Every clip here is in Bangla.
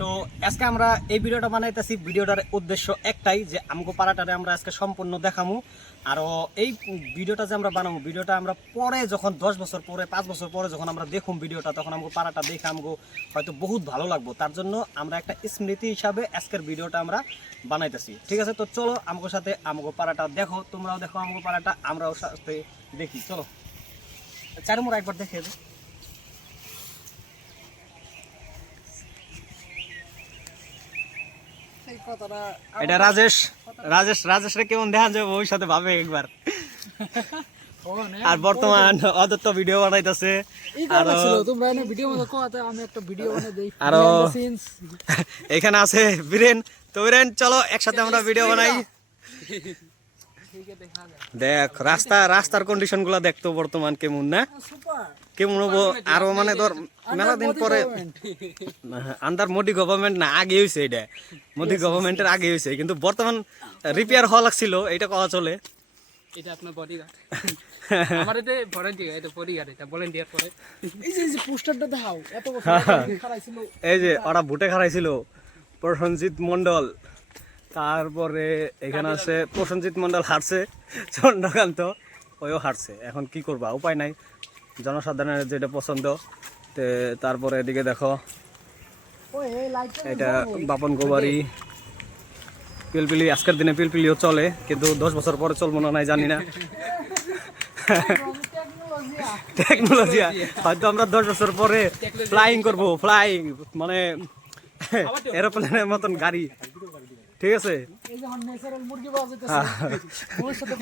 তো আজকে আমরা এই ভিডিওটা বানাইতেছি, ভিডিওটার উদ্দেশ্য একটাই যে আমগো পাড়াটারে আমরা আজকে সম্পূর্ণ দেখামু। আর এই ভিডিওটা যে আমরা বানাবো, ভিডিওটা আমরা পরে যখন 10 বছর পরে 5 বছর পরে যখন আমরা দেখুম ভিডিওটা, তখন আমগো পাড়াটা দেখে আমগো হয়তো বহুত ভালো লাগবো। তার জন্য আমরা একটা স্মৃতি হিসাবে আজকের ভিডিওটা আমরা বানাইতেছি। ঠিক আছে, তো চলো আমগো সাথে আমগো পাড়াটা দেখো, তোমরাও দেখো আমগো পাড়াটা, আমরাও সাথে দেখি। চলো চারুমোড়া একবার দেখে দে। এটা রাজেশ রাজেশ রাজেশরে কেমন দেখা যাবে ভবিষ্যতে ভাবে একবার। আর বর্তমান অদত্ত ভিডিও বানাইতেছে। আর এখানে আছে বীরেন। তো বীরেন চলো একসাথে আমরা ভিডিও বানাই। দেখ রাস্তার কন্ডিশন গুলা দেখতো বর্তমান কেমন না, কেমন হবো আরো মানে ধর মেলা দিন পরে। আন্ডার মোদি গভর্নমেন্ট না, আগে হয়েছে, এটা মোদি গভর্নমেন্টের আগে হয়েছে, কিন্তু বর্তমান রিপেয়ার হওয়া লাগছিল, এটা কথা চলে। এটা আপনার বডিগার্ড, আমার এতে ভলান্টিয়ার, এটা বডিগার্ড, এটা ভলান্টিয়ার করে। এই যে পোস্টারটা দেখাও, এত বছর খারাইছিল। এই যে ওরা ভোটে খারাইছিল প্রসেনজিৎ মন্ডল, তারপরে এখানে আছে প্রসেনজিৎ মন্ডল হারছে, চন্দ্রকান্ত ওইও হারছে। এখন কি করবা, উপায় নাই, জনসাধারণের যেটা পছন্দ। তারপরে এদিকে দেখো এটা বাপন গোবারি পিলপিলি। আজকের দিনে পিলপিলিও চলে, কিন্তু 10 বছর পরে চলবো না নাই জানি না। টেকনোলজি হয়তো আমরা 10 বছর পরে ফ্লাইং করবো, ফ্লাইং মানে এরোপ্লেনের মতন গাড়ি। ঠিক আছে,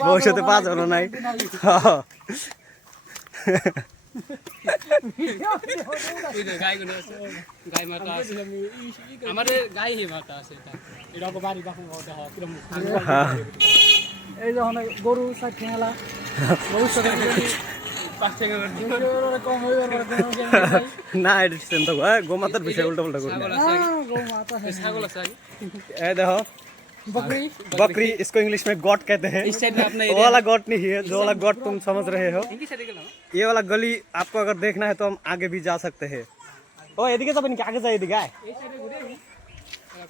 ভবিষ্যতে 5 জন নাই। গরু খেলা না, এটা গোমাতার বিষয় উল্টা পাল্টা করি। देखो बकरी, इसको इंग्लिश में गॉट कहते हैं। वो वाला गॉट नहीं है, जो वाला गॉट तुम समझ रहे हो। ये वाला गली आपको अगर देखना है तो हम आगे भी जा सकते हैं। ओ এদিকে যাবেন কি, আগে যাই এদিকে আয়।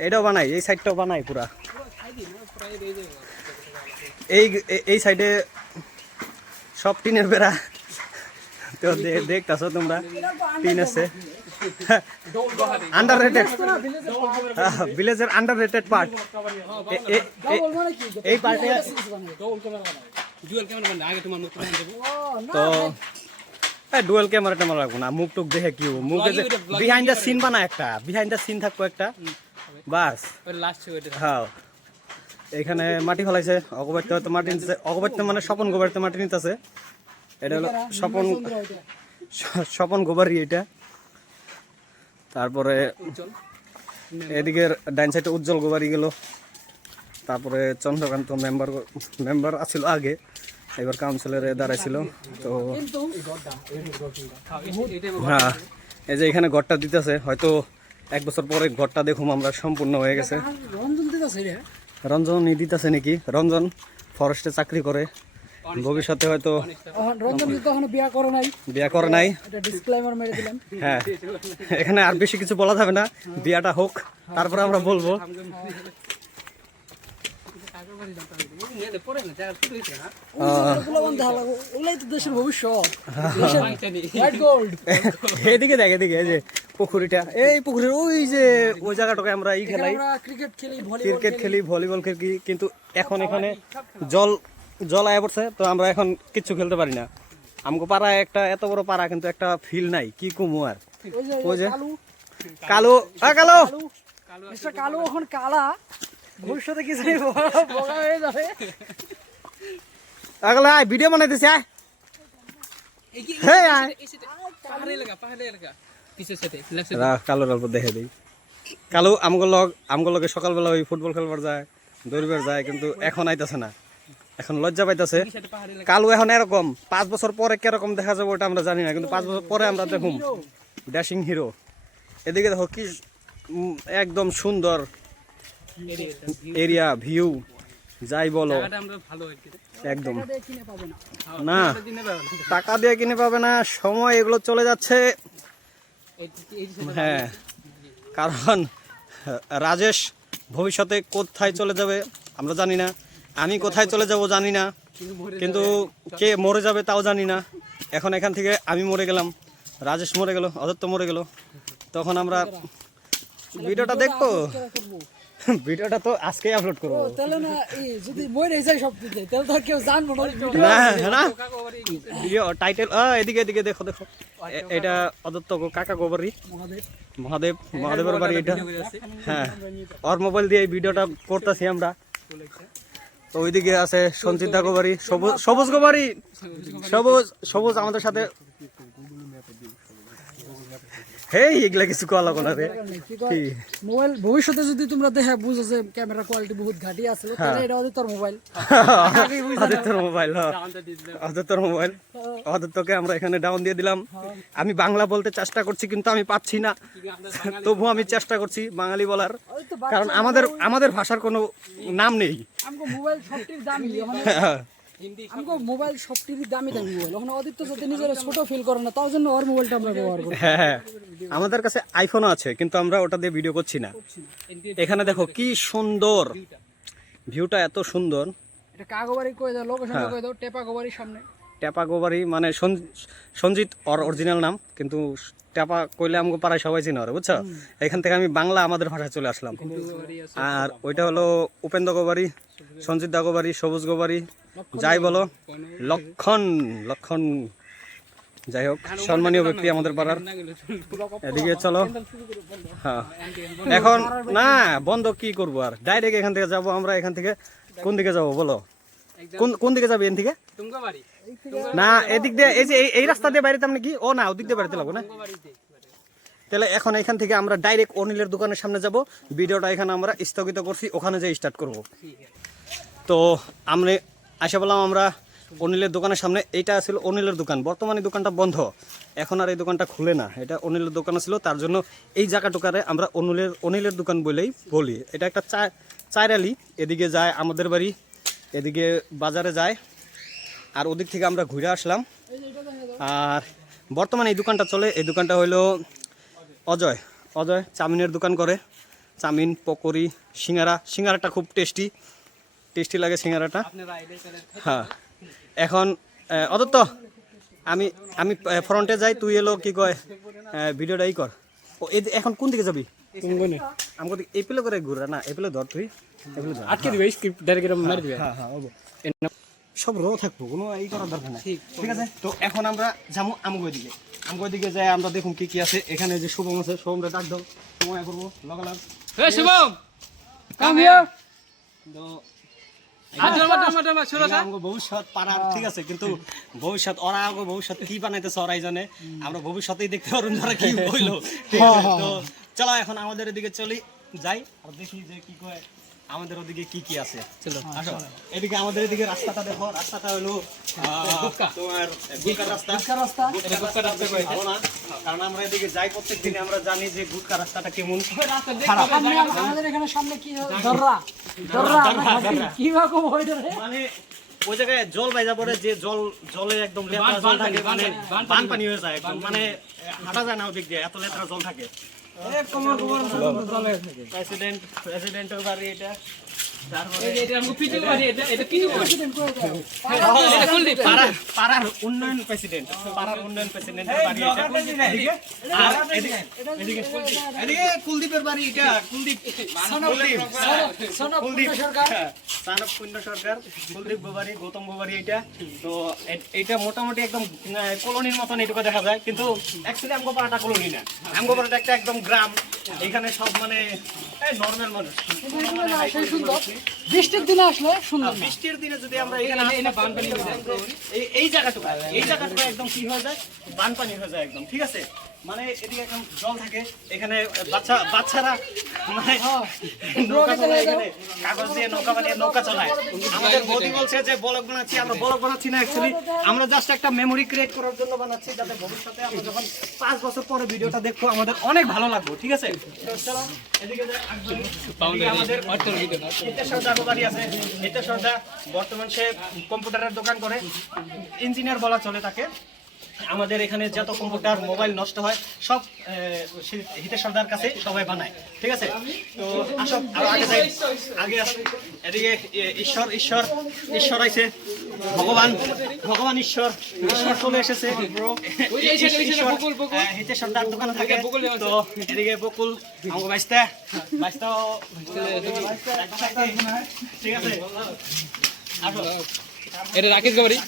এটাও বানাই, এই সাইডটাও বানাই পুরা। এই সাইডে সব টিনের বেড়া, তো দেখতাছো তোমরা, টিন আছে। আন্ডাররেটেড ভিলেজের আন্ডাররেটেড পার্ট এই পার্টে। তো ডুয়েল ক্যামেরা টেমার রাখবো না, মুখ টুক দেখে কি মুখ বিহাইন্ড দ্য সিন বানা, একটা বিহাইন্ড দ্য সিন থাকবো একটা, বাস। হ্যাঁ, এখানে মাটি ফেলাইছে, অগবাড়িতে হয়তো মাটি নিতেছে, অগবাড়িতে মানে স্বপন গোবাড়িতে মাটি নিতেছে। এটা হলো স্বপন গোবারি এটা। তারপরে এদিকে ডাইন সাইডে উজ্জ্বল গোবারি গেল। তারপরে চন্দ্রকান্ত মেম্বার আছিল আগে, এবার কাউন্সিলরে দাঁড়াইছিল। তো হ্যাঁ, এই যে এখানে ঘরটা দিতেছে, হয়তো 1 বছর পরে ঘরটা দেখুম আমরা সম্পূর্ণ হয়ে গেছে। রঞ্জনই দিতেছে নাকি, রঞ্জন ফরেস্টে চাকরি করে, ভবিষ্যতে হয়তো বিয়া করে নাই। হ্যাঁ, এখানে আর বেশি কিছু বলা যাবে না, বিয়াটা হোক তারপরে আমরা বলবো। এদিকে দেখ, এদিকে এই যে পুকুরিটা, এই পুকুরের ওই যে ওই জায়গাটাকে আমরা ক্রিকেট খেলি, ভলিবল খেলি, কিন্তু এখন এখানে জল আয়া পড়ছে, তো আমরা এখন কিচ্ছু খেলতে পারি না। আমগো পাড়ায় একটা এত বড় পাড়া, কিন্তু একটা ফিল নাই, কি কমু আর। ওই যে কালো কালো এখন কালা, ভবিষ্যতে কি ভিডিও বানাইতেছে। কালোর গল্প দেখে দিই। কালো আমগো লগে সকালবেলা ওই ফুটবল খেলবার যায়, দৌড়বার যায়, কিন্তু এখন আইতাছে না, এখন লজ্জা পাইতেছে। কালো এখন এরকম, 5 বছর পরে কিরকম দেখা যাবে ওটা আমরা জানি না, কিন্তু 5 বছর পরে আমরা দেখুম ড্যাশিং হিরো। এদিকে দেখো কি একদম সুন্দর এরিয়া, ভিউ যাই বলো, একদম না টাকা দিয়ে কিনে পাবে না, সময় এগুলো চলে যাচ্ছে। হ্যাঁ, কারণ রাজেশ ভবিষ্যতে কোথায় চলে যাবে আমরা জানি না, আমি কোথায় চলে যাব জানি না, কিন্তু কে মরে যাবে তাও জানি না। এখন এখান থেকে আমি মরে গেলাম, রাজেশ মরে গেল, অদত্ত মরে গেল, তখন আমরা ভিডিওটা দেখবো। ভিডিওটা তো আজকেই আপলোড করবো। তাহলে না যদি মরে যায় সব কিছু তাহলে তো আর কেউ জানবো না না না ভিডিও টাইটেল এদিকে এদিকে দেখো দেখো, এটা অদত্ত কাকা গোবরি মহাদেবের বাড়ি এটা। হ্যাঁ, ওর মোবাইল দিয়ে এই ভিডিওটা করতেছি আমরা। তো ওইদিকে আছে সঞ্চিত দা গোবারি, সবুজ গোবারি, সবুজ আমাদের সাথে। হেই এগুলা কিছু কলা কোনা রে কি মোবাইল ভবিষ্যতে যদি তোমরা দেখে বুঝো যে ক্যামেরা কোয়ালিটি বহুত ঘাটি আছে তাহলে এটা তোর মোবাইল অদত্তর মোবাইল অদত্তকে আমরা এখানে ডাউন দিয়ে দিলাম। আমি বাংলা বলতে চেষ্টা করছি কিন্তু আমি পাচ্ছি না, তবু আমি চেষ্টা করছি বাঙালি বলার, কারণ আমাদের ভাষার কোনো নাম নেই। আমগো মোবাইল সবটির দামি আমগো মোবাইল সবটির দামি মোবাইল, ওখানে অদিত্য যাতে নিজের ছোট ফিল করে না তার জন্য ওর মোবাইলটা আমরা ব্যবহার করি। হ্যাঁ, আমাদের কাছে আইফোনও আছে কিন্তু আমরা ওটা দিয়ে ভিডিও করছি না। এখানে দেখো কি সুন্দর ভিউটা, এত সুন্দর। এটা কাগোবাড়ি কই দাও, লোকেশনটা কই দাও। টেপা গোবাড়ির সামনে। টেপা গোবারি মানে সঞ্জিত ওর অরিজিনাল নাম, কিন্তু টেপা কইলে আমাকে পাড়ায় সবাই চিনে ওরে, বুঝছো? এখান থেকে আমি বাংলা আমাদের ভাষায় চলে আসলাম। আর ওইটা হলো উপেন্দ্র গোবারি, সঞ্জিত দা গোবারি, সবুজ গোবারি, যাই বলো, লক্ষণ যাই হোক সম্মানীয় ব্যক্তি আমাদের পাড়ার। এদিকে চলো। হ্যাঁ, এখন না বন্ধ কি করবো আর, ডাইরেক্ট এখান থেকে যাবো আমরা। এখান থেকে কোন দিকে যাবো বলো, কোন দিকে যাবে এখান থেকে? না এদিক দিয়ে, এই যে এই রাস্তা দিয়ে বাইরে নাকি? ও না, ওদিক দিয়ে বাড়িতে লাগবো না। তাহলে এখন এখান থেকে আমরা ডাইরেক্ট অনিলের দোকানের সামনে যাব। ভিডিওটা এখানে আমরা স্থগিত করছি, ওখানে যাই স্টার্ট করব। তো আমরা আসা বললাম আমরা অনিলের দোকানের সামনে। এইটা ছিল অনিলের দোকান, বর্তমানে দোকানটা বন্ধ, এখন আর এই দোকানটা খুলে না। এটা অনিলের দোকান ছিল, তার জন্য এই জায়গাটুকারে আমরা অনিলের দোকান বলেই বলি। এটা একটা চায়রালি, এদিকে যায় আমাদের বাড়ি, এদিকে বাজারে যায়, আর ওদিক থেকে আমরা ঘুরে আসলাম। আর বর্তমানে এই দোকানটা চলে, এই দোকানটা হইলো অজয় চাউমিনের দোকান করে। চাউমিন, পকোড়ি, সিঙ্গারাটা খুব টেস্টি লাগে সিঙ্গারাটা। হ্যাঁ, এখন অদত্ত আমি ফ্রন্টে যাই, তুই এলো কি কয় ভিডিওটা কর। ও এখন কোন দিকে যাবি? আমাকে এপিলে করে ঘুরা না, এপিলে ধর, তুই এপিলে ধর, আটকে দিবে স্ক্রিপ্ট ডাইরেক্ট মারি দিবে। হ্যাঁ হ্যাঁ, সব রো থাকবো, কোনো এই করার দরকার নাই। ঠিক আছে, তো এখন আমরা যাবো আমগো দিকে যাই, আমরা দেখুন কি কি আছে এখানে। যে শুভম আছে, শুভমরা ডাক দাও, সময় করবো লগালাম। Shubham come here. তো ভবিষ্যৎ পাড়ার, ঠিক আছে, কিন্তু ভবিষ্যৎ ওরা ভবিষ্যৎ কি বানাইতেছে ওরাই জানে, আমরা ভবিষ্যতেই দেখতে পারবো যারা কি বইলো। তো চলো এখন আমাদের এদিকে যাই আর দেখি যে কি কয় আমাদের ওদিকে কি কি আছে। চলো আসো, এদিকে আমাদের এদিকে রাস্তাটা দেখো। রাস্তাটা হলো তোমার গুটকা রাস্তা, কারণ আমরা এদিকে যাই প্রত্যেক দিনে, আমরা জানি যে গুটকা রাস্তাটা কেমন খারাপ। আমাদের এখানে সামনে কি মানে ওই জায়গায় জল বাইজা পড়ে, যে জলে একদম লেত্রা জল থাকে, মানে বানপানি হয়ে যায় একদম, মানে হাঁটা যায় না ওদিক দিয়ে, এত লেত্রা জল থাকে। প্রেসিডেন্টের বাড়ি এটা, পাড়ার উন্নয়ন প্রেসিডেন্ট, কুলদীপের বাড়ি এটা, কুলদীপ সরকার, কুলদীপ গোবারি, গৌতম গোবারি এটা। তো এটা মোটামুটি একদম কলোনির মতন এইটুকু দেখা যায়, কিন্তু অ্যাকচুয়ালি আমগো পাড়াটা কলোনি না, আমগো পাড়াটা একটা একদম গ্রাম। এখানে সব মানে নর্মাল মানুষ। বৃষ্টির দিনে আসলে সুন্দর, বৃষ্টির দিনে যদি আমরা এখানে এই জায়গাটুকু একদম কি হয়ে যায়, বানপানি হয়ে যায় একদম, ঠিক আছে। মানে এদিকে একদম জল থাকে, এখানে বাচ্চারা মানে নৌকা চালায়, এখানে কাগজ দিয়ে নৌকা বানিয়ে নৌকা চালায়। আমাদের বৌদি বলছে যে ব্লগ বানাচ্ছি, আমরা ব্লগ বানাচ্ছি না, অ্যাকচুয়ালি আমরা জাস্ট একটা মেমোরি ক্রিয়েট করার জন্য বানাচ্ছি, যাতে ভবিষ্যতে আমরা যখন 5 বছর পরে ভিডিওটা দেখবো আমাদের অনেক ভালো লাগবে, ঠিক আছে। তো চলো এদিকে আমাদের বাড়ি আছে। বর্তমান সে কম্পিউটারের দোকান করে, ইঞ্জিনিয়ার বলা চলে তাকে। আমাদের এখানে যত কম্পিউটার মোবাইল নষ্ট হয় সব হিতেশ সর্দার কাছে সবাই বানায়, ঠিক আছে? তো আসো আরো আগে যাই, আগে আসো। এদিকে ঈশ্বর ঈশ্বর ঈশ্বর আইছে, ভগবান ভগবান ঈশ্বর ঈশ্বর চলে এসেছে। ঈশ্বর হিতেশ সর্দার দোকানে থাকে। তো এদিকে বকুল আমাকে বাইসতে বাইসতেও ঠিক আছে। আসো। এটা রাকেশ গোবারি,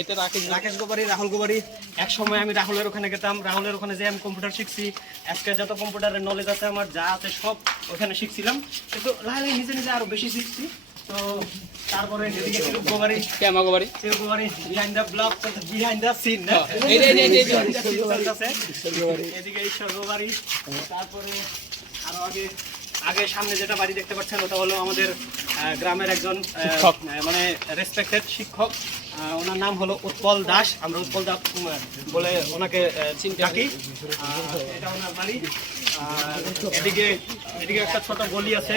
এটা রাকেশ গোবারি, রাহুল গোবারি। এক সময় আমি রাহুলের ওখানে গেতাম, রাহুলের ওখানে যে আমি কম্পিউটার শিখছি। আজকে যত কম্পিউটারের নলেজ আছে আমার, যা আছে সব ওখানে শিখছিলাম, কিন্তু লাহে নিজে নিজে আরো বেশি শিখছি। তো তারপরে এদিকে চিরুক গোবারি, কেমা গোবারি, চিরুক গোবারি behind the blog, behind the scene, এদিকে ঈশ্বর গোবারি। তারপরে আরো আগে আগে সামনে যেটা বাড়ি দেখতে পাচ্ছেন ওটা হলো আমাদের গ্রামের একজন মানে রেসপেক্টেড শিক্ষক। ওনার নাম হলো উৎপল দাস, আমরা উৎপল দাস বলে ওনাকে ডাকি। এটা ওনার বাড়ি। এদিকে এদিকে একটা ছোট গলি আছে,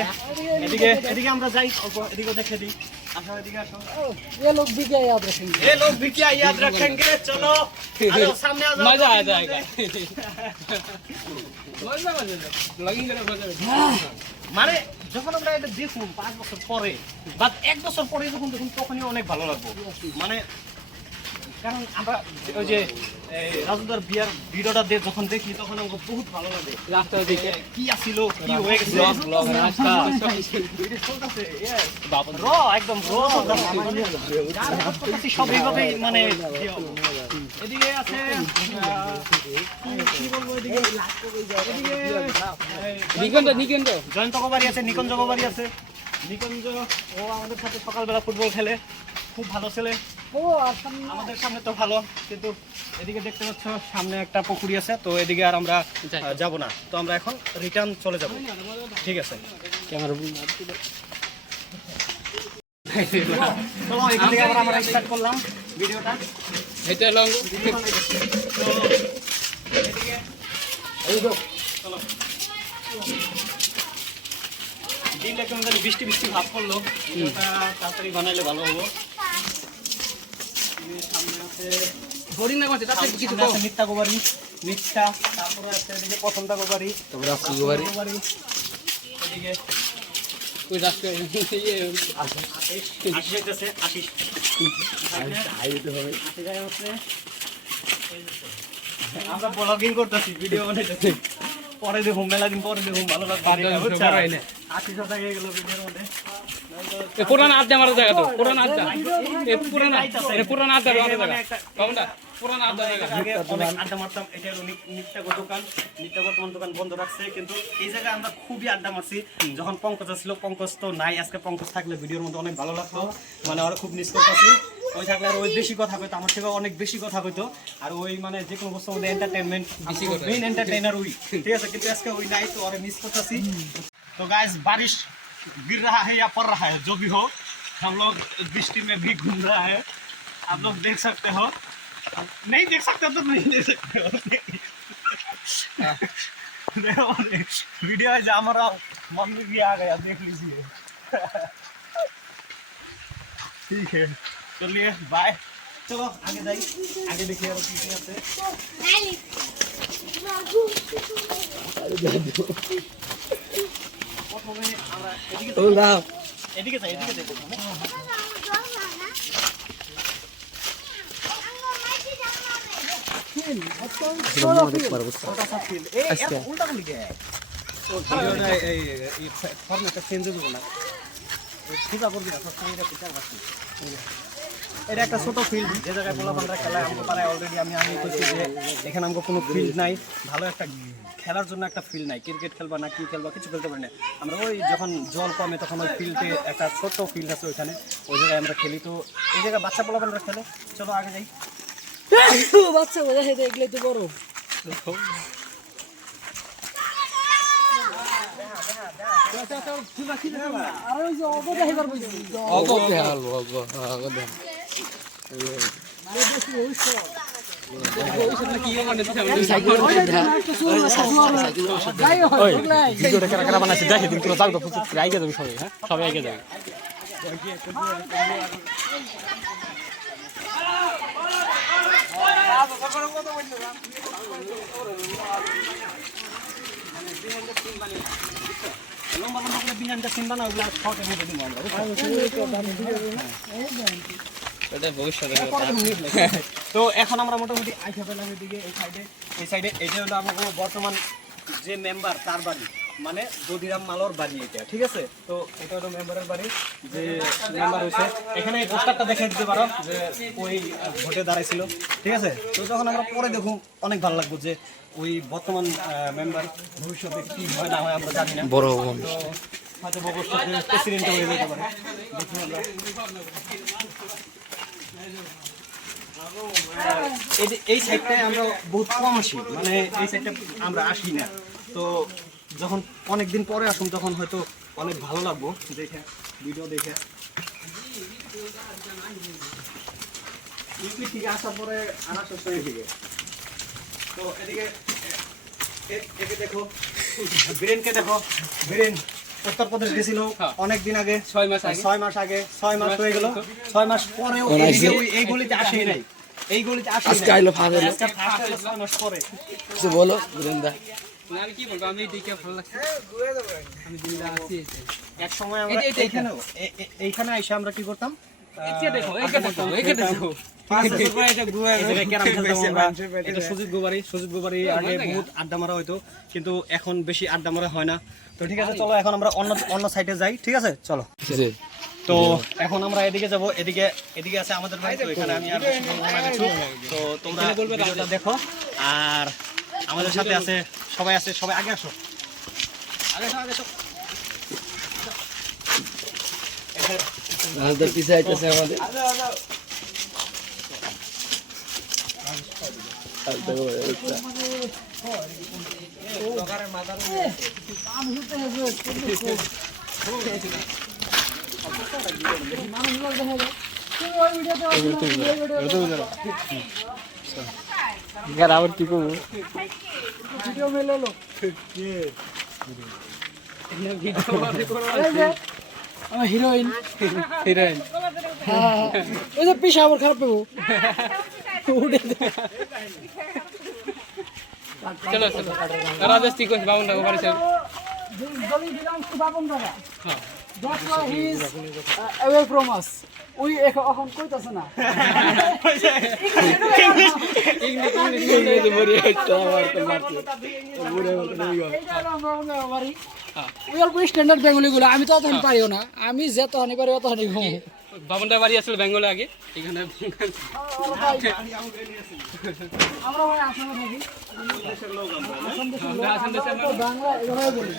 এদিকে এদিকে আমরা যাই অল্প, এদিকে দেখে দিই। আসো এদিকে আসো। ये लोग भी क्या याद रखेंगे, ये लोग भी क्या याद रखेंगे, चलो आ जाओ सामने आ जाओ, मजा आ जाएगा। मजा लगेंगे ना, मजा। মানে যখন আমরা এটা দেখুন 5 বছর পরে বা 1 বছর পরে যখন দেখুন তখনই অনেক ভালো লাগবে। মানে কারণ আমরা ওই যে রাজুদার বিয়ার ভিডিওটা দিয়ে যখন দেখি তখন আমাকে বহুত ভালো লাগে। রাস্তা দিকে কি আসিল, কি হয়ে গেছে, ব্লগ রাস্তা ভিডিও চলতেছে, র একদম র সব এইভাবেই মানে এদিকে আছে কি বলবো, এদিকে নিকন্দ জয়ন্ত গোবারি আছে, নিকুঞ্জ গোবারি আছে। নিকুঞ্জ ও আমাদের সাথে সকালবেলা ফুটবল খেলে, খুব ভালো ছেলে। আমাদের সামনে তো ভালো, কিন্তু এদিকে দেখতে পাচ্ছ সামনে একটা পুকুরি আছে, তো এদিকে আর আমরা যাব না। তো আমরা এখন রিটার্ন চলে যাব, ঠিক আছে? ক্যামেরা চলো এখান থেকে আবার আমরা স্টার্ট করলাম ভিডিওটা। এটা লং তো এদিকে চলো। দিনটা কেমন জানি বৃষ্টি বৃষ্টি ভাব করলো, ভিডিওটা তাড়াতাড়ি বানাইলে ভালো হবো। সামনে আছে বোরিং না করছে, তাতে কিছু সামনে আছে মিথ্যা গোবারি, মিথ্যা। তারপরে আছে এদিকে পছন্দা গোবারি, তারপরে আপনি গোবারি, এদিকে ওই রাস্তা ইয়ে আশিস যাইতেছে, আশিস আইতে হবে, আশিস যায় হচ্ছে। আমরা ব্লগিং করতেছি, ভিডিও বানাইতেছি, পরে দেখুন মেলা দিন পরে দেখুন, ভালো লাগবে। আশিস হয়ে গেল ভিডিওর মধ্যে। পুরানো আড্ডা মারা জায়গা তো, পুরানো আড্ডা, পুরানো আড্ডা জায়গা, পুরানো আড্ডা জায়গা। আগে অনেক আড্ডা মারতাম, এটা হলো নিত্যা দোকান, নিত্যা বর্তমান দোকান বন্ধ রাখছে, কিন্তু এই জায়গায় আমরা খুবই আড্ডা মারছি যখন পঙ্কজ ছিল। পঙ্কজ তো নাই, আজকে পঙ্কজ থাকলে ভিডিওর মধ্যে অনেক ভালো লাগতো, মানে ওরা খুব মিস করতেছি। ওই থাকলে আর ওই বেশি কথা কইতো, আমার থেকে অনেক বেশি কথা কইতো। আর ওই মানে যে কোনো বস্তুর মধ্যে এন্টারটেনমেন্ট, মেইন এন্টারটেইনার ওই, ঠিক আছে? কিন্তু আজকে ওই নাই, তো ওরা মিস করতেছি। तो गाइस बारिश गिर रहा है या पड़ रहा है, जो भी हो, हम लोग बृष्टि में भी घूम रहा है। आप लोग देख सकते हो, नहीं देख सकते हो तो नहीं देख सकते हो। देखो वीडियो है, जा हमारा मम्मी भी आ गया, देख लीजिए। ठीक है, चलिए बाय। चलो आगे जाइए, आगे देखिए और कितने आते প্রথমে আমরা এদিকে যাই, এদিকে যাই প্রথমে। এটা একটা ছোট ফিল্ড, যে জায়গায় পোলাপানরা খেলায়। আমাকে পাড়ায় অলরেডি আমি বলছি যে এখানে আমাকে কোনো ফিল্ড নাই, ভালো একটা খেলার জন্য একটা ফিল্ড নাই। ক্রিকেট খেলবা না কি খেলবা কিছু খেলতে পারি না আমরা। ওই যখন জল কমে তখন ওই ফিল্ডে একটা ছোট্ট ফিল্ড আছে, ওইখানে ওই জায়গায় আমরা খেলি। তো এই জায়গায় বাচ্চা পোলাপানরা খেলে। চলো আগে যাই। বাচ্চা বোঝা দেখলে তো বড় ভিডিওটা কারা কারা বানাইছে দেখে দিন, পুরো যাবে আগে যাবে সবাই, হ্যাঁ সবাই আগে যাবে। লম্বা লম্বা করে বিরিয়ানিটা সিন বানাও, ওগুলো শর্টের মধ্যে দিব আমরা, তো এখন আমরা মোটামুটি আইসা পেলাম এদিকে এই সাইডে এই যে হলো আমার বর্তমান যে মেম্বার তার বাড়ি, মানে দদিরাম মালর বাড়ি এটা, ঠিক আছে। তো এটা হলো মেম্বারের বাড়ি, যে মেম্বার হয়েছে এখানে এই পোস্টারটা দেখে দিতে পারো যে ওই ভোটে দাঁড়াইছিল, ঠিক আছে। তো যখন আমরা পরে দেখুন অনেক ভালো লাগবে যে ওই বর্তমান মেম্বার ভবিষ্যতে কি হয় না হয় আমরা জানি না, বড় তো হয়তো ভবিষ্যতে প্রেসিডেন্ট হয়ে যেতে পারে, দেখুন আমরা। এই সাইডটায় আমরা বহুত কম আসি, মানে এই সাইডটা আমরা আসি না, তো যখন অনেক দিন পরে আসুন তখন হয়তো অনেক ভালো লাগবো দেখে, ভিডিও দেখে। ইউপি থেকে আসার পরে আনা শেষ হয়ে গিয়ে, তো এদিকে একে দেখো, বীরেনকে দেখো, বীরেন উত্তরপ্রদেশ গেছিল অনেক দিন আগে, 6 মাস আগে, 6 মাস আগে, 6 মাস হয়ে গেল, 6 মাস পরেও এই গলিতে আসেই নাই, এই গলিতে আসেই নাই, আজকে আইলো ফাঁকা, আজকে ফার্স্ট হলো 6 মাস পরে। কিছু বলো বীরেন্দা। না আমি কি বলবো, আমি দেখে ভালো লাগছে, আমি দিনটা আসি। এক সময় আমরা এইখানে এসে আমরা কি করতাম, এটা দেখো, এটা দেখো, এটা দেখো, সুজিত গোবারি আগে বহুত আড্ডা মারা হইতো, কিন্তু এখন বেশি আড্ডা মারা হয় না। তো ঠিক আছে, চলো এখন আমরা অন্য সাইডে যাই, ঠিক আছে চলো। তো এখন আমরা এদিকে যাব, এদিকে আছে আমাদের বাড়ি, তো এখানে আমি আর বেশি বলবো না কিছু। তো তোমরা ভিডিওটা দেখো, আর আমাদের সাথে আছে সবাই, সবাই আগে আসো, আগে আসো। রাজদার পিছে আইতেছে আমাদের। আবার কি করবো, হিরোইন ওই যে পিসা আবার খারাপ পাবো। চলো চলো, রাজেশ ঠিক আছে, বাবুন বাড়ি চল। That's why he is away from us. ওই এখন কইতাছে না। ওই অল্প স্ট্যান্ডার্ড বেঙ্গলি গুলো আমি তো অতখানি পারিও না, আমি যে তহানি পারি অতখানি ঘুম। বাবুনটা বাড়ি আসলে বেঙ্গলে আগে, এখানে আমরা ভাই আসামে থাকি, আসাম দেশের লোক, বাংলা এভাবে বলি।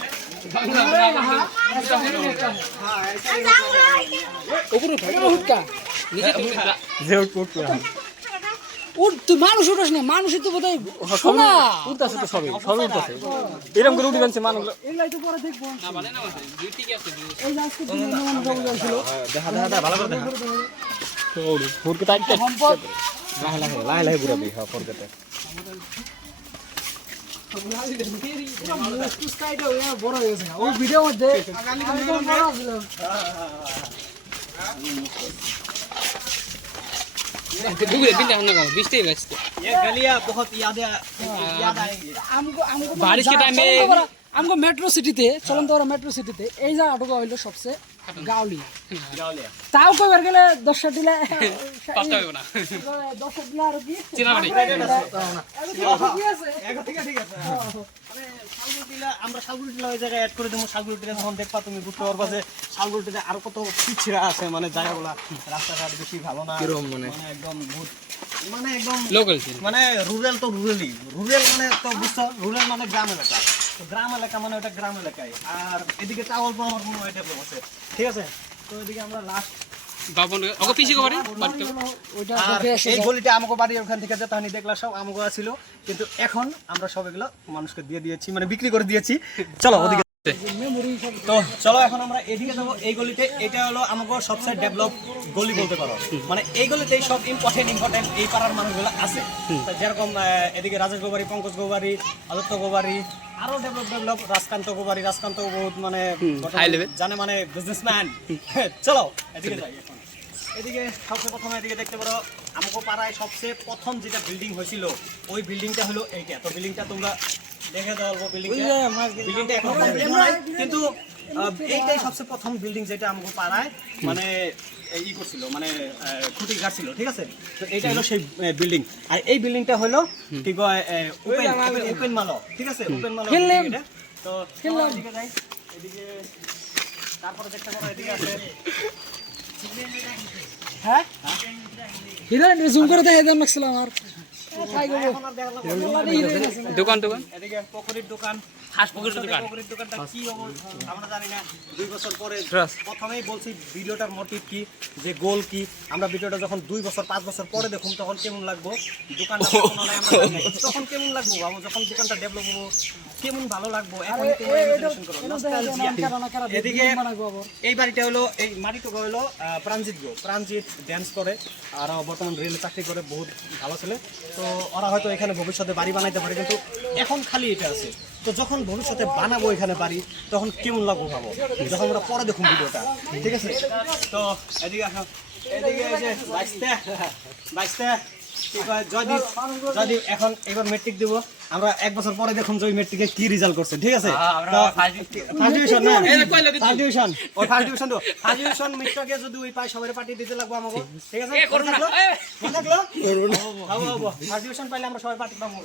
তুই মানুষ উঠাস না, মানুষই তো বোধ হয় শোনা উঠতেছে, তো সবই উঠতেছে, এরকম করে উঠে গেছে মানুষ। এগুলাই তো পরে দেখবো। না মানে না দুই ঠিক আছে, এই যে আজকে দিনে মেহমান বাবু ছিল, দেখা ভালো করে দেখা, ফুটকে টাইট সম্পদ লাহে ঘুরাবি, হ্যাঁ ফরগেটে। বড় হয়ে গেছে ওই ভিডিও মধ্যে আমি তো বড় ছিলাম। हमको मेट्रो सिटीতে চলন্ত মেট্রো সিটিতে এই জায়গাটুকু হইলো সবচেয়ে গাউলি, তাও কইবার গেলে 10টা দিলে পাঁচটা হবে না 10টা দিলে আর কি চিনাবাড়ি ঠিক আছে। মানে শালগুটিলা, আমরা শালগুটিলা ওই জায়গায় অ্যাড করে দেবো। শালগুটিলা যখন দেখবা তুমি বুঝতে পারবা যে শালগুটিতে আরো কত পিছিয়ে আছে, মানে জায়গাগুলা রাস্তাঘাট বেশি ভালো না, মানে একদম মানে একদম লোকাল, মানে রুরাল তো রুরালই, রুরাল মানে তো বুঝছো, রুরাল মানে গ্রাম এলাকা, তো গ্রাম এলাকা মানে ওটা গ্রাম এলাকায়। আর এদিকে চাওয়াল তো আমার কোনো ডেভেলপ আছে, ঠিক আছে। তো এদিকে আমরা লাস্ট বাবুন ওকে পিছিয়ে বাড়ি ওইটা আর দেখে আসে। এই গলিটা আমাকে বাড়ি ওখান থেকে যে তাহানি দেখলা সব আমাকে ছিল, কিন্তু এখন আমরা সব এগুলো মানুষকে দিয়ে দিয়েছি, মানে বিক্রি করে দিয়েছি। চলো ওদিকে, তো চলো এখন আমরা এদিকে যাবো। এই গলিতে এটা হলো আমাকে সবচেয়ে ডেভেলপ গলি বলতে পারো, মানে এই গলিতেই সব ইম্পর্টেন্ট এই পাড়ার মানুষগুলো আছে। তা যেরকম এদিকে রাজেশ গোবারি, পঙ্কজ গোবারি, আদিত্য গোবারি, আরো ডেভেলপ রাজকান্ত গোবারি, রাজকান্ত বহুত মানে হাই লেভেল জানে, মানে বিজনেসম্যান। চলো এদিকে যাই এখন। এদিকে সবচেয়ে প্রথমে এদিকে দেখতে পারো আমগো পাড়ায় সবচেয়ে প্রথম যেটা বিল্ডিং হয়েছিল ওই বিল্ডিংটা হলো এইটা। তো বিল্ডিংটা তোমরা দেখে দাও বিল্ডিংটা এখন কিন্তু এইটাই সবচেয়ে প্রথম বিল্ডিং যেটা আমগো পাড়ায় মানে ই করছিল মানে খুঁটি গাড়ছিল, ঠিক আছে। তো এইটা হলো সেই বিল্ডিং। আর এই বিল্ডিংটা হলো কি কয় ওপেন মালো, ঠিক আছে, ওপেন মালো এটা। তো এদিকে যাই, এদিকে তারপরে দেখতে পারো এদিকে আছে হ্যাঁ হিরোইন জুম করে দেখে দেন লাগছিল আমার দোকান দোকান এদিকে পকরির দোকান, পকরির দোকানটা কি আমরা জানি না। 2 বছর পরে প্রথমেই বলছি ভিডিওটার মোটিভ কি, যে গোল কি। আমরা ভিডিওটা যখন 2 বছর 5 বছর পরে দেখুন তখন কেমন লাগবো, দোকানটা কখন হয় আমরা জানি না। তখন কেমন লাগবো বাবু, যখন দোকানটা ডেভেলপ হবো কেমন ভালো লাগবো। এখন তোমরা ইমাজিনেশন করো, নস্টালজিয়া। এদিকে এই বাড়িটা হলো, এই মাটিটা হলো প্রাণজিৎ ড্যান্স করে আর বর্তমান রেলে চাকরি করে, বহুত ভালো ছেলে। তো ওরা হয়তো এখানে ভবিষ্যতে বাড়ি বানাইতে পারে, কিন্তু এখন খালি এটা আছে। তো যখন ভবিষ্যতে বানাবো এখানে বাড়ি তখন কেমন লাগবো ভাবো, যখন আমরা পরে দেখুন ভিডিওটা, ঠিক আছে। তো এদিকে আসো, এদিকে এই যে বাইশটা কি কয় জয়দীপ এখন এবার মেট্রিক দিব। আমরা 1 বছর পরে দেখুন যে ওই মেট্রিকে কি রেজাল্ট করছে, ঠিক আছে। ফার্স্ট ডিভিশন না, ফার্স্ট ডিভিশন, ওই ফার্স্ট ডিভিশন তো ফার্স্ট ডিভিশন মিট্রকে যদি ওই পায় সবাই পার্টি দিতে লাগবো আমাকে, ঠিক আছে। মনে থাকলো হবো ফার্স্ট ডিভিশন পাইলে আমরা সবাই পার্টি পাবো।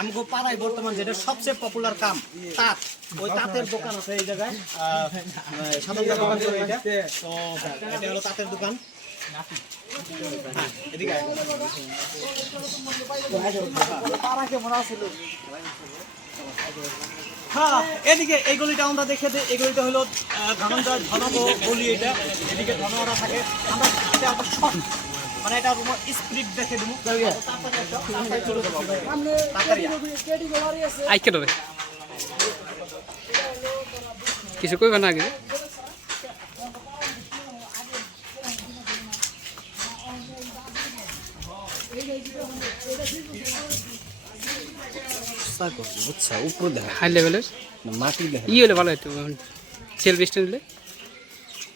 আমগো পাড়ায় বর্তমান যেটা সবচেয়ে পপুলার কাম তাঁত, ওই তাঁতের দোকান আছে এই জায়গায়, সাধারণ দোকান করে এটা। তো এটা হলো তাঁতের দোকান। এদিকে হ্যাঁ, এদিকে এই গলিটা আমরা দেখে দিই। এই গলিটা হলো ধনঞ্জয় ধনব গলি এটা। এদিকে ধনরা থাকে। আমরা মানে এটা স্পিরিট দেখে দেবো। আইকে দেবে কিছু কইবা না আগে বুঝছা উপরে দেখা হাই লেভেলের মাটি দেখা ই হলে ভালো হতো সেল বেস্ট হলে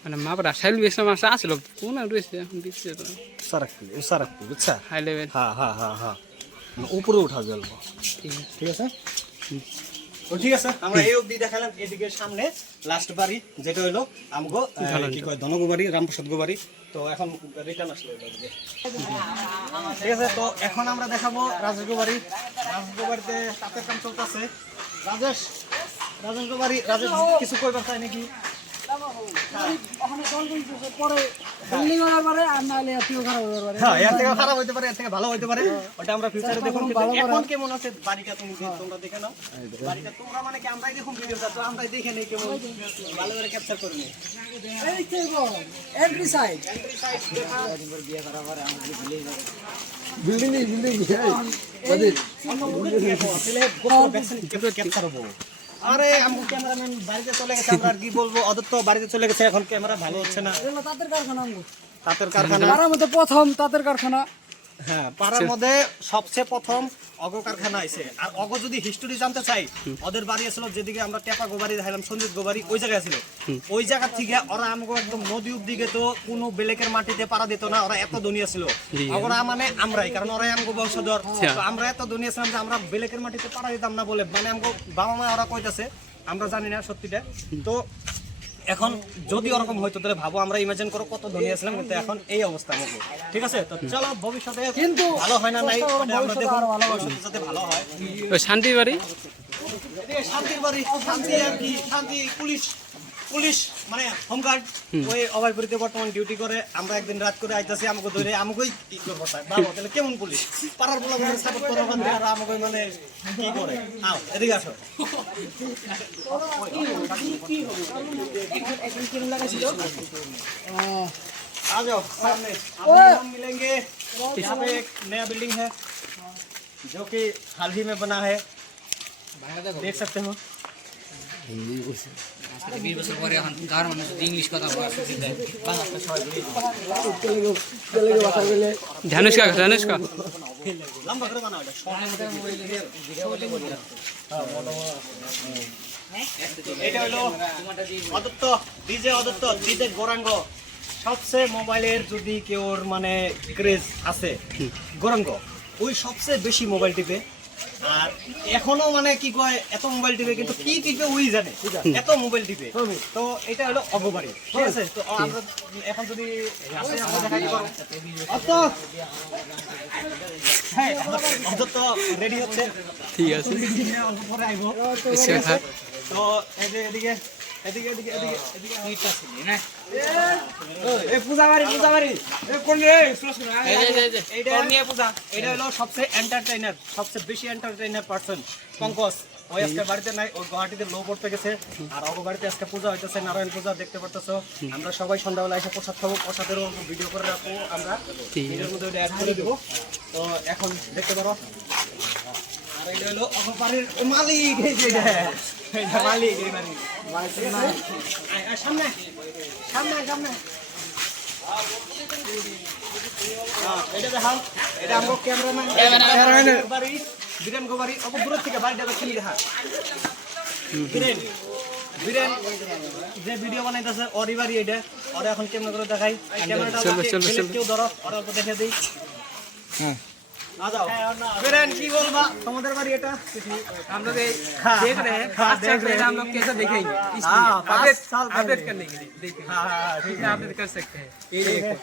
মানে মা বাবা সেল বেস্ট মাছ আসলো কোন রয়েছে এখন দিচ্ছে তো সারাক্তি বুঝছা। হাই লেভেল হ্যাঁ উপরে উঠা গেল, ঠিক আছে। ও ঠিক আছে, আমরা এই অবধি দেখালাম। এদিকে সামনে লাস্ট বাড়ি যেটা হলো আমগো কি কয় ধনগো বাড়ি, রামপ্রসাদ গো বাড়ি। তো এখন রিটার্ন আসলো এদিকে, ঠিক আছে। তো এখন আমরা দেখাবো রাজেশ গো বাড়ি। রাজেশ গো বাড়িতে তাঁতের কাম চলতেছে। রাজেশ গো বাড়ি, রাজেশ কিছু কইবার চাই নাকি? হ্যাঁ, এর থেকে খারাপ হইতে পারে, এর থেকে ভালো হইতে পারে, ওটা আমরা ফিউচারে দেখুন। কিন্তু এখন কেমন আছে বাড়িটা তোমরা দেখে নাও। বাড়িটা তোমরা মানে কি আমরাই দেখুন ভিডিওটা, তো আমরাই দেখে নেই কেমন ভালো করে ক্যাপচার করে নিই। ক্যাপচার হবো। আরে আমগো ক্যামেরাম্যান বাড়িতে চলে গেছে, আমরা আর কি বলবো। ওদের তো বাড়িতে চলে গেছে, এখন ক্যামেরা ভালো হচ্ছে না। তাঁতের কারখানা প্রথম তাঁতের কারখানা, হ্যাঁ, পাড়ার মধ্যে সবচেয়ে প্রথম অগ কারখানা আছে। আর অগ যদি হিস্টোরি জানতে চাই, ওদের বাড়ি ছিল যেদিকে আমরা টেপা গোবাড়ি দেখালাম, সঞ্জিত গোবাড়ি, ওই জায়গায় ছিল। ওই জায়গা থেকে ওরা আমগো একদম নদী দিকে তো কোনো বেলেকের মাটিতে পাড়া দিত না। ওরা এত দুনিয়া ছিল, ওরা মানে আমরাই, কারণ ওরাই আমগো বংশধর। তো আমরা এত দুনিয়া ছিলাম যে আমরা বেলেকের মাটিতে পাড়া দিতাম না বলে, মানে আমগো বাবা মা ওরা কইতাছে, আমরা জানি না সত্যিটা। তো এখন যদি ওরকম হয়তো তাহলে ভাবো, আমরা ইমাজিন করো কত ধনী আসলাম, কিন্তু এখন এই অবস্থা আমাকে, ঠিক আছে। তো চলো ভবিষ্যতে কিন্তু ভালো হয় না নাই আমরা দেখুন, ভবিষ্যতে যাতে ভালো হয়। শান্তি বাড়ি, এদিকে শান্তির বাড়ি, শান্তি আর কি, শান্তি পুলিশ মানে হোমগার্ড, ওই অভয়পুরীতে বর্তমান ডিউটি করে। আমরা একদিন রাত করে আইতাছি, আমাকে ধরে আমাকেই কি করবো বাবা, তাহলে কেমন পুলিশ পাড়ার বলা সাপোর্ট করো, আর আমাকে মানে কি করে। আও এদিকে আসো, आ जाओ सामने, हम मिलेंगे। यहाँ पे एक नया बिल्डिंग है जो कि हाल ही में बना है, देख सकते हो। 20 বছর পরে এখন গাঁর মানুষ ইংলিশ কথা বলা শিখে যায় বাংলা সবাই ধানুষ কা লম্বা করে বানাও এটা হলো অদত্ত ডিজে অদত্ত ডিজে গৌরাঙ্গ সবচেয়ে মোবাইলের যদি কেউর মানে ক্রেজ আছে গৌরাঙ্গ ওই সবচেয়ে বেশি মোবাইল টিপে আর এখনো মানে কি কয় এত মোবাইল টিপে কিন্তু কি টিপে ওই জানে এত মোবাইল টিপে তো এটা হলো অগবাড়ি ঠিক আছে তো আমরা এখন যদি আসে আমরা দেখাই করব হ্যাঁ অদত্ত রেডি হচ্ছে ঠিক আছে অল্প পরে আইবো তো এদিকে এদিকে এদিকে এদিকে এদিকে দুইটা ছিল না এই পূজাবাড়ি এই কোন রে এই তোর নিয়ে পূজা এটা হলো সবচেয়ে এন্টারটেইনার সবচেয়ে বেশি এন্টারটেইনার পারসন পঙ্কজ ওই আজকে বাড়িতে নাই ও গুয়াহাটিতে লো পড়তে গেছে আর অগ বাড়িতে আজকে পূজা হইতেছে নারায়ণ পূজা দেখতে পারতেছো আমরা সবাই সন্ধ্যাবেলা এসে প্রসাদ খাবো প্রসাদেরও ভিডিও করে রাখবো আমরা ভিডিওর মধ্যে ওটা অ্যাড করে দেবো তো এখন দেখতে পারো আর এটা হলো অগবাড়ির মালিক এই যে এটা মালিক এই বাড়ির সামনে সামনে সামনে এটা দেখাও এটা আমগো ক্যামেরাম্যান বাড়ি বীরেন গোবাড়ি অত দূর থেকে বাড়িটা দেখি দেখা বীরেন বীরেন যে ভিডিও বানাইতেছে ওরই বাড়ি এটা ওরা এখন ক্যামেরা করে দেখাই ক্যামেরাটা কেউ ধরো ওরা অল্প দেখে দিই হ্যাঁ आ जाओ बीरेन की बोलबा তোমাদের বাড়ি এটা हम लोग देख रहे हैं 5 साल पहले हम लोग कैसे देखेंगे हां 5 साल अपडेट करने के लिए देखेंगे हां हां ठीक है अपडेट कर सकते हैं ये देखो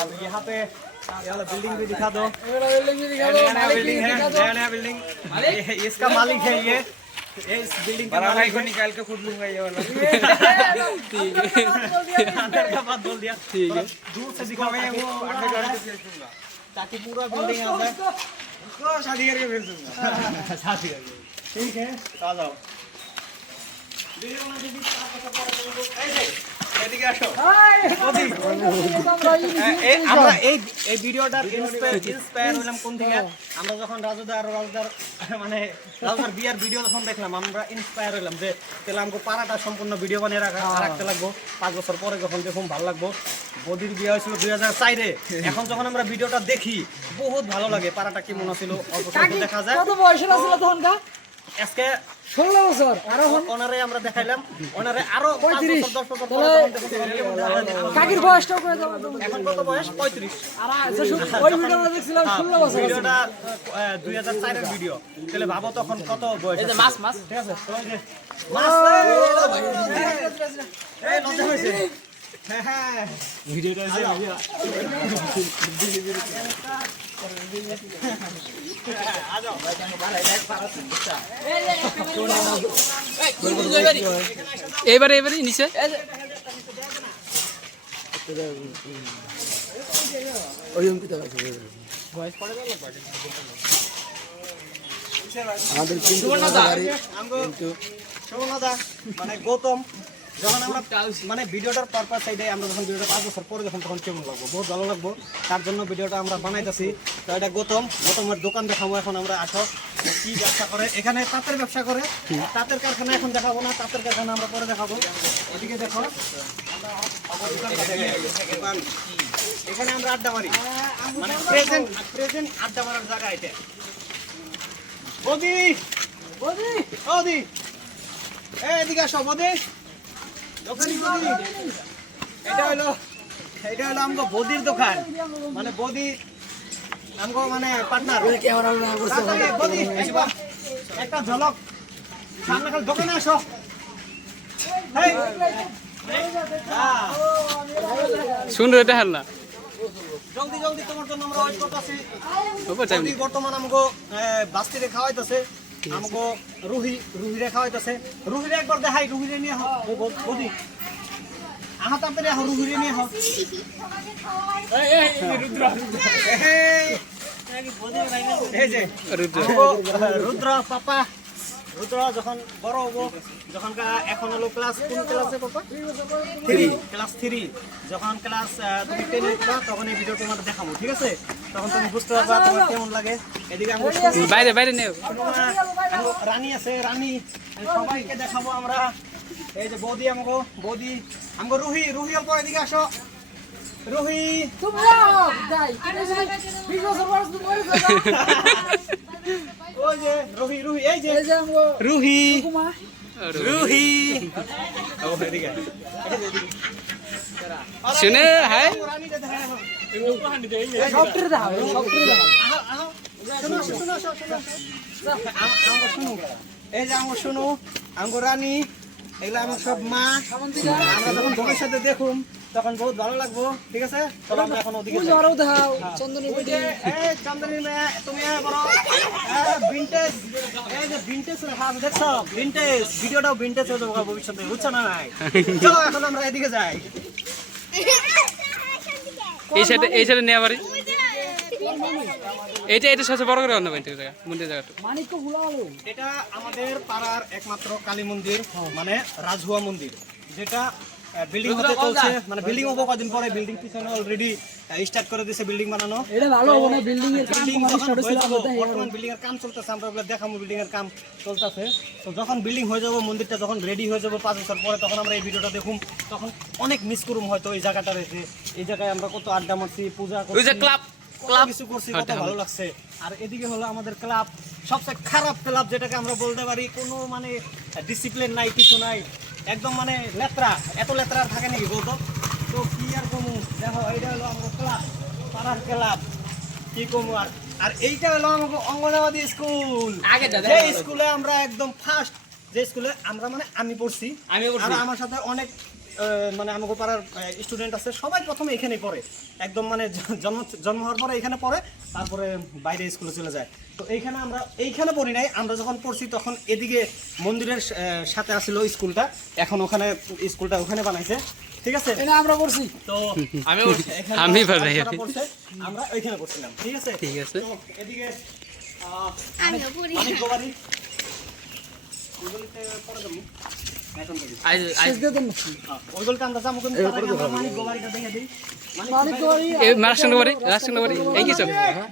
अब यहाँ पे ये वाला बिल्डिंग भी दिखा दो बिल्डिंग भी दिखा दो नया बिल्डिंग है नया बिल्डिंग इसका मालिक है ये इस बिल्डिंग का मालिक को निकाल के खुद लूंगा ये वाला अंदर का बात बोल दिया ठीक है दूर से दिखाओ वो अंडरग्राउंड से भेजूंगा ताकि पूरा बिल्डिंग आ जाए उसको शादी करके भेज दूंगा शादी करके ठीक है आ जाओ वीडियो में दीदी ऐसे এদিকে আসো আমরা এই ভিডিওটার ইন্সপায়ার হলাম কোন থেকে আমরা যখন রাজুদার মানে রাজুদার বিয়ার ভিডিও যখন দেখলাম আমরা ইন্সপায়ার হলাম যে তাহলে আমাকে পাড়াটা সম্পূর্ণ ভিডিও বানিয়ে রাখতে লাগবো 5 বছর পরে যখন দেখুন ভালো লাগবো বদির বিয়ে হয়েছিল 2004-এ এখন যখন আমরা ভিডিওটা দেখি বহুত ভালো লাগে পাড়াটা কেমন ছিল অল্প স্বল্প দেখা যায় কত বয়সের ছিল তখন কা আজকে 16 বছর আর ওনারে আমরা দেখাইলাম ওনারে আরো 5 বছর 10 বছর পরে যখন দেখুন কেমন দেখা যায়। কাকির বয়সটা করে দাও এখন কত বয়স 35 আর ওই ভিডিওটা দেখছিলাম 16 বছর ভিডিওটা 2004 এর ভিডিও তাহলে ভাবো তখন কত বয়স এই যে মাছ ঠিক আছে তো এই যে মাছ এই লজ্জা হইছে হ্যাঁ হ্যাঁ ভিডিওটা আছে এবারে নিচে সুবর্ণদা মানে গৌতম যখন আমরা মানে ভিডিওটার পারপাস এটাই আমরা যখন ভিডিওটা 5 বছর পরে যখন তখন কেমন লাগবো বহুত ভালো লাগবো তার জন্য ভিডিওটা আমরা বানাইতেছি তো এটা গৌতমের দোকান দেখাবো এখন আমরা আসো কি ব্যবসা করে এখানে তাঁতের ব্যবসা করে তাঁতের কারখানা এখন দেখাবো না তাঁতের কারখানা আমরা পরে দেখাবো এদিকে দেখো এখানে আমরা আড্ডা মারি মানে প্রেজেন্ট আড্ডা মারার জায়গা এটা বদি এদিকে আসো বদি এটা হলো আমগো বদির দোকান মানে বদি আমগো মানে পার্টনার বদি একটা ঝলক সামনে খালি দোকানে আসো শুন এটা হাল্লা জলদি তোমার জন্য আমরা ওয়েট করতেছি বদি বর্তমান আমগো বাস্তিরে খাওয়াইতেছে আমগো রুহিরে খাওয়াইতেছে রুহিরে একবার দেখাই রুহিরে নিয়ে বদি আহা তাড়াতাড়ি আহ রুহিরে নিয়ে আহ এই যে রুদ্র পাপা রুদ্র যখন বড় হবো যখন এখন হলো ক্লাস কোন ক্লাসে পাপা 3 ক্লাস 3 যখন ক্লাস তুমি 10 উঠবা তখন এই ভিডিও তোমাদের দেখাবো ঠিক আছে তখন তুমি বুঝতে পারবা তোমার কেমন লাগে এদিকে আমরা বাইরে নেও রানী আছে রানী সবাইকে দেখাবো আমরা এই যে বৌদি আমাকে বৌদি আমাকে রুহি রুহি অল্প এদিকে আসো রুহি তুমি যাও যাই কিন্তু 20 বছর বয়স তুমি মরে যাও ওই যে রুহি রুহি এই যে এই যে আমগো রুহি কুমা রুহি ও এদিকে শুনে হাই সবটরে দাও সবটরে দাও এই যে আমার শুনো আমার রানী এগুলো আমার সব মা সামন্তিকা আমরা যখন ভবিষ্যতে দেখুম তখন বহুত ভালো লাগবো ঠিক আছে চলো আমরা এখন ওদিকে যাই। পুজোরও দাও চন্দনের বেটি এই চন্দনী মেয়ে তুমি বড় ভিনটেজ এই যে ভিনটেজ হাত দেখছো ভিনটেজ ভিডিওটাও ভিনটেজ হয়ে যাবে ভবিষ্যতে বুঝছো না নাই চলো এখন আমরা এদিকে যাই এই সাইডে নিয়ে পারি এটা সবচেয়ে বড় করে অন্য বাইতে জায়গা মন্দির জায়গাটা মানিক্য ভুলালো এটা আমাদের পাড়ার একমাত্র কালী মন্দির মানে রাজহুয়া মন্দির যেটা বিল্ডিং হতে চলছে মানে বিল্ডিং হবো কদিন পরে বিল্ডিং পিছনে অলরেডি স্টার্ট করে দিয়েছে বিল্ডিং বানানো এটা ভালো হবে না বিল্ডিং এর কাম বিল্ডিং কমপ্লিট হয়েছিল বর্তমান বিল্ডিং এর কাম চলতেছে আমরা ওগুলো দেখাবো বিল্ডিং এর কাম চলতেছে তো যখন বিল্ডিং হয়ে যাবো মন্দিরটা যখন রেডি হয়ে যাবো 5 বছর পরে তখন আমরা এই ভিডিওটা দেখুম তখন অনেক মিস করুম হয়তো এই জায়গাটা রেখে এই জায়গায় আমরা কত আড্ডা মারছি পূজা ওই যে ক্লাব ক্লাব কিছু করছি কত ভালো লাগছে আর এদিকে হলো আমাদের ক্লাব সবচেয়ে খারাপ ক্লাব যেটাকে আমরা বলতে পারি কোনো মানে ডিসিপ্লিন নাই কিছু নাই একদম মানে লেত্রা এত লেত্রা আর থাকে নাকি বলতো তো কি আর কমু দেখো এইটা হলো আমাদের ক্লাব পাড়ার ক্লাব কি কমু আর এইটা হলো আমাদের অঙ্গনওয়াড়ি স্কুল আগে যে স্কুলে আমরা একদম ফার্স্ট যে স্কুলে আমরা মানে আমি পড়ছি আর আমার সাথে অনেক মানে আমাকে পাড়ার স্টুডেন্ট আছে সবাই প্রথমে এখানেই পড়ে একদম মানে জন্ম হওয়ার পরে এখানে পড়ে তারপরে বাইরে স্কুলে চলে যায় তো এইখানে আমরা এইখানে পড়ি নাই আমরা যখন পড়ছি তখন এদিকে মন্দিরের সাথে আসছিল স্কুলটা এখন ওখানে স্কুলটা ওখানে বানাইছে ঠিক আছে এটা আমরা করছি তো আমি বানাই যারা পড়ছে, আমরা ওইখানে পড়ছিলাম ঠিক আছে ঠিক আছে। তো এদিকে আমিও পড়ি। অনেক গোবারি ওইগুলিতে পড়ে যাবো এখন থেকে শেষ দিয়ে দেন নাকি ওইগুলিতে আমরা যাবো কিন্তু তার আগে আমরা মানিক গোবারিটা দেখে দিই মানিক্য বাড়ি এই রাষ্ট্রঙ্গ বাড়ি এঙ্কিছো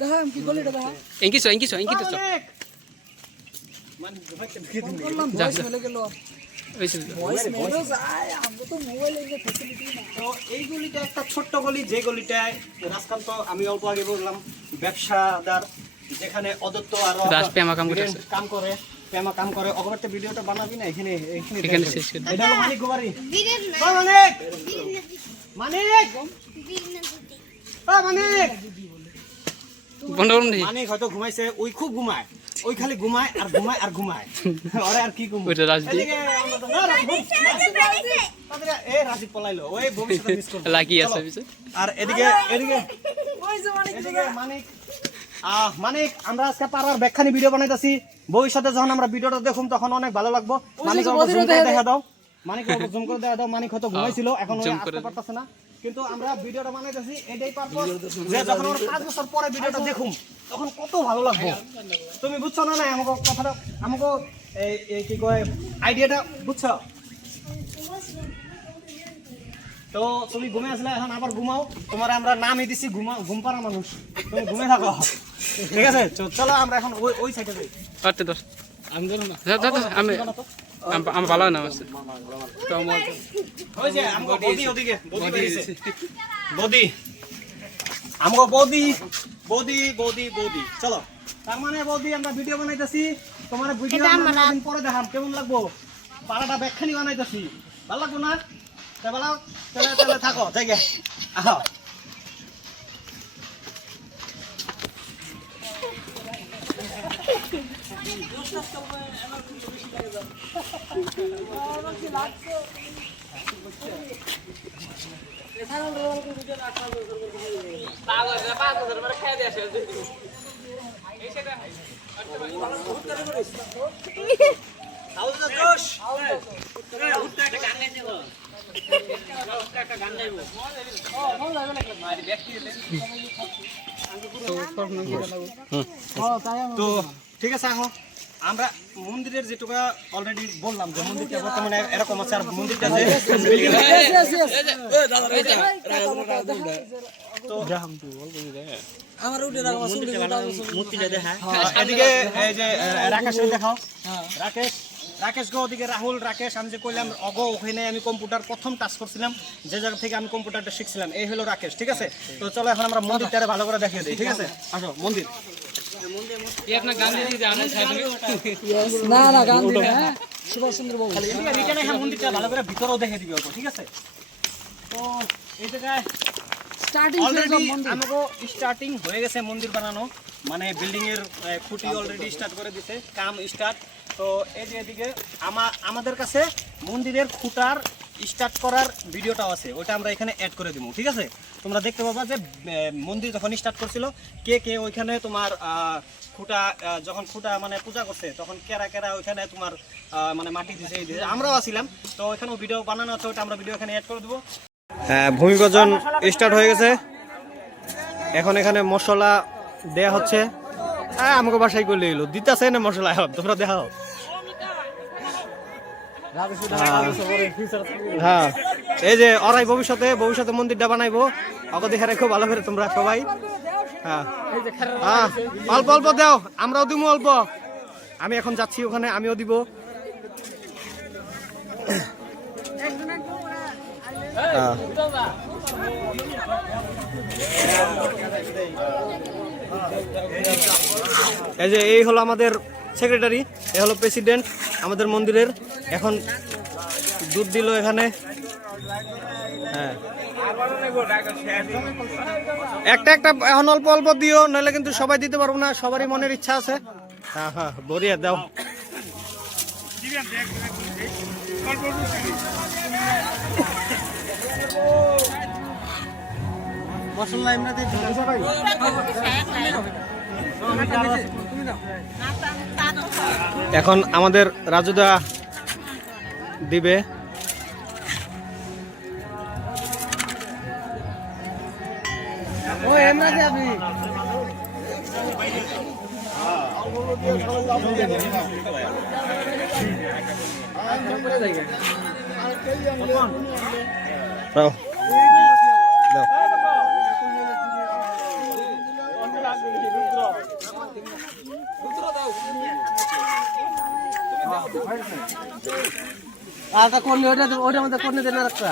দেখা কি গলিটা দেখা এঙ্কিছো মানিক গোবারিটা দেখে দিই করলাম ভয়েস মেলে গেল ওই ভয়েস মেলে যায় আমরা তো মোবাইলে যে ফ্যাসিলিটি না তো এই গলিটা একটা ছোট্ট গলি যে গলিটায় রাজকান্ত আমি অল্প আগে বললাম ব্যবসাদার যেখানে অদত্ত আর রাজ পেমা কাম করতেছে। পেমা কাম করে অগরতে ভিডিওটা বানাবি না এখানে এখানে শেষ করে এটা হলো মানিক গোবারি বীরের না ও মানিক বীরের না ও মানিক বন্ধ করুন নি মানিক হয়তো ঘুমাইছে ওই খুব ঘুমায় ওই খালি ঘুমায় আর ঘুমায় ওরে আর কি ঘুমায় ওইটা রাজদীপ। এদিকে আমরা তো- না, তাদের এ রাজীব পলাইলো ওই ভবিষ্যতে মিস করবে লাগি আছে চলো। পিছে আর এদিকে ওইছে মানিক এদিকে মানিক মানিক আমরা আজকে পাড়ার ব্যাখ্যানি ভিডিও বানাইতাছি ভবিষ্যতে যখন আমরা ভিডিওটা দেখুম তখন অনেক ভালো লাগবে মানিক যে অল্প বদিরে জুম করে দেখা দেখা দাও মানিক অল্প জুম করে দেখা দাও মানিক হয়তো ঘুমাইছিল এখন ওই জুম করে আসতে পারতাছে না কিন্তু আমরা ভিডিওটা বানাইতাছি এটাই পারপোজ যে যখন আমরা 5 বছর পরে ভিডিওটা দেখুম তখন কত ভালো লাগবে তুমি বুঝছো না আমাকে কথাটা আমাকে এই কি কয় আইডিয়াটা বুঝছো তো তুমি ঘুমে আসলে এখন আবার ঘুমাও তোমার আমরা নামই দিছি ঘুম পাড়া মানুষ তুমি ঘুমে থাকো ঠিক আছে চলো আমরা এখন ওই সাইডে যাই আটে দশ আমি জানো না আমি আমি ভালো না আছে তো আমার ওই যে আমগো বডি ওদিকে বডি বেরিয়েছে বডি আমগো বডি চলো তার মানে বডি আমরা ভিডিও বানাইতাছি তোমার ভিডিও আমরা দিন পরে দেখাম কেমন লাগবো পাড়াটা ব্যাখ্যানি বানাইতাছি ভালো লাগবো না তাহলে থাকো তাই গে আহ তো ঠিক আছে আহ আমরা মন্দিরের যেটুকা অলরেডি বললাম যে মন্দিরটা বর্তমানে এরকম আছে আর মন্দিরটা যে আমার উঠে রাখা এদিকে এই যে রাকেশ দেখাও রাকেশ রাকেশ গো ওদিকে রাহুল রাকেশ আমি যে কইলাম অগো ওখানে আমি কম্পিউটার প্রথম টাচ করছিলাম যে জায়গা থেকে আমি কম্পিউটারটা শিখছিলাম এই হলো রাকেশ ঠিক আছে তো চলো এখন আমরা মন্দিরটারে ভালো করে দেখিয়ে দিই ঠিক আছে আসো মন্দির ये अपना गांधी जी जाना साइड में না না গান দিন হ্যাঁ সুভাষ চন্দ্র বাবু এখানে হ্যাঁ মন্দিরটা ভালো করে ভিতরেও দেখিয়ে দিবি অল্প ঠিক আছে তো এই জায়গায় স্টার্টিং অলরেডি আমাকে স্টার্টিং হয়ে গেছে মন্দির বানানো মানে বিল্ডিং এর খুঁটি অলরেডি স্টার্ট করে দিছে কাম স্টার্ট তো এই যে এদিকে আমাদের কাছে মন্দিরের খুঁটার স্টার্ট করার ভিডিওটাও আছে ওটা আমরা এখানে অ্যাড করে দিব ঠিক আছে তোমরা দেখতে পাবা যে মন্দির যখন স্টার্ট করছিল কে কে ওইখানে তোমার খুঁটা যখন খুঁটা মানে পূজা করছে তখন কেরা কেরা ওইখানে তোমার মানে মাটি দিছে আমরাও আসছিলাম তো ওইখানেও ভিডিও বানানো আছে ওটা আমরা ভিডিও এখানে অ্যাড করে দেবো ভূমিপূজন স্টার্ট হয়ে গেছে এখন এখানে মশলা দেয়া হচ্ছে আমাকে বাসায় করলে এলো দিতেছে না মশলা এখন তোমরা দেখাও হ্যাঁ এই যে ওরাই ভবিষ্যতে মন্দিরটা বানাইবো ওকে দেখে রাখো ভালো করে তোমরা সবাই হ্যাঁ হ্যাঁ অল্প অল্প দাও আমরাও দিব অল্প আমি এখন যাচ্ছি ওখানে আমিও দিব এই যে এই হলো আমাদের সেক্রেটারি এই হলো প্রেসিডেন্ট আমাদের মন্দিরের এখন দুধ দিল এখানে হ্যাঁ একটা একটা এখন অল্প অল্প দিও নাহলে কিন্তু সবাই দিতে পারবো না সবারই মনের ইচ্ছা আছে হ্যাঁ হ্যাঁ বরিয়া দাও মশলা এমনিতে এখন আমাদের রাজুদা দিবে দাও আটা করলে ওটা মধ্যে করলে দেন একটা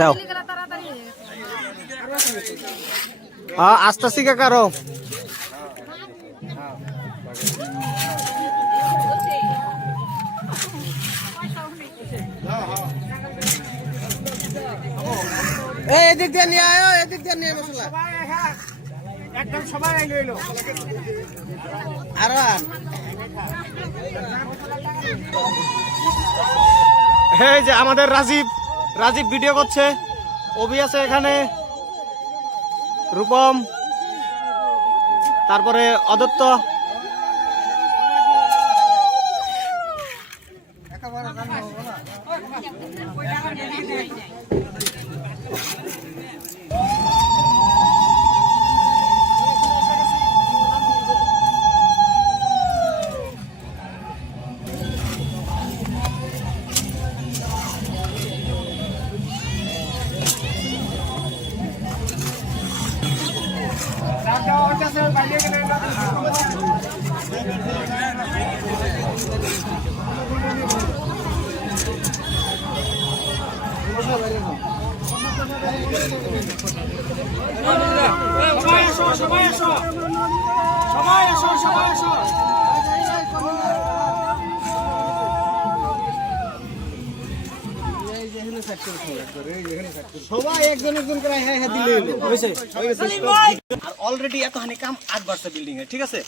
দাও আস্তে আস্তে কারো এদিক দিয়ে নিয়ে আয় এদিক দিয়ে নিয়ে মশলা একদম সবাই আইলো আর এই যে আমাদের রাজীব ভিডিও করছে অভি আছে এখানে রূপম তারপরে অদত্ত সবাই একজন একজন করে হ্যাঁ হ্যাঁ দিলে আর অলরেডি এতখানি কাম আগ বাড়ছে বিল্ডিং এ ঠিক আছে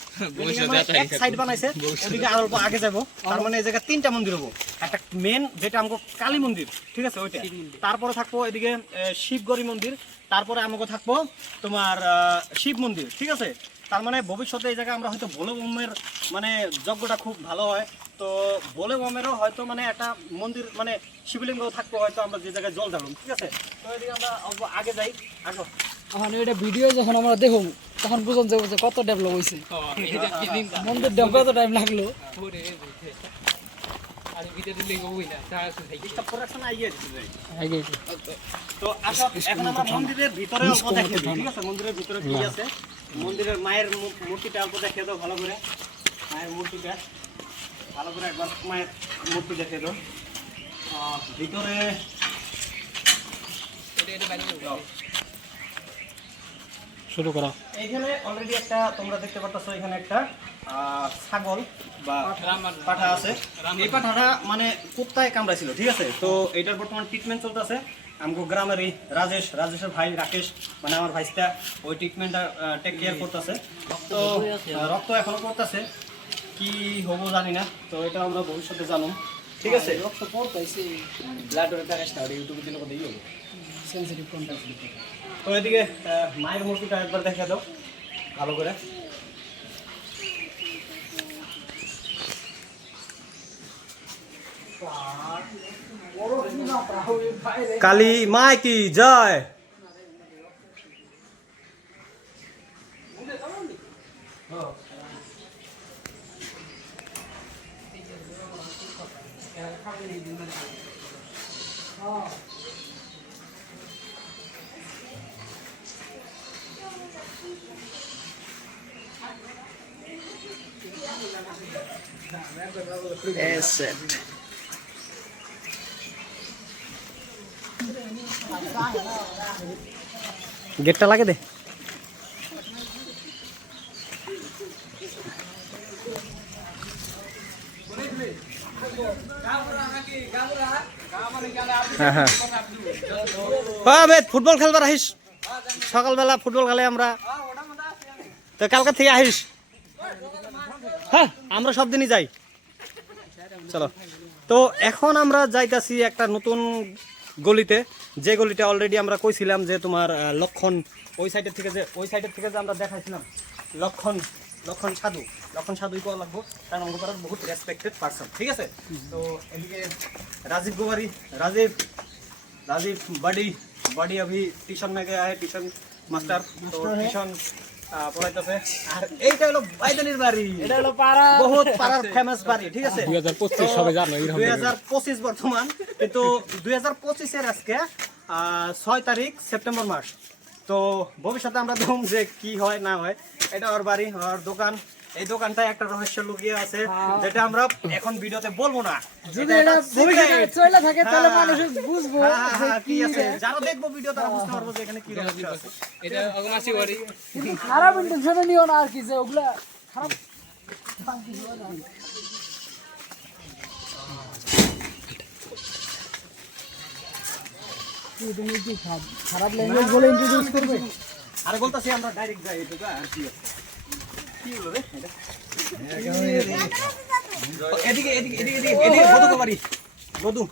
এক সাইড বানাইছে ওদিকে আর অল্প আগে যাবো তার মানে এই জায়গায় 3টা মন্দির হবো একটা মেন যেটা আমাকে কালী মন্দির ঠিক আছে ওইটা তারপরে থাকবো এদিকে শিবগড়ি মন্দির তারপরে আমাকে থাকবো তোমার শিব মন্দির ঠিক আছে তার মানে ভবিষ্যতে এই জায়গায় আমরা হয়তো ভোলে বমের মানে যজ্ঞটা খুব ভালো হয় তো ভোলে বমেরও হয়তো মানে একটা মন্দির মানে শিবলিঙ্গ থাকবো হয়তো আমরা যে জায়গায় জল ঢালুন ঠিক আছে তো এদিকে আমরা আগে যাই আসো এখন এটা ভিডিও যখন আমরা দেখো তখন বুঝন যাবো যে কত ডেভেলপ হয়েছে মন্দির ডেভেলপ কত টাইম লাগলো আর ভিতরে লিখবো না তা আছে ডিস্টার্ব করার সময় আইয়ে দিতে আগে তো আসো এখন আমরা মন্দিরের ভিতরে অল্প দেখে দিই, ঠিক আছে? মন্দিরের ভিতরে কি আছে, মন্দিরের মায়ের মূর্তিটা অল্প দেখে দাও ভালো করে। মায়ের মূর্তিটা ভালো করে একবার মায়ের মূর্তি দেখে দাও। ভিতরে এটা বাইরে যাও শুরু করো। এইখানে অলরেডি একটা তোমরা দেখতে পাচ্ছ, এখানে একটা ছাগল বা পাঠা আছে। এই পাঠাটা মানে কুত্তায় কামড়াইছিল, ঠিক আছে? তো এটার বর্তমান ট্রিটমেন্ট চলতেছে। আমগো গ্রামেরই রাজেশের ভাই রাকেশ, মানে আমার ভাইসটা ওই ট্রিটমেন্টটা টেক কেয়ার করতেছে। তো রক্ত এখনো পড়তেছে, কি হবো জানি না, তো এটা আমরা ভবিষ্যতে জানো, ঠিক আছে? রক্ত পড়তাইছে ব্লাডের প্যাকেজটা ইউটিউবে দিলে কত হবে সেনসিটিভ কন্টাক্ট। তো এদিকে মায়ের মূর্তিটা একবার দেখা দাও ভালো করে। কালী মা কি জয়। গেটটা লাগে দে। ফুটবল খেলবার আহিস, সকালবেলা ফুটবল খেলে আমরা, তো কালকে থেকে আহিস। হ্যাঁ আমরা সব দিনই যাই। চলো, তো এখন আমরা যাইতাছি একটা নতুন গলিতে, যে গলিটা অলরেডি আমরা কইছিলাম যে তোমার লক্ষণ ওই সাইডের থেকে যে আমরা দেখাইছিলাম লক্ষণ সাধুই করা লাগবো, কারণ আমাকে পাড়ার বহুত রেসপেক্টেড পার্সন, ঠিক আছে? তো এদিকে राजीव गोवारी राजीव बड़ी अभी ट्यूशन में गया है, ट्यूशन मास्टर, तो ट्यूशन পড়াইতেছে। আর এইটা হলো বাইদানির বাড়ি, এটা হলো পাড়া, বহুত পাড়ার ফেমাস বাড়ি, ঠিক আছে? 2025 সবাই জানো এরকম 2025 বর্তমান, কিন্তু 2025 এর আজকে 6 তারিখ সেপ্টেম্বর মাস। তো ভবিষ্যতে আমরা দেখুন যে কি হয় না হয়। এটা ওর বাড়ি, ওর দোকান। এই দোকানটায় একটা রহস্য লুকিয়ে আছে, যেটা আমরা এখন ভিডিওতে বলবো না। যদি এটা ভবিষ্যতে চলে থাকে তাহলে মানুষ বুঝবো কি আছে, যারা দেখবো ভিডিও তারা বুঝতে পারবো যে এখানে কি রহস্য আছে। এটা অগমাসি বাড়ি কিন্তু খারাপ ইন্টেনশনে নিও না আর কি, যে ওগুলা খারাপ তুমি কি খারাপ ল্যাঙ্গুয়েজ বলে ইন্ট্রোডিউস করবে? আরে বলতাছি আমরা ডাইরেক্ট যাই, এটা আর কি আছে, কি হলো রে এটা? এদিকে এদিকে এদিকে এদিকে গদু বাড়ি, গদু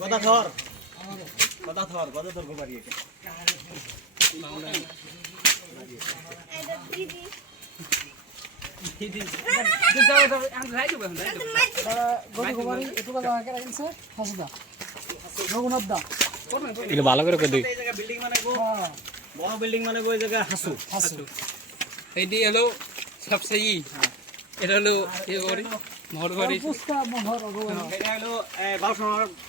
গদাধর বাড়ি এটা। গতবারই একটু কথা আগে রাখছে হাসদা রঘুনাথ দা এটা ভালো করে কই দিই। এই জায়গা বিল্ডিং মানে গো, বড় বিল্ডিং মানে গো, এই জায়গা হাসু। এইটি হলো সবচেয়ে এটা হলো এই বাড়ি মহর বাড়ি পুস্তা মোহর অগবান এটা হলো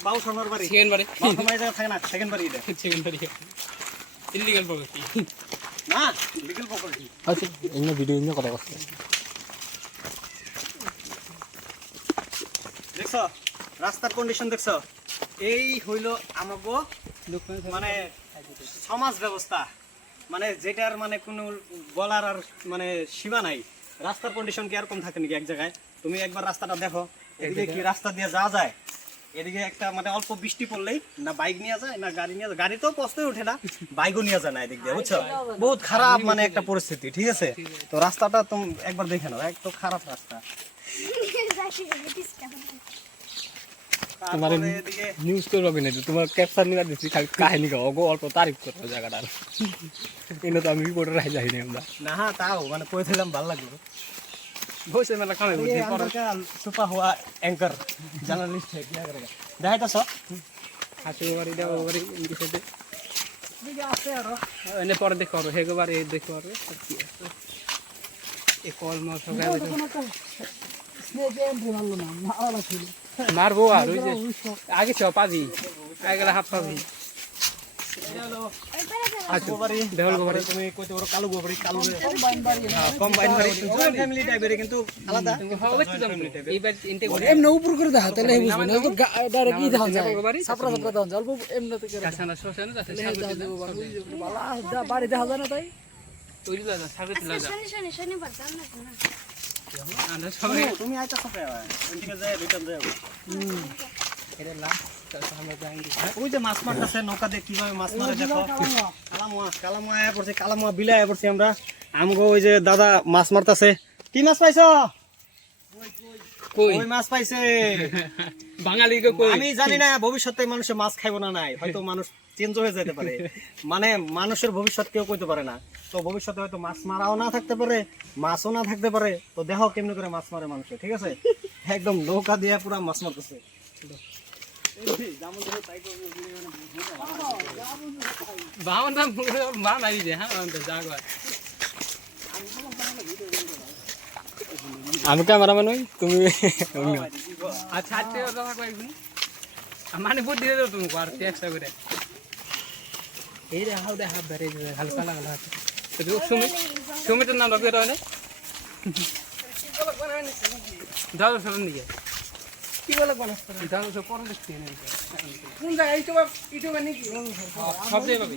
বাউসনের বাড়ি। সেকেন্ড বাড়ি বাউসনের জায়গা থাকে না, সেকেন্ড বাড়ি এটা। সেকেন্ড বাড়ি ইলিগাল প্রপার্টি না, লিগ্যাল প্রপার্টি। আচ্ছা এই ভিডিও নিয়ে কথা বলছি। দেখছো রাস্তার কন্ডিশন, দেখছো? এই হইলো আমাগো মানে সমাজ ব্যবস্থা, মানে যেটার মানে কোনো বলার আর মানে সীমা নাই। রাস্তার কন্ডিশন কি এরকম থাকে নাকি এক জায়গায়? তুমি একবার রাস্তাটা দেখো, এদিকে কি রাস্তা দিয়ে যাওয়া যায়? এদিকে একটা মানে অল্প বৃষ্টি পড়লেই না বাইক নিয়ে যায় না গাড়ি নিয়ে যায়, গাড়ি তো প্রশ্নই ওঠে না, বাইকও নিয়ে যায় না এদিক দিয়ে, বুঝছো? বহুত খারাপ মানে একটা পরিস্থিতি, ঠিক আছে? তো রাস্তাটা তুমি একবার দেখে নাও, একদম খারাপ রাস্তা। তোমার তারপরে এদিকে নিউজ করবো কিনা, তোমার ক্যাপচার নিয়ে দিচ্ছি খালি কাহিনী গাও, অগো অল্প তারিফ করবো জায়গাটার। এনে তো আমি রিপোর্টার রাই যাই না আমরা। না হ্যাঁ তাও মানে কই দিলাম ভালো লাগলো। বসে মেলা কামে ये বুঝি अंदर का छुपा हुआ एंकर जर्नलिस्ट है, क्या करेगा? देखाई तो सब হাসি বাড়ি দেওয়া বাড়ি ইনকি সাথে দিকে আছে আর এনে পরে দেখো আর হেগো বাড়ি দেখো আর কি আছে এ কল মাছ সব কোনো একটা স্নেক এন্ট্রি মারলো না মারা ছিল মারবো আর ওই যে আগে চ পাবি আগে গেলে হাত পাবি আচ্ছা গোবারি দেওয়াল গোবারি। তুমি কইতে পারো কালো গোবারি কালো কম্বাইন বাড়ি কম্বাইন বাড়ি জয়েন্ট ফ্যামিলি টাইপের কিন্তু আলাদা এইবার ইনতে করে এমনি উপর করে দেখা তাহলে বুঝবো না তো ডাইরেক্ট ই দেখা যায় বাড়ি, সাপড়া সাপড়া দেখা যায় অল্প এমনি তো করে কাছানা শ্মশানে যাচ্ছে বাড়ি দেখা যায় না তাই ওই লাগা সাগর আজকে লাগা শনিবার যান না কেন? আমরা সবাই তুমি আইতাছো প্রায় ওইদিকে যায় রিটার্ন যায় এটা লাস্ট তারপর আমরা যাইঙ্গে ওই যে মাছ মারতেছে নৌকা দিয়ে কিভাবে মাছ মারে দেখো কালামুয়া আয়া পড়ছে কালামুয়া বিলে আয়া পড়ছি আমরা আমগো ওই যে দাদা মাছ মারতেছে কি মাছ পাইছো কই ওই মাছ পাইছে বাঙালি কে কই আমি জানি না ভবিষ্যতে মানুষে মাছ খাইবো না নাই হয়তো মানুষ চেঞ্জ হয়ে যেতে পারে মানে মানুষের ভবিষ্যৎ কেউ কইতে পারে না তো ভবিষ্যতে হয়তো মাছ মারাও না থাকতে পারে মাছও না থাকতে পারে তো দেখো কেমনে করে মাছ মারে মানুষে ঠিক আছে একদম নৌকা দিয়ে পুরা মাছ মারতেছে বাউন্ডা মা নাই দে হ্যাঁ বাউন্ডা জাগা আমি ক্যামেরাম্যান হই তুমি আচ্ছা আচ্ছা কথা কইবি মানে বুদ্ধি দে তুমি আর চেষ্টা করে এই রে হাউ দে হাত ধরে হালকা লাগা আছে তো সুমি সুমিটার নাম রাখবে রে দাও সরন দিকে কি বলে বানাস দাও সব পরে দেখতে নেই কোন জায়গায় ইউটিউবে নাকি সব দিয়ে পাবি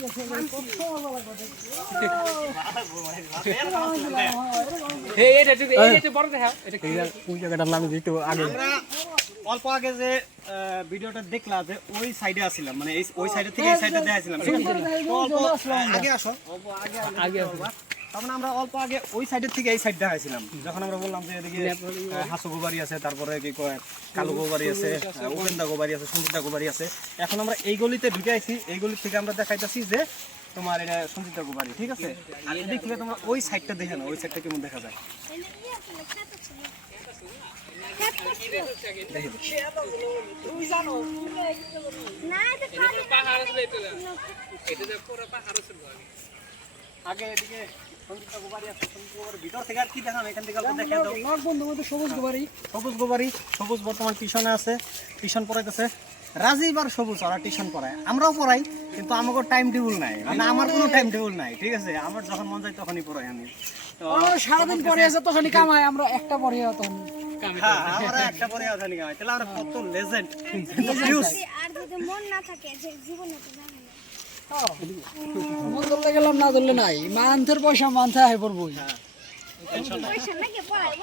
এই এটা তুই এই বড় দেখা এটা কি ওই জায়গাটার নাম একটু আগে আমরা অল্প আগে যে ভিডিওটা দেখলা যে ওই সাইডে আসছিলাম মানে এই ওই সাইডে থেকে এই সাইডে দেখাছিলাম ঠিক আছে তো অল্প আগে আসো অল্প আগে আগে তখন আমরা অল্প আগে ওই সাইডের থেকে এই সাইড দেখাইছিলাম যখন আমরা বললাম যে এদিকে হাসু গোবারি আছে তারপরে কি কয় কালো গোবারি আছে উপেন্দা গোবারি আছে সঞ্জিতা গোবারি আছে এখন আমরা এই গলিতে ঢুকে আইছি এই গলি থেকে আমরা দেখাইতেছি যে তোমার এটা সঞ্জিতা গোবারি ঠিক আছে আর এদিক থেকে তোমরা ওই সাইডটা দেখে নাও ওই সাইডটা কেমন দেখা যায় না এটা খালি পাহাড় আছে এটা যে পুরো পাহাড় আছে আগে এদিকে সঞ্জিতা গোবারি আছে সঞ্জিতা গোবারির ভিতর থেকে আর কি দেখানো এখান থেকে অল্প দেখা দাও নক বন্ধু মধ্যে সবুজ গোবারি সবুজ গোবারি সবুজ বর্তমান টিউশনে আছে টিউশন পড়াইতেছে রাজীব আর সবুজ ওরা টিউশন পড়ায় আমরাও পড়াই কিন্তু আমাকে টাইম টেবিল নাই মানে আমার কোনো টাইম টেবিল নাই ঠিক আছে আমার যখন মন চাই তখনই পড়াই আমি তো সারাদিন পরে আছে তখনই কামাই আমরা একটা পরে তখন হ্যাঁ আমরা একটা পরে আধানি গাই তাহলে আমরা কত লেজেন্ড আর যদি মন না থাকে যে জীবনে তো যাবে না। মন ধরলে গেলাম না ধরলে নাই মান্থের পয়সা মান্থে আয় পড়বই পয়সা নাকি পড়াই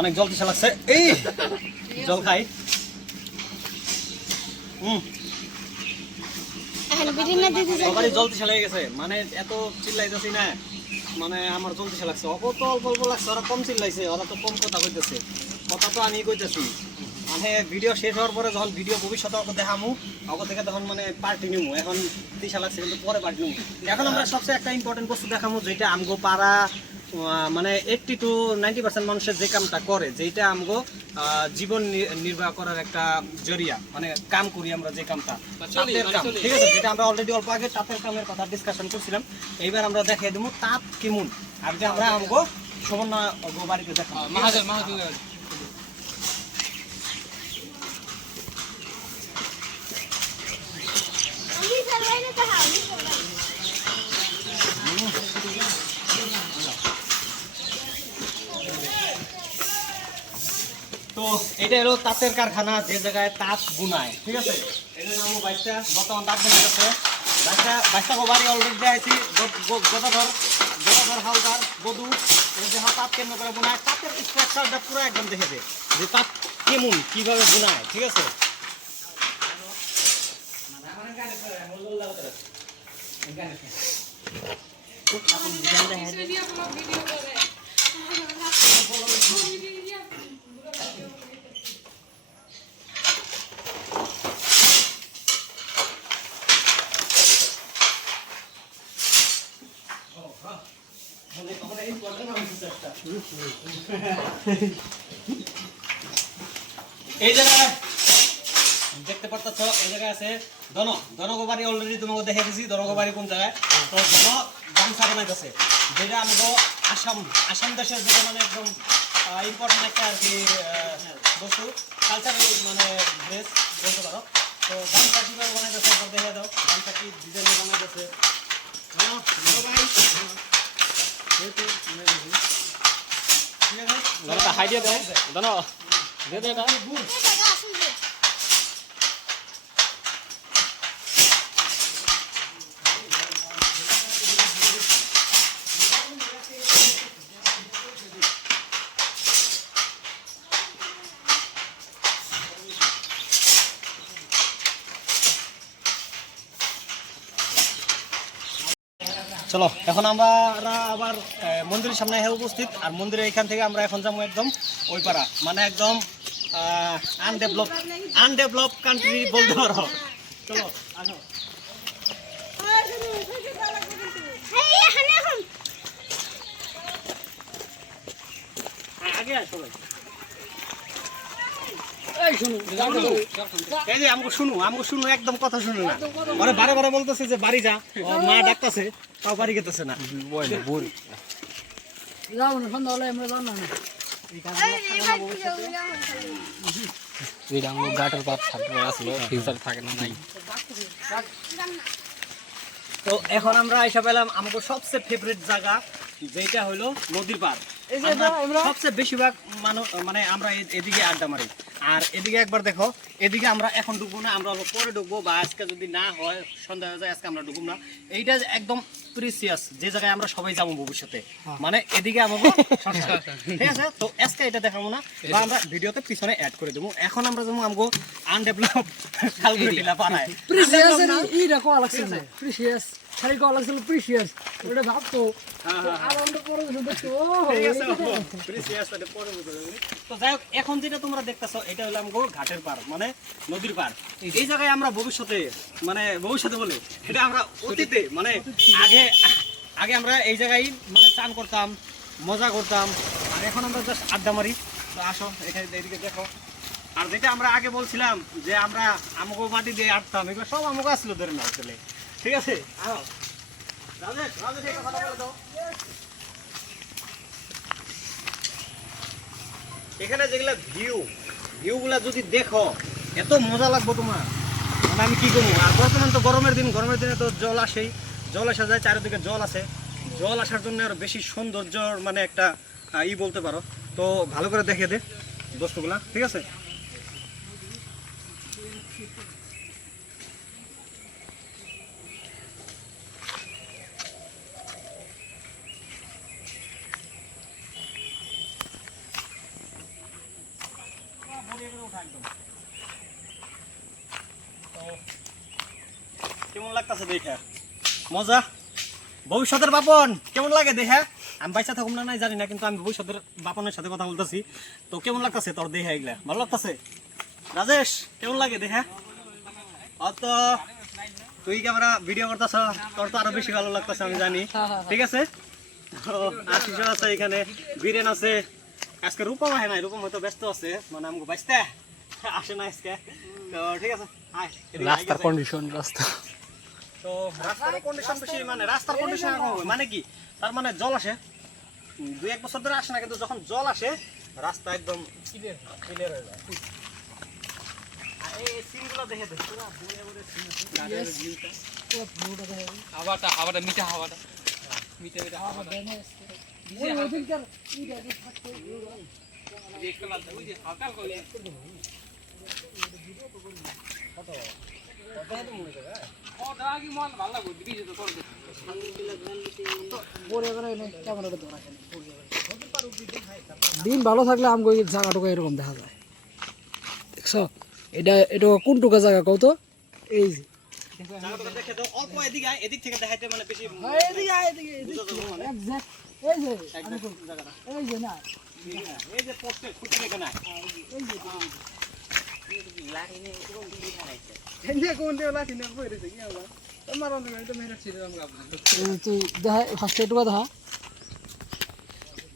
অনেক জল তৃষা লাগছে এই জল খাই এখন বিড়ি না দিতে সবারই জল তৃষা লেগে গেছে মানে এত চিল্লাইতেছি না মানে আমার জল তৃষা লাগছে অল্প তো অল্প অল্প লাগছে ওরা কম চিল্লাইছে ওরা তো কম কথা কইতেছে কথা তো আমি কইতেছি মানে ভিডিও শেষ হওয়ার পরে যখন ভিডিও ভবিষ্যতে ওকে দেখামু ওকে দেখে তখন মানে পার্টি নিমু এখন তৃষা লাগছে কিন্তু পরে পার্টি নিমু এখন আমরা সবচেয়ে একটা ইম্পর্টেন্ট বস্তু দেখামু যেটা আমগো পাড়া মানে 80 to 90% মানুষের যে কামটা করে যেটা আমগো জীবন নির্বাহ করার একটা জরিয়া মানে কাম করি আমরা যে কামটা তাঁতের কাম ঠিক আছে যেটা আমরা অলরেডি অল্প আগে তাঁতের কামের কথা ডিসকাশন করছিলাম এইবার আমরা দেখিয়ে দেবো তাঁত কেমন আর যে আমরা আমগো সুবর্ণ বাড়িতে দেখাবো মহাজন মহাজন আমি চালাই না তো আমি তো এটা হলো তাঁতের কারখানা যে জায়গায় তাঁত বুনায় ঠিক আছে এই জন্য আমার বাইশটা বর্তমান তাঁত বুনে গেছে বাইশটা গোবারি অলরেডি দেখাইছি গদাধর হালদার বধু দেখা তাঁত কেমন করে বুনায় তাঁতের স্ট্রাকচারটা পুরো একদম দেখে দে যে তাঁত কেমন কিভাবে বুনায় ঠিক আছে এই জায়গায় দেখতে পারতেছ এই জায়গায় আছে দনগোবারি অলরেডি তোমাকে দেখে দিয়েছি দনগোবারি কোন জায়গায় তো গামছা বানাইতেছে যেটা আমাকে আসাম দেশের যেটা মানে একদম ইম্পর্টেন্ট একটা আর কি বস্তু কালচারাল মানে ড্রেস বলতে পারো। তো গামছা কীভাবে বানাইতেছে একবার দেখে দাও, গামছা কি ডিজাইনে বানাইতেছে। ভালো ভাই, ধরো হাই দিয়ে দাও, জানো দিয়ে দাও এটা। চলো এখন আমরা আবার মন্দিরের সামনে এসে উপস্থিত। আর মন্দিরের এখান থেকে আমরা এখন যাবো একদম ওই পাড়া, মানে একদম আনডেভেলপ কান্ট্রি বলতে পারো। চলো আসো। আগে আসো ভাই। এই যে আমাকে শুনো একদম কথা শুনো না। ওরা বারে বারে বলতেছে যে বাড়ি যা, ওর মা ডাকতেছে তাও বাড়ি গেতেছে না। যাবো না, সন্ধ্যা হলে আমরা যাবো না। যেটা আমার গাটার পাত থাকবে আসলো ফিউচার থাকে না নাই। তো এখন আমরা এসে পেলাম আমাকে সবচেয়ে ফেভারিট জায়গা, যেটা হলো নদীর পার। সবচেয়ে বেশিরভাগ মানুষ মানে আমরা এদিকে আড্ডা মারি। আর এদিকে একবার দেখো, এদিকে আমরা এখন ঢুকবো না, আমরা অল্প পরে ঢুকবো, বা আজকে যদি না হয় সন্ধ্যা হয়ে যায় আজকে আমরা ঢুকবো না। এইটা একদম প্রিসিয়াস যে জায়গায় আমরা সবাই যাবো ভবিষ্যতে, মানে এদিকে আমাকে ঠিক আছে। তো আজকে এটা দেখাবো না, বা আমরা ভিডিওতে পিছনে অ্যাড করে দেবো। এখন আমরা যেমন আমাকে আনডেভেলপ খালগুটিলা পাড়ায় প্রিসিয়াস ই রাখো লাগছে না, প্রিসিয়াস খালি কল লাগছিল প্রিসিয়াস, ওটা ভাবতো আর আমরা পরে দেখো। ঠিক আছে, প্রিসিয়াস এটা পরে বুঝা যাবে। তো যাই হোক, এখন যেটা তোমরা দেখতেছো এটা হলো আমাকে ঘাটের পার, মানে নদীর পার। এই জায়গায় আমরা ভবিষ্যতে বলে এটা আমরা অতীতে মানে আগে আমরা এই জায়গায় মানে চান করতাম, মজা করতাম, আর এখন আমরা জাস্ট আড্ডা মারি। তো আসো এখানে এদিকে দেখো। আর যেটা আমরা আগে বলছিলাম যে আমরা আমাকে মাটি দিয়ে আটতাম, এগুলো সব আমাকে আসলো ধরে না আসলে। ঠিক আছে, আও রাজেশ একটা কথা বলে দাও। এখানে যেগুলা ভিউগুলা যদি দেখো এত মজা লাগবে তোমার, মানে আমি কি করবো। আর বর্তমান তো গরমের দিনে তো জল আসা যায়, চারিদিকে জল আছে। জল আসার জন্য আরো বেশি সৌন্দর্যর মানে একটা বলতে পারো। তো ভালো করে দেখে দে বস্তুগুলা, ঠিক আছে। কেমন লাগতেছে দেখা মজা? ভবিষ্যতের বাপন কেমন লাগে দেখা? আমি বাইসা থাকুম না নাই জানি না, কিন্তু আমি ভবিষ্যতের বাপনের সাথে কথা বলতেছি। তো কেমন লাগতেছে তোর দেখা? এগুলা ভালো লাগতেছে? রাজেশ কেমন লাগে দেখা? অত তুই ক্যামেরা ভিডিও করতেছ, তোর তো আরো বেশি ভালো লাগতেছে আমি জানি, ঠিক আছে। আশিস আছে এখানে, বীরেন আছে, আজকে রূপম আহে নাই, রূপম হয়তো ব্যস্ত আছে, মানে আমাকে বাইসতে আসে না আজকে। তো ঠিক আছে, রাস্তার কন্ডিশন তো রাস্তার কন্ডিশন বেশি, মানে রাস্তার কন্ডিশন মানে কি, তার মানে জল আসে 2-1 বছর ধরে আসে না, কিন্তু যখন জল আসে রাস্তা একদম ক্লিয়ার হয়ে যায়। আর এই সিনগুলো দেখে দে, পুরো হাওয়াটা মিঠা হাওয়াটা ওদিনকার দিন ভালো থাকলে আমগো এই জায়গাটুকু এরকম দেখা যায়, দেখছো? এটা কোন টুকা জায়গা কও তো? এই যে দেখে দাও অল্প এদিক থেকে দেখাইতে মানে বেশি এদিকে exact, এই যে জায়গাটা, এই যে না এই যে পোস্টে খুঁটি রেখে না, তুই দেখা ফার্স্ট এটুকু দেখা,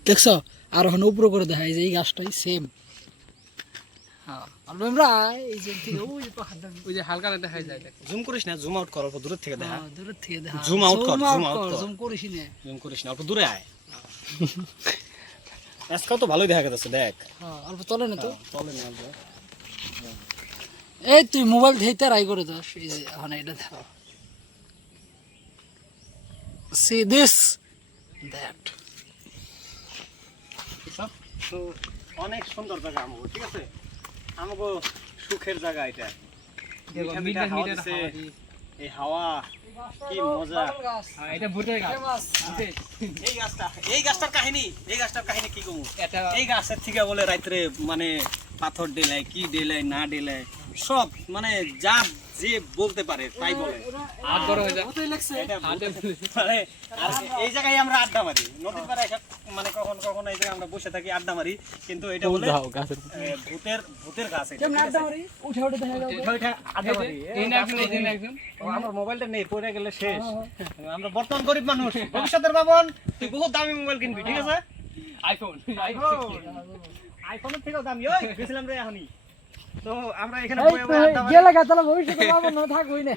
দেখছো? আর ওখানে উপরে করে দেখা, এই যে এই গাছটাই সেম। হ্যাঁ, আমরা এই যে ওই যে হালকা দেখা যায়। জুম করিস না, জুম আউট কর, অল্প দূরের থেকে দেখা, দূরের থেকে দেখা, জুম আউট কর, জুম করিস না, জুম করিস না, অল্প দূরে আয়। আজকাল তো ভালোই দেখা যাচ্ছে দেখ হ্যাঁ অল্প তলে না তো চলে না এই তুই মোবাইল ধেইতে রাই করে দাস এই যে এখন এটা দেখো সি দিস দ্যাট তো অনেক সুন্দর জায়গা আমাকে ঠিক আছে আমাকে সুখের জায়গা এটা মিঠা মিঠা হাওয়া দিছে, এই হাওয়া কি মজা। এটা ভুটের গাছ এই গাছটার কাহিনী কি কমু এটা এই গাছের থেকে বলে রাত্রে মানে পাথর ডেলায় কি ডেলায় না ডেলায় সব মানে যা যে বলতে পারে তাই বলে। হাত বড় হয়ে যায় এটা হাতে মানে আর এই জায়গায় আমরা আড্ডা মারি নদীর পাড়ে মানে কখন কখন এই জায়গায় আমরা বসে থাকি আড্ডা মারি কিন্তু এটা বলে ভূতের গাছ এটা কেমন আড্ডা মারি উঠে উঠে দেখা যাবে ওইটা আড্ডা মারি এই না একজন ও, আমার মোবাইলটা নেই পড়ে গেলে শেষ। আমরা বর্তমান গরিব মানুষ ভবিষ্যতের বাবন তুই বহুত দামি মোবাইল কিনবি ঠিক আছে আইফোন আইফোনের থেকেও দামি ওই গেছিলাম রে এখনই তো আমরা এখানে এই বয়ে তো বয়ে আড্ডা মারি। গেলে গাছালা ভবিষ্যতে পাবো না থাকবই না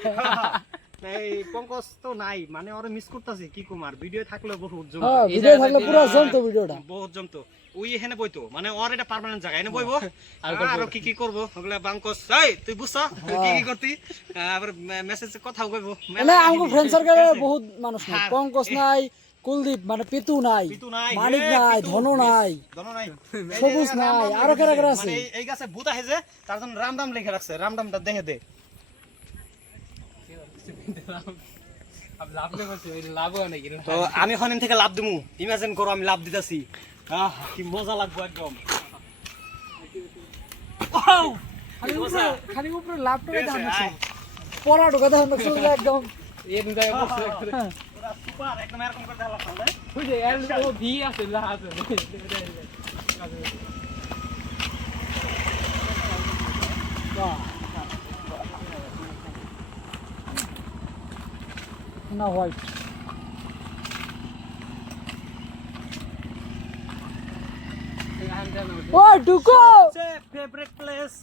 এই পঙ্কজ তো নাই মানে ওরে মিস করতেছি কি কুমার ভিডিও থাকলে বহুত জমতো হ্যাঁ ভিডিও থাকলে পুরো জমতো ভিডিওটা বহুত জমতো ওই এখানে বইতো মানে ওর এটা পার্মানেন্ট জায়গা এনে বইবো আর কি কি করবো ওগুলা বাঙ্কস এই তুই বুঝছ কি কি করতি আবার মেসেজ কথাও কইবো মানে আমগো ফ্রেন্ড সার্কেলে বহুত মানুষ নাই পঙ্কজ নাই কুলদীপ মানে পিতু নাই পিতু নাই, মানিক হে, নাই পিতু। ধনু নাই জানো নাই সবুজ নাই আরো কারা কারা আছে মানে এই গাছে ভূত আছে যে তার জন্য রামদাম লিখে রাখছে রামদামটা দেখে দে লাভ নেই বলছি লাভও নেই তো আমি এখন থেকে লাভ দিমু ইমাজিন করো আমি লাভ দিতাছি কি মজা লাগবে একদম খালি উপরে ল্যাপটপে দাম আছে পড়া ঢোকা দাম শুনলে একদম এর দায় বসে পুরা সুপার একদম এরকম করে দেখালা সামনে বুঝে এল ও ভি আছে লা আছে না হোয়াইট ও ঢুকো ফেভারিট প্লেস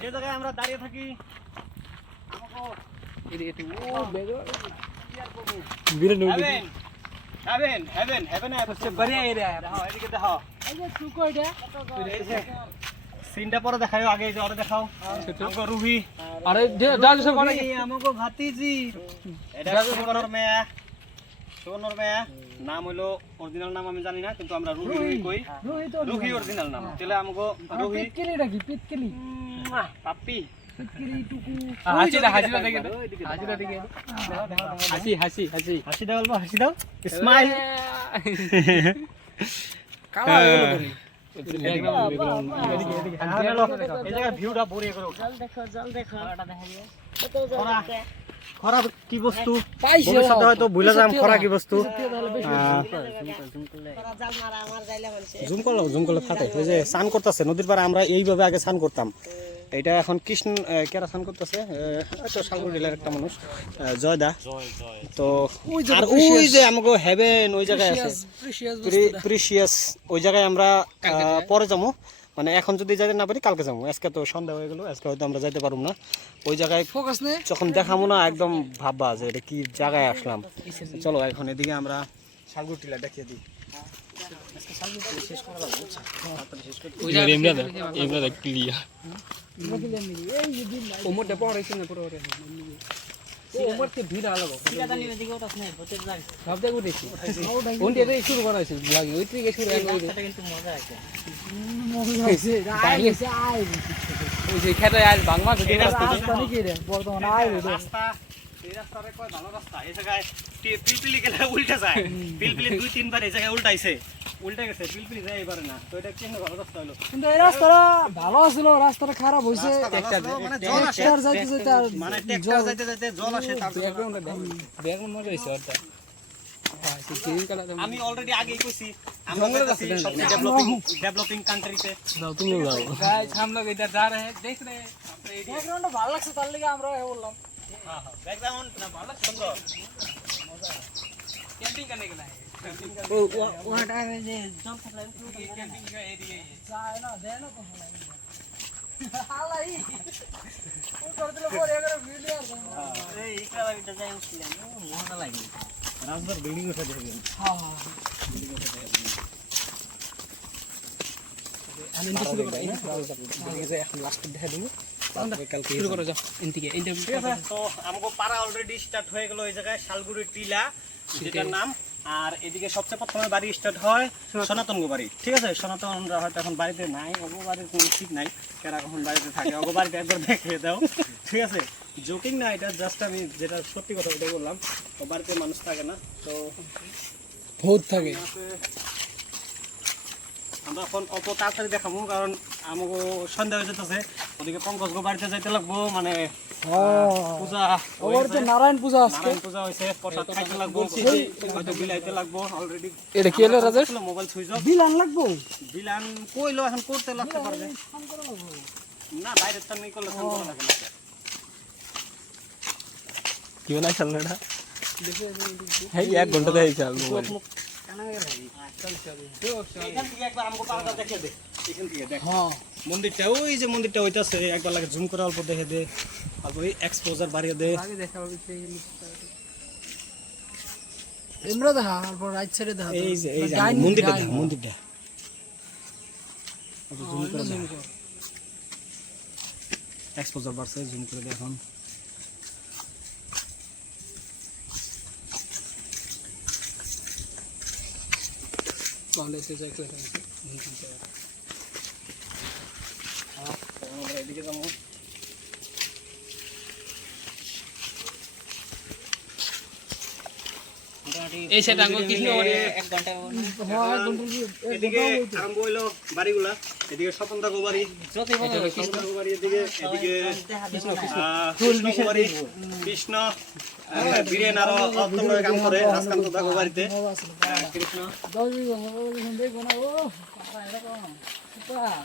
যে জায়গায় আমরা দাঁড়িয়ে থাকি হেভেন হেভেন হেভেন হেভেন সবচেয়ে বড়িয়া এরিয়া দেখো এদিকে দেখো এই যে ঢুকো এটা এই যে সিনটা পরে দেখাও আগে এই যে ওরে দেখাও আমগো রুহি আরে দাদু সব অনেক আমগো ভাতিজি এটা সুবর্ণর মেয়া নাম হইলো অরিজিনাল নাম আমি জানি না কিন্তু আমরা রুহি রুহি কই রুহি তো রুহি অরিজিনাল নাম তাহলে আমগো রুহি পিটকেলি নাকি পিটকেলি পাপ্পি পিটকেলি টুকু হাসিটা দেখে হাসিটা দেখে হাসি হাসি হাসি হাসি দাও বলবো হাসি দাও স্মাইল কালা হয়ে গেল বলি এই জায়গায় ভিউটা বড়িয়ে করে জল দেখো ওটা দেখা যায় কত জল খরা আছে খরা কি বস্তু পাইছে ভবিষ্যতে হয়তো ভুলে যাম খরা কি বস্তু ওরা জাল মারা আমার যাইলে মানুষে জুম করলে ফাটে ওই যে স্নান করতেছে নদীর পাড়ে আমরা এইভাবে আগে স্নান করতাম এটা এখন কৃষ্ণ কেরা স্নান করতেছে শালগুড়ি জেলার একটা মানুষ জয়দা তো আর ওই যে আমাকে হেভেন ওই জায়গায় আছে প্রিসিয়াস ওই জায়গায় আমরা পরে যাবো মানে এখন যদি যাইতে না পারি কালকে যাবো আজকে তো সন্ধ্যা হয়ে গেল আজকে হয়তো আমরা যাইতে পারবো না ওই জায়গায় ফোকাস নে যখন দেখাবো না একদম ভাববা যে এটা কি জায়গায় আসলাম চলো এখন এদিকে আমরা শালগুড়ি টিলা দেখিয়ে দিই কোমরটা পড়ে শুনে পুরো কোমর তে ভিড় আলাদা জানি ওদিকে ওটা নাই ভূতের জায়গা সব জায়গা উঠেছি কোন দিয়ে শুরু করা হয়েছে লাগে ওই থেকে শুরু হয় এটা কিন্তু মজা আছে হইছে আইছে আই ওই যে খেতে আর বাংলা এই রাস্তা রাস্তা নাকি রে বর্তমানে আই রাস্তা এই রাস্তারে কয় ভালো রাস্তা এই জায়গায় পিলপিলি গেলে উল্টে যায় পিলপিলি দুই তিনবার এই জায়গায় উল্টাইছে উল্টে গেছে পিলপিলি যায় এবারে না তো এটা কেন ভালো রাস্তা হলো কিন্তু এই রাস্তাটা ভালো ছিল রাস্তাটা খারাপ হইছে মানে জল আসে ট্রাক্টর যাইতে যাইতে আর মানে ট্রাক্টর যাইতে যাইতে জল আসে তার জন্য ব্যাকগ্রাউন্ড মজা হয়েছে ওটা গ্রিন কালার আমি অলরেডি আগেই কইছি আমরা যাচ্ছি সবচেয়ে ডেভেলপিং কান্ট্রিতে যাও তুমি যাও गाइस हम लोग इधर जा रहे हैं देख रहे हैं अपने एरिया ব্যাকগ্রাউন্ডটা ভালো লাগছে তার লাগি আমরা বললাম ব্যাকগ্রাউন্ড না ভালো সুন্দর कैंपिंग करने के लिए ওটা যে জল থাকলে कैंपिंग का एरिया है যায় না দেয় না তো হালাই ও করে দিলে পরে এবারে ভিডিও আর এই ইকরাবাড়িটা যাই উঠছিলাম মজা লাগে রাজদার বিল্ডিং উঠে দেখবেন হ্যাঁ এখন লাস্টে দেখা দেবো কালকে শুরু করো যাও এনতিকে এইটা ঠিক আছে তো আমাকে পাড়া অলরেডি স্টার্ট হয়ে গেল এই জায়গায় শালগুড়ি টিলা যেটার নাম। আর এদিকে সবচেয়ে প্রথমে বাড়ি স্টার্ট হয় সনাতন বাড়ি। ঠিক আছে, সনাতনরা হয়তো এখন বাড়িতে নাই, অগো বাড়ির কোনো ঠিক নাই, কারা কখন বাড়িতে থাকে অগো বাড়িতে একবার দেখিয়ে দাও। ঠিক আছে, জোকিং না, এটা জাস্ট আমি যেটা সত্যি কথা ওটাই বললাম। ও বাড়িতে মানুষ থাকে না, তো ভূত থাকে। আমরা এখন অত তাড়াতাড়ি দেখাবো কারণ আমাকে সন্ধ্যা হয়ে যেতেছে। ওদিকে পঙ্কজ গো বাড়িতে যাইতে লাগবো, মানে পূজা ওর তো নারায়ণ পূজা আজকে। নারায়ণ পূজা হয়েছে, প্রসাদ খাইতে লাগবো, হয়তো বিলাইতে লাগবো অলরেডি। এটা কি হলো রাজেশ? Mobile switch off. বিল আনলাগবো বিলান কইলো এখন করতে লাগতে পারবে না, বাইরে তো নেই করলে ফোন করা লাগে না। কি বানাই চাল না এটা? হ্যাঁ 1 ঘন্টা দেখাই চাল মোবাইল। এখান থেকে একবার আমাকে পাড়াটা দেখে দে, এখান থেকে দেখ হ্যাঁ মন্দিরটা, ওই যে মন্দিরটা হইতাছে, একবার লাগে জুম করে অল্প দেখে দে, অল্প এক্সপোজার বাড়িয়ে দে। আগে দেখাবো বিষয় এমরা দেখা তারপর রাইট সাইডে দেখা এই যে মন্দিরটা দেখ, মন্দিরটা জুম করে দেখ, এক্সপোজার বাড়ছে, জুম করে দেখ এখন। তাহলে তো যাই করে আমরা এদিকে যাবো। এই সেটা আঙ্গুল কৃষ্ণ করে 1 ঘন্টা এদিকে আরম্ভ হইলো বাড়িগুলা, এদিকে স্বপনদা গো বাড়ি, স্বপনদা গো বাড়ি, এদিকে কৃষ্ণ গো বাড়ি, কৃষ্ণ বীরেন আরো অত্যন্ত কাম করে রাজকান্ত দা গো বাড়িতে কৃষ্ণ। 10 বিঘা দেখো না। ও পাড়া এরকম সুপার।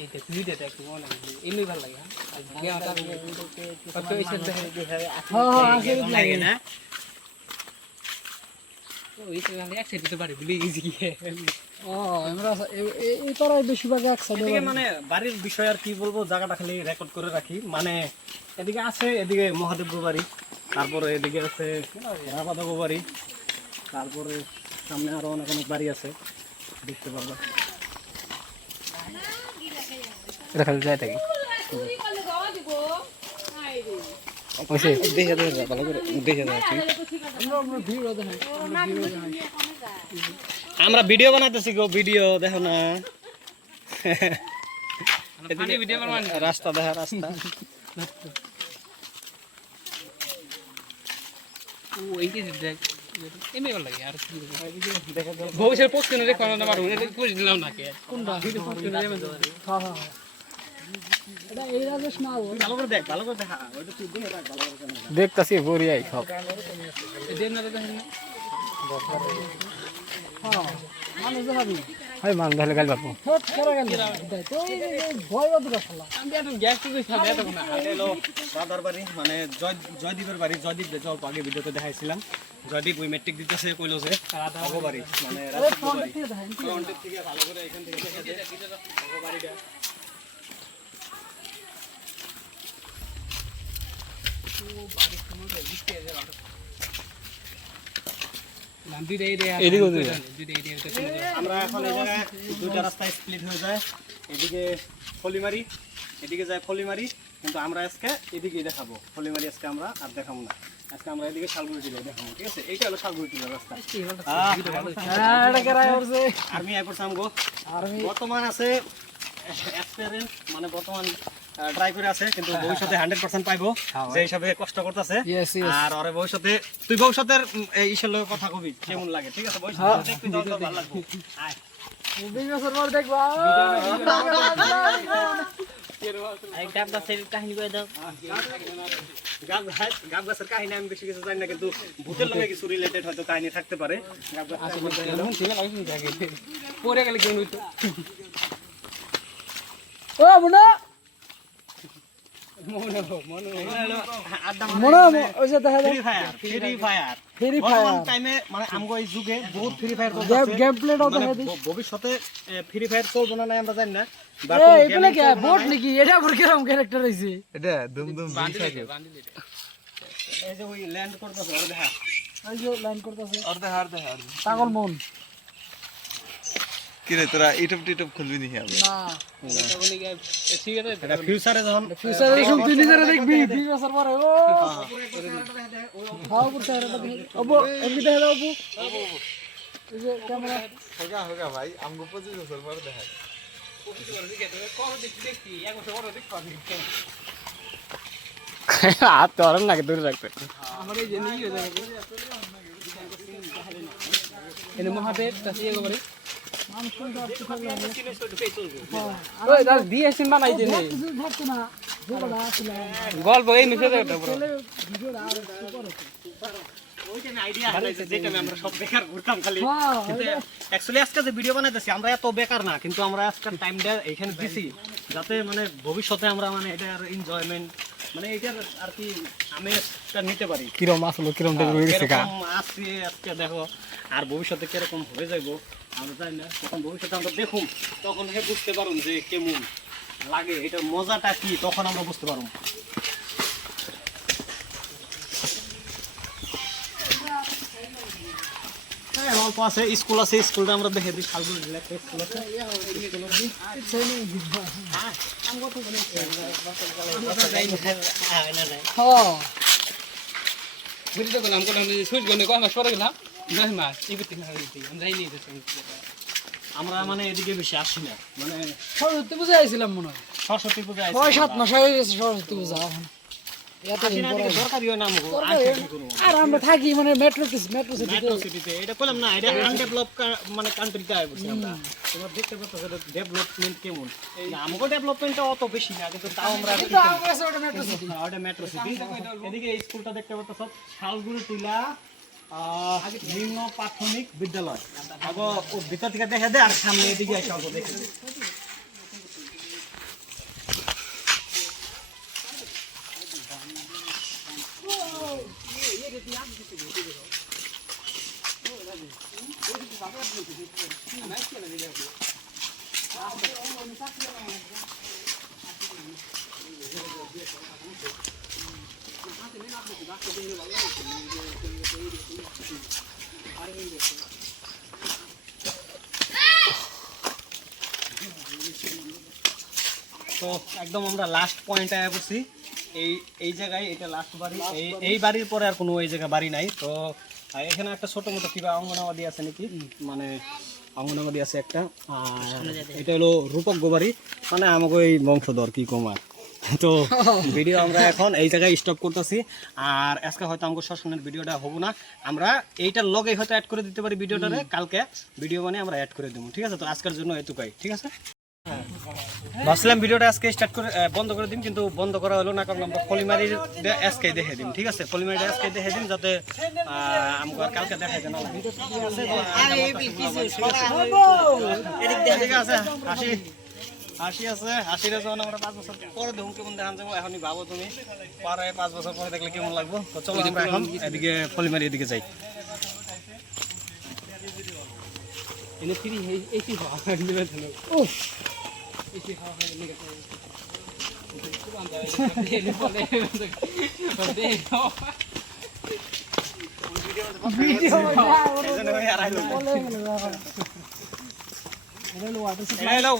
এইটা ভিডিওটা একটু মনে লাগে এমনি ভালো লাগে। আর গেমটা কত এই সেটা হ্যাঁ আসলে লাগে না ওই সেটা এক সাইডে তো বাড়ি ভুলে গেছি কি। ও এমরা এই পাড়ায় বেশিরভাগ এক সাইডে। এদিকে মানে বাড়ির বিষয় আর কি বলবো, জায়গাটা খালি রেকর্ড করে রাখি। মানে এদিকে আছে, এদিকে মহাদেব গো বাড়ি, তারপরে এদিকে আছে রাবাদা গো বাড়ি, তারপরে সামনে আরো অনেক অনেক বাড়ি আছে, দেখতে পারবো। এটা খালি যায় থাকি ওইসে দেখে দেখে ভালো করে দেখে দেখে। আমরা ভিডিও বানাইতেছি গো, ভিডিও দেখো না, ফানি ভিডিও বানান রাস্তা দেখা, রাস্তা ও এই যে দেখ এমনি ভালো লাগে। আর ভবিষ্যৎ পোস্ট করে রেখো না মারো এটা করে দিলাম না কে কোনটা ভিডিও পোস্ট করে দেবেন তো। হ্যাঁ হ্যাঁ এটা এই রাজেশ না ও ভালো করে দেখ, ভালো করে দেখা, ওইটা তুই দেখে রাখ ভালো করে। দেখতাছি বড়িয়াই সব। দেন না দেখেন না হ্যাঁ মানুষ দেখাবি হয় মান ধরে গাল বাপু। ফট করে গেল তো এই ভয় বাদ রাখলা। আমি এখন গ্যাস তো খাবে এত না। এটা হলো রাধার বাড়ি, মানে জয়দীপের বাড়ি। জয়দীপ যে অল্প আগে ভিডিওতে দেখাইছিলাম, জয়দীপ ওই মেট্রিক দিতেছে কইলো যে রাধার বাড়ি, মানে রাধার বাড়ি ফ্রন্টের থেকে ভালো করে এখান থেকে দেখে দে রাধার বাড়িটা। আমরা এখন এই জায়গায় দুইটা রাস্তায় স্প্লিট হয়ে যায়, এদিকে ফলিমারি, এদিকে যায় ফলিমারি, কিন্তু আমরা আজকে এদিকেই দেখাবো। ফলিমারি আজকে আমরা আর দেখাবো না, আজকে আমরা এদিকে শালগুড়ি টিলা দেখাবো। ঠিক আছে, এইটা হলো শালগুড়ি টিলার রাস্তা। হ্যাঁ এটা কেরাই করছে আর্মি আই করছে আমগো, আর্মি বর্তমান আছে এক্সপেরিয়েন্স, মানে বর্তমান ট্রাই করে আছে, কিন্তু ভবিষ্যতে 100% পাইবো, যে হিসাবে কষ্ট করতেছে। Yes, yes. আর ওরে ভবিষ্যতে, তুই ভবিষ্যতের এই ইসের কথা কবি কেমন লাগে। ঠিক আছে, ভবিষ্যতে একটু দাও, ভালো লাগবে। আয় 20 বছর পর দেখবা একটা বাসের কাহিনী করে দাও। গাব গাছের কাহিনী আমি বেশি কিছু জানি না, কিন্তু ভূতের লগে কিছু রিলেটেড হয়তো কাহিনী থাকতে পারে। গাব গাছ পরে গেলে কেন হইতো ও মুনা মুনা ওই যে দেখা যায় ফ্রি ফায়ার ফ্রি বর্তমান ফায়ার টাইমে, মানে আমগো এই যুগে বহুত ফ্রি ফায়ার গেম প্লেটা দেখা দিস ভবিষ্যতে ফ্রি ফায়ার চলবে না নাই আমরা জানি না। এ এগুলা কি বোট নাকি এটা আবার কিরকম ক্যারেক্টার হইছে এটা দুম দুম এই যে ওই ল্যান্ড করতেছে ওরা দেখা, এই যে লাইন করতেছে আর দেখা পাগল মন কিরে তোরা ইউটিউব টিউটিউব খুলবি নি আমি না ঠিক আছে এটা ফিউচারে যখন ফিউচারে এরকম তুই নিজেরা দেখবি 20 বছর পরে ও হাও করতে হবে এটা দেখি অবু এমনি দেখে দাও অবু এই যে ক্যামেরা হোগা হোগা ভাই আমগো 25 বছর পরে দেখাই হাত তো আরাম নাকি দূরে রাখতে আমার এই যে নিয়ে যাবে এনে মহাদেব তাসি এগো করে মানুষ কিন্তু আর কিছু লাগবে ওই দাস দিয়েছেন বানাই দেন কিছু থাকতো না যেগুলো আসলে গল্প এই মিশে দেটা পুরো ছেলে ভিডিওটা আর সুপার হতো ওইটা আইডিয়া আছে যেটা আমরা সব বেকার ঘুরতাম খালি হ্যাঁ কিন্তু অ্যাকচুয়ালি আজকে যে ভিডিও বানাইতেছি আমরা এত বেকার না কিন্তু আমরা আজকে টাইমটা এখানে দিছি যাতে মানে ভবিষ্যতে আমরা মানে এটার এনজয়মেন্ট মানে এটার আর কি আমেজটা নিতে পারি কিরম আসলো কিরম টাইপের হয়ে গেছে গা কিরকম আজকে আজকে দেখো আর ভবিষ্যতে কিরকম হয়ে যাইবো আমরা জানি না তখন ভবিষ্যতে আমরা দেখুন তখন বুঝতে পারুন যে কেমন লাগে এটার মজাটা কি তখন আমরা বুঝতে পারুন হ্যাঁ অল্প আছে স্কুল আছে স্কুলটা আমরা দেখে দিই খালগুলো স্কুল আছে হ্যাঁ বুঝি তো গেলাম কোন সুইচ গনে কয় মাস পরে গেলাম 9 মাস ইবিতে না হইতে আমরা যাইনি তো আমরা মানে এদিকে বেশি আসি না মানে সরস্বতী পূজা আইছিলাম মনে হয় সরস্বতী পূজা 6-7 মাস হয়ে গেছে সরস্বতী পূজা এখন এতদিন পরে দরকারি হয় না আমাকে আর আমরা থাকি মানে মেট্রো সিটিতে মেট্রো সিটিতে এটা বললাম না এটা আনডেভেলপ মানে কান্ট্রিতে আইবছি আমরা তোমরা দেখতে পাচ্ছ ডেভেলপমেন্ট কেমন আমাকে ডেভেলপমেন্টটা অত বেশি না কিন্তু তাও আমরা কিন্তু আমার কাছে ওটা মেট্রো সিটি ওটা মেট্রো সিটি এদিকে এই স্কুলটা দেখতে পাচ্ছ সব শালগুড়ি টিলা নিম্ন প্রাথমিক বিদ্যালয় আগে ও ভিতর থেকে দেখে দে আর সামনে এদিকে এসে অল্প দেখে দে। তো একদম আমরা লাস্ট পয়েন্টে আয়া পড়ছি এই জায়গায় এটা লাস্ট বাড়ি এই বাড়ির পরে আর কোনো এই জায়গায় বাড়ি নাই তো এখানে একটা ছোট মতো কিবা অঙ্গনাবাদী আছে নাকি মানে অঙ্গনাবাদী আছে একটা আর এটা হলো রূপক বাড়ি মানে আমাকে এই বংশধর কি কমার তো ভিডিও আমরা এখন এই জায়গায় স্টপ করতেছি আর আজকে হয়তো আমাকে শ্মশানের ভিডিওটা হবো না আমরা এইটার লগে হয়তো অ্যাড করে দিতে পারি ভিডিওটারে কালকে ভিডিও বানিয়ে আমরা অ্যাড করে দেবো ঠিক আছে তো আজকের জন্য এটুকুই ঠিক আছে ভাবছিলাম ভিডিওটা আজকে স্টার্ট করে বন্ধ করে দিন কিন্তু বন্ধ করা হলো না কারণ আমরা পলিমারির আজকে দেখে দিন ঠিক আছে পলিমারিটা আজকে দেখে দিন যাতে আমাকে আর কালকে দেখাই দেন ঠিক আছে হাসি আছে হাসির যখন আমরা 5 বছর পরে দেখুন কেমন দেখান যাবো এখনই ভাবো তুমি পরে 5 বছর পরে দেখলে কেমন লাগবো তো চলো আমরা এখন এদিকে পলিমারি এদিকে যাই এনে ফ্রি এই কি ভাব নিবে জানো ও এই ভাব নিবে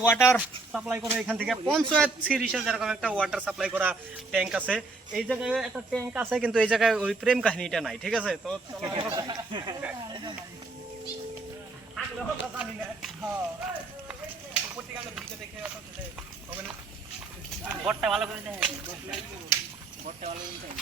ওয়াটার সাপ্লাই করে এখান থেকে পঞ্চায়েত সিরিজে যেরকম একটা ওয়াটার সাপ্লাই করা ট্যাঙ্ক আছে এই জায়গায় একটা ট্যাঙ্ক আছে কিন্তু এই জায়গায় ওই প্রেম কাহিনীটা নাই ঠিক আছে তো বটটা ভালো করে দেখে বটটা ভালো করে দেখে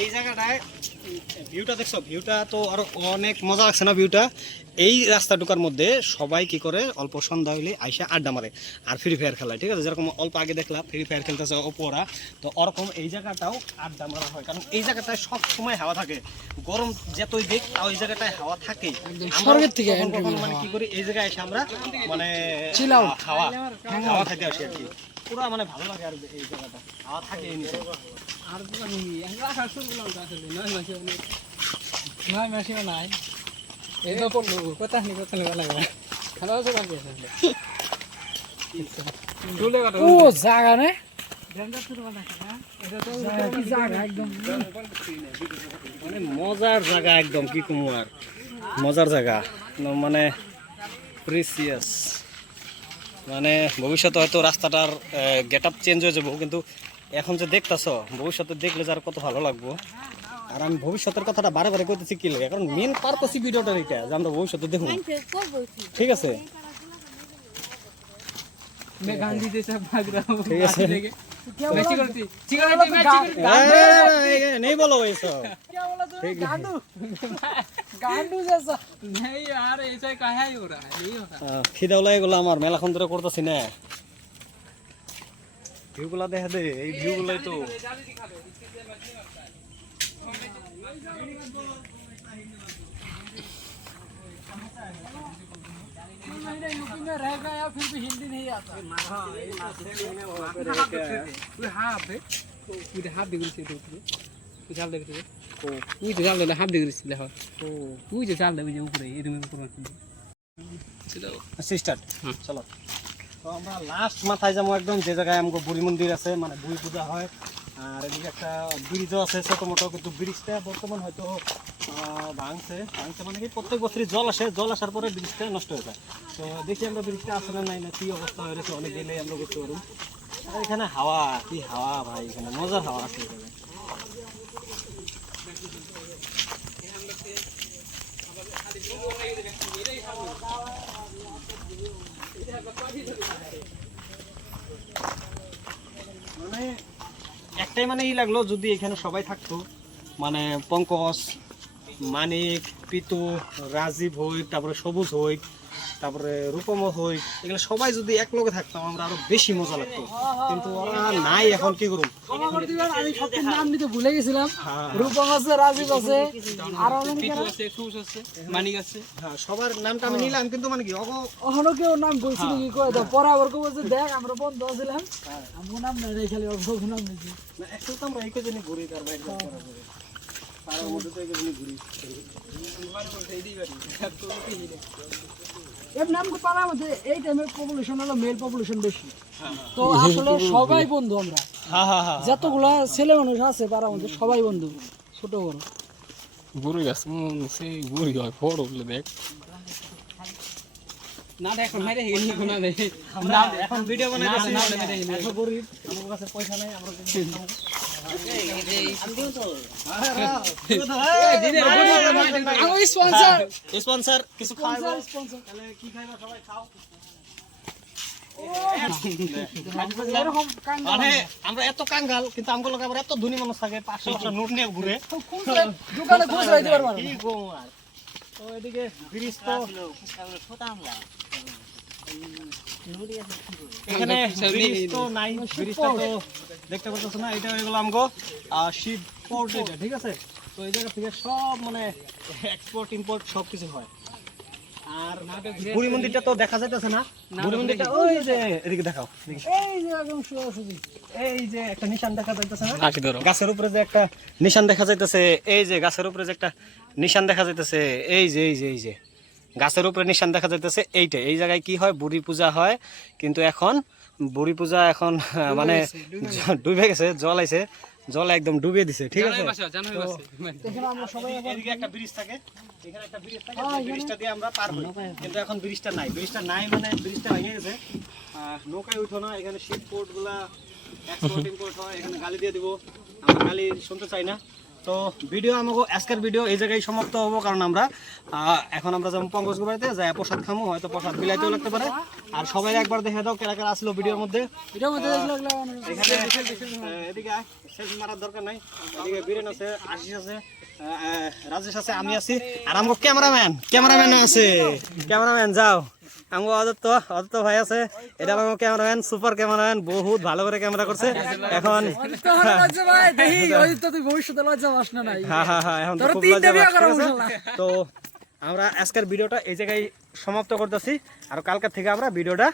এই জায়গাটায় ভিউটা দেখছো ভিউটা তো আরো অনেক মজা লাগছে না ভিউটা এই রাস্তা ঢোকার মধ্যে সবাই কি করে অল্প সন্ধ্যা হইলে আইসা আড্ডা মারে আর ফ্রি ফায়ার খেলায় ঠিক আছে যেরকম অল্প আগে দেখলাম ফ্রি ফায়ার খেলতেছে ওপরা তো ওরকম এই জায়গাটাও আড্ডা মারা হয় কারণ এই জায়গাটায় সব সময় হাওয়া থাকে গরম যতই দেখ তাও এই জায়গাটায় হাওয়া থাকে স্বর্গের থেকে মানে কি করি এই জায়গায় এসে আমরা মানে হাওয়া খাইতে আসি আর কি পুরো মানে ভালো লাগে আর এই জায়গাটা হাওয়া থাকে এই নিচে। আর তো আমি রাখা শুরু করলাম তো আসলে 9 মাসে অনেক 9 মাসেও নাই এই তো পড়লো কথা নেই ভালো লাগে ভালো আছে বাকি আছে চলে গেল ও জায়গা নে কি জায়গা একদম মানে মজার জায়গা একদম কি কমু আর মজার জায়গা মানে প্রিসিয়াস মানে ভবিষ্যতে হয়তো রাস্তাটার গেট আপ চেঞ্জ হয়ে যাবো কিন্তু এখন যে দেখতেছ ভবিষ্যতে দেখলে যার কত ভালো লাগবো আর আমি ভবিষ্যতের কথাটা বারে বারে করতেছি কি লাগে কারণ মেন পারপাসই ভিডিওটার এটা যে আমরা ভবিষ্যতে দেখুন ঠিক আছে मैं गांधी जैसा भाग रहा हूँ ठीक है सर। मैची करती नहीं बोलो ऐसा क्या बोला तूने गांडू गांडू जैसा नहीं यार ऐसा कहा ही हो रहा है नहीं होता খিদাওলা এগুলো আমার মেলাখন ধরে করতেছি না ভিউগুলা দেখা দে এই ভিউগুলাই তো यूपी में रह गया फिर भी हिंदी नहीं आता पूरे हाफ है पूरे हाफ डिग्री से ऊपर कुछ हाफ डिग्री वो जो चाल हाफ डिग्री से ले वो जो चाल दे वो ऊपर है इधर में ऊपर चलो সিস্টার চলো তো আমরা লাস্ট মাথায় যাবো একদম যে জায়গায় আমাকে বুড়ি মন্দির আছে মানে বুড়ি পূজা হয় আর এদিকে একটা ব্রিজও আছে ছোটো মোটো কিন্তু ব্রিজটা বর্তমান হয়তো ভাঙছে মানে কি প্রত্যেক বছরই জল আসার পরে ব্রিজটা নষ্ট হয়ে যায় তো দেখি আমরা ব্রিজটা আসে না নাই না কি অবস্থা হয়েছে অনেক গেলে আমরা বুঝতে পারবো আর এখানে হাওয়া কি হাওয়া ভাই এখানে মজার হাওয়া আছে এখানে মানে একটাই মানে ই লাগলো যদি এখানে সবাই থাকতো মানে পঙ্কজ মানিক পিতু রাজীব হইক তারপরে সবুজ হইক তারপরে রূপম হইক এগুলো সবাই যদি এক লগে থাকতাম আমরা আরো বেশি মজা লাগতো কিন্তু ওরা নাই এখন কি করুন ক্ষমা করে দিবেন আমি সত্যি নাম নিতে ভুলে গেছিলাম রূপম আছে রাজীব আছে আর অনেক पिटू আছে খুশ আছে মানিক আছে হ্যাঁ সবার নামটা আমি নিলাম কিন্তু মানে কি অহনো কেউ নাম বলছি নাকি কয় দাও পরে আবার কেউ বলছে দেখ আমরা বন্ধ আছিলাম আমি নাম নাই খালি অল্প নাম নিয়েছি একটু তো আমরা এইকে জন্য ঘুরি তার বাইরে তার মধ্যে তো এইকে জন্য ঘুরি এর নাম তো পাড়ার মধ্যে এই টাইমের পপুলেশন হলো মেল পপুলেশন বেশি তো আসলে সবাই বন্ধু আমরা হ্যাঁ হ্যাঁ হ্যাঁ যতগুলা ছেলে মানুষ আছে পাড়ার মধ্যে সবাই বন্ধু ছোট বড় বুড়ি আছে সেই বুড়ি হয় ফোড় উঠলে দেখ না দেখো মেরে হেনি কোনা দে আমরা এখন ভিডিও বানাইতেছি না, না, না, না, না। এত গরিব আমার কাছে পয়সা নাই আমরা আমার স্পন্সর স্পন্সর কিছু খাওয়াবো স্পন্সর তাহলে কি খাইবা সবাই খাও এরকম কাঙ্গাল মানে আমরা এত কাঙ্গাল কিন্তু আমগো লোক আবার এত ধনী মানুষ থাকে 500 নোট নিয়ে ঘুরে দোকানে খুচরা দিতে পারবো না কি গো আর তো এদিকে ব্রিজ তো এখানে ব্রিজ তো নাই ব্রিজটা তো দেখতে পাচ্ছ না এটা হয়ে গেল আমগো শিপ পোর্ট এটা ঠিক আছে তো এই জায়গা থেকে সব মানে এক্সপোর্ট ইম্পোর্ট সব কিছু হয় আর বুড়ি মন্দিরটা তো দেখা যাইতেছে না বুড়ি মন্দিরটা ওই যে এদিকে দেখাও দেখি। এই যে একদম সোজাসুজি এই যে একটা নিশান দেখা যাইতেছে না কাশি ধরো গাছের উপরে যে একটা নিশান দেখা যাইতেছে এই যে গাছের উপরে যে একটা নিশান দেখা যাইতেছে এই যে গাছের উপরে নিশান দেখা যাইতেছে এইটা এই জায়গায় কি হয় বুড়ি পূজা হয় কিন্তু এখন বুড়ি পূজা এখন মানে ডুবে গেছে জল আইছে জল একদম ডুবিয়ে দিছে ঠিক আছে জানুয়ারি মাসে এখানে আমরা সবাই এদিকে একটা ব্রিজ থাকে এখানে একটা ব্রিজ থাকে ব্রিজটা দিয়ে আমরা পার হই কিন্তু এখন ব্রিজটা নাই মানে ব্রিজটা ভেঙে গেছে নৌকায় উঠো না এখানে শিপ পোর্ট গুলা এক্সপোর্ট ইম্পোর্ট হয় এখানে গালি দিয়ে দিব আমরা গালি শুনতে চাই না তো ভিডিও আমাকে আজকের ভিডিও এই জায়গায় সমাপ্ত হবো কারণ আমরা এখন আমরা যেমন পঙ্কজ বাড়িতে যাই প্রসাদ খামো হয়তো প্রসাদ বিলাইতেও লাগতে পারে আর সবাই একবার দেখে দাও কেরা কেরা আসলো ভিডিওর মধ্যে এটার মধ্যে লাগলে এখানে এদিকে সেলফি মারার দরকার নাই এদিকে বীরেন আছে আশিস আছে রাজেশ আছে আমি আছি আর আমার ক্যামেরাম্যান আছে ক্যামেরাম্যান যাও আমার অদত্ত ভাই আছে এটা আমার ক্যামেরাম্যান সুপার ক্যামেরাম্যান বহুত ভালো করে ক্যামেরা করছে এখন ভাই দেখি ওই তো তুই ভবিষ্যতে লজ্জা পাস না নাই হ্যাঁ এখন তো তোর খুব তিনটা লজ্জা বিয়ে পাচ্ছে, করা ঠিক আছে? মুশকিল না। তো আমরা আজকের ভিডিওটা এই জায়গায় সমাপ্ত করতেছি আর কালকে থেকে আমরা ভিডিওটা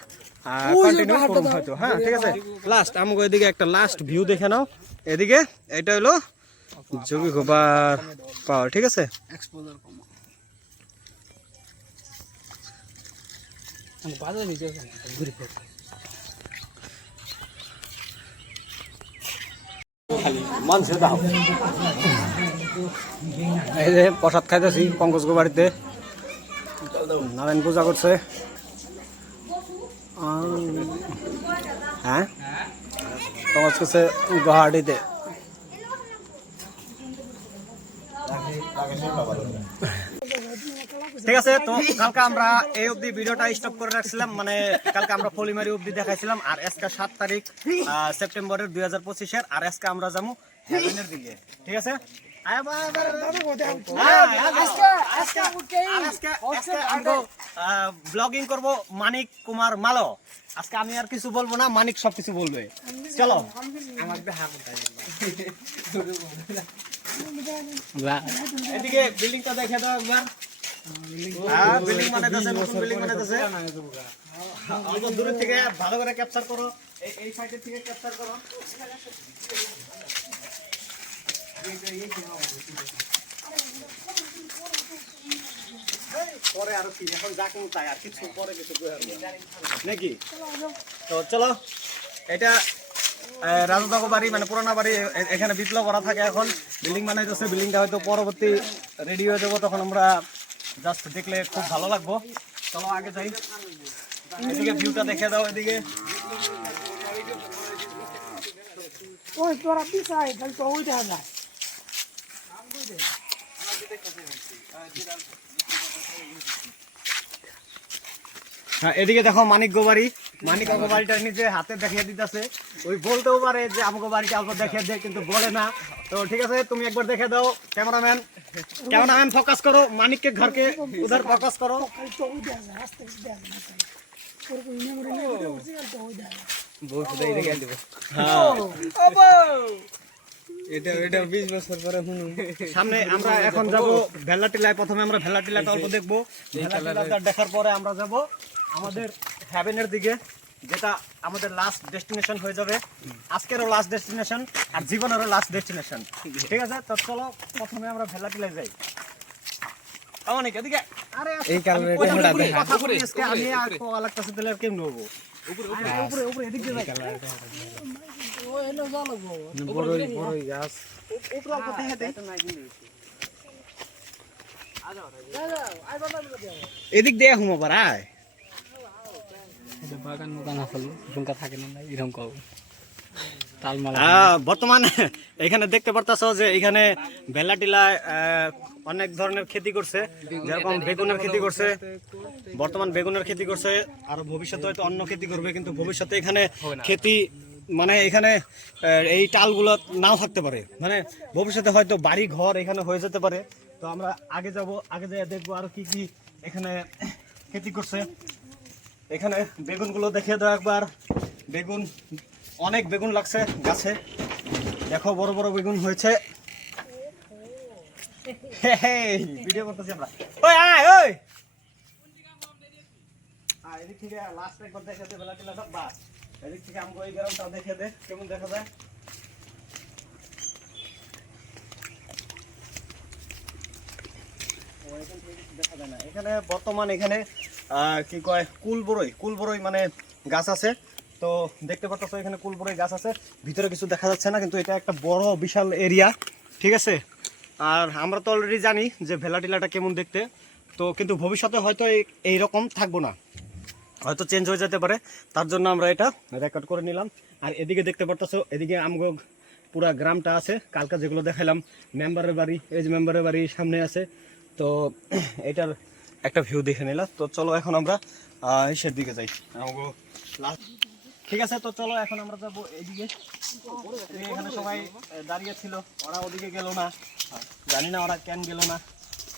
ওই যে কন্টিনিউ পাহাড়টা করব দাও। হয়তো হ্যাঁ ঠিক আছে লাস্ট আমাকে এদিকে একটা লাস্ট ভিউ দেখে নাও এদিকে এটা হলো যোগী গোবার পাওয়ার ঠিক আছে এক্সপোজার কম আমি বাজার নিচে ঘুরে ফিরে মানছে দাও এই যে প্রসাদ খাইতেছি পঙ্কজ গো বাড়িতে নারায়ণ পূজা করছে হ্যাঁ পঙ্কজ করছে গুয়াহাটিতে ঠিক আছে তো কালকে আমরা এই অবধি ভিডিওটা স্টপ করে রাখছিলাম মানে কালকে আমরা পলিমারি অবধি দেখাইছিলাম আর আজকে 7 তারিখ সেপ্টেম্বরের 2025 আর আজকে আমরা যাবো হেভেনের দিকে ঠিক আছে ব্লগিং করব মানিক কুমার মালো আজকে আমি আর কিছু বলবো না মানিক সবকিছু বলবে চলো এদিকে বিল্ডিংটা দেখে দাও একবার বিল্ডিং বানাইতেছে নতুন বিল্ডিং বানাইতেছে অল্প দূরে থেকে ভালো করে ক্যাপচার করো এই সাইডের থেকে ক্যাপচার করো পরে আর কি এখন যা কেমন চাই আর কিছু পরে কিছু নাকি তো চলো এটা রাজুদাগো বাড়ি মানে পুরানা বাড়ি এখানে বিপ্লব করা থাকে এখন বিল্ডিং বানাইতেছে বিল্ডিংটা হয়তো পরবর্তী রেডি হয়ে যাবো তখন আমরা জাস্ট দেখলে খুব ভালো লাগবো চলো আগে যাই এদিকে ভিউটা দেখে দাও এদিকে ওই তোরা পিছাই খালি তো ওই দেখা যায় হ্যাঁ এদিকে দেখো মানিক গোবাড়ি মানিক গোবাড়িটা নিজে হাতে দেখিয়ে দিতেছে ওই বলতেও পারে যে আমাকে বাড়িটা অল্প দেখিয়ে দে কিন্তু বলে না তো ঠিক আছে তুমি একবার দেখে দাও ক্যামেরাম্যান ফোকাস করো মানিককে ঘরকে উধর ফোকাস করো খালি তো ওই দেখা যায় আস্তে আস্তে দেখা যায় তোর কই মেমোরি নেই উঠছে আর তো ওই দেখা যায় বহুত সুদা এদিকে আন দিব এটা 20 বছর পরে শুনুন সামনে আমরা এখন যাব ভেল্লাটিলায় প্রথমে আমরা ভেল্লাটিলাটা অল্প দেখবো ভেল্লাটিলাটা দেখার পরে আমরা যাব আমাদের হেভেনের দিকে যেটা আমাদের লাস্ট ডেস্টিনেশন হয়ে যাবে আজকেরও লাস্ট ডেস্টিনেশন আর জীবনেরও লাস্ট ডেস্টিনেশন ঠিক আছে তো চলো প্রথমে আমরা ভেল্লাটিলায় যাই অনেক এদিকে আরে এই কারণে ওই এটা উপরে কথা বলি আজকে আমি আর কোয়া লাগতেছে তাহলে আর কেমন হবো উপরে উপরে এদিক দিয়ে যাই ও এলো জানো গো বড়ই গাছ উপরে অল্প দেখে দেই এদিক দিয়ে হুম আবার আয় বাগান মোগান আসলে এখনকার থাকে না এরকম কব তালমালা বর্তমানে এখানে দেখতে পারতাছো যে এখানে ভেল্লাটিলায় অনেক ধরনের খেতি করছে যেরকম বেগুনের খেতি করছে বর্তমান বেগুনের খেতি করছে আর ভবিষ্যতে হয়তো অন্য খেতি করবে কিন্তু ভবিষ্যতে এখানে খেতি মানে এখানে এই টালগুলো নাও থাকতে পারে মানে ভবিষ্যতে হয়তো বাড়ি ঘর এখানে হয়ে যেতে পারে তো আমরা আগে যাব আগে যেয়ে দেখবো আর কি কি এখানে খেতি করছে এখানে বেগুনগুলো দেখিয়ে দাও একবার বেগুন অনেক বেগুন লাগছে গাছে দেখো বড় বড় বেগুন হয়েছে ভিডিও করতেছি আমরা ওই আয় ওই এদিক থেকে লাস্ট একবার দেখে দে বেলা টিলা সব বাস এদিক থেকে আমাকে ওই গ্রামটা দেখে দে কেমন দেখা যায় দেখা যায় না এখানে বর্তমান এখানে কি কয় কুলবরই মানে গাছ আছে তো দেখতে পাচ্ছ এখানে কুলবরই গাছ আছে ভিতরে কিছু দেখা যাচ্ছে না কিন্তু এটা একটা বড় বিশাল এরিয়া ঠিক আছে আর আমরা তো অলরেডি জানি যে ভেল্লাটিলাটা কেমন দেখতে তো কিন্তু ভবিষ্যতে হয়তো এইরকম থাকবো না হয়তো চেঞ্জ হয়ে যেতে পারে তার জন্য আমরা এটা রেকর্ড করে নিলাম আর এদিকে দেখতে পারতেছো এদিকে আমগো পুরা গ্রামটা আছে কালকে যেগুলো দেখালাম মেম্বারের বাড়ি এই যে মেম্বারের বাড়ি সামনে আছে তো এটার একটা ভিউ দেখে নিলাম তো চলো এখন আমরা এসের দিকে যাই আমগো ঠিক আছে তো চলো এখন আমরা যাবো এইদিকে এখানে সবাই দাঁড়িয়ে ছিল ওরা ওদিকে গেল না জানি না ওরা কেন গেল না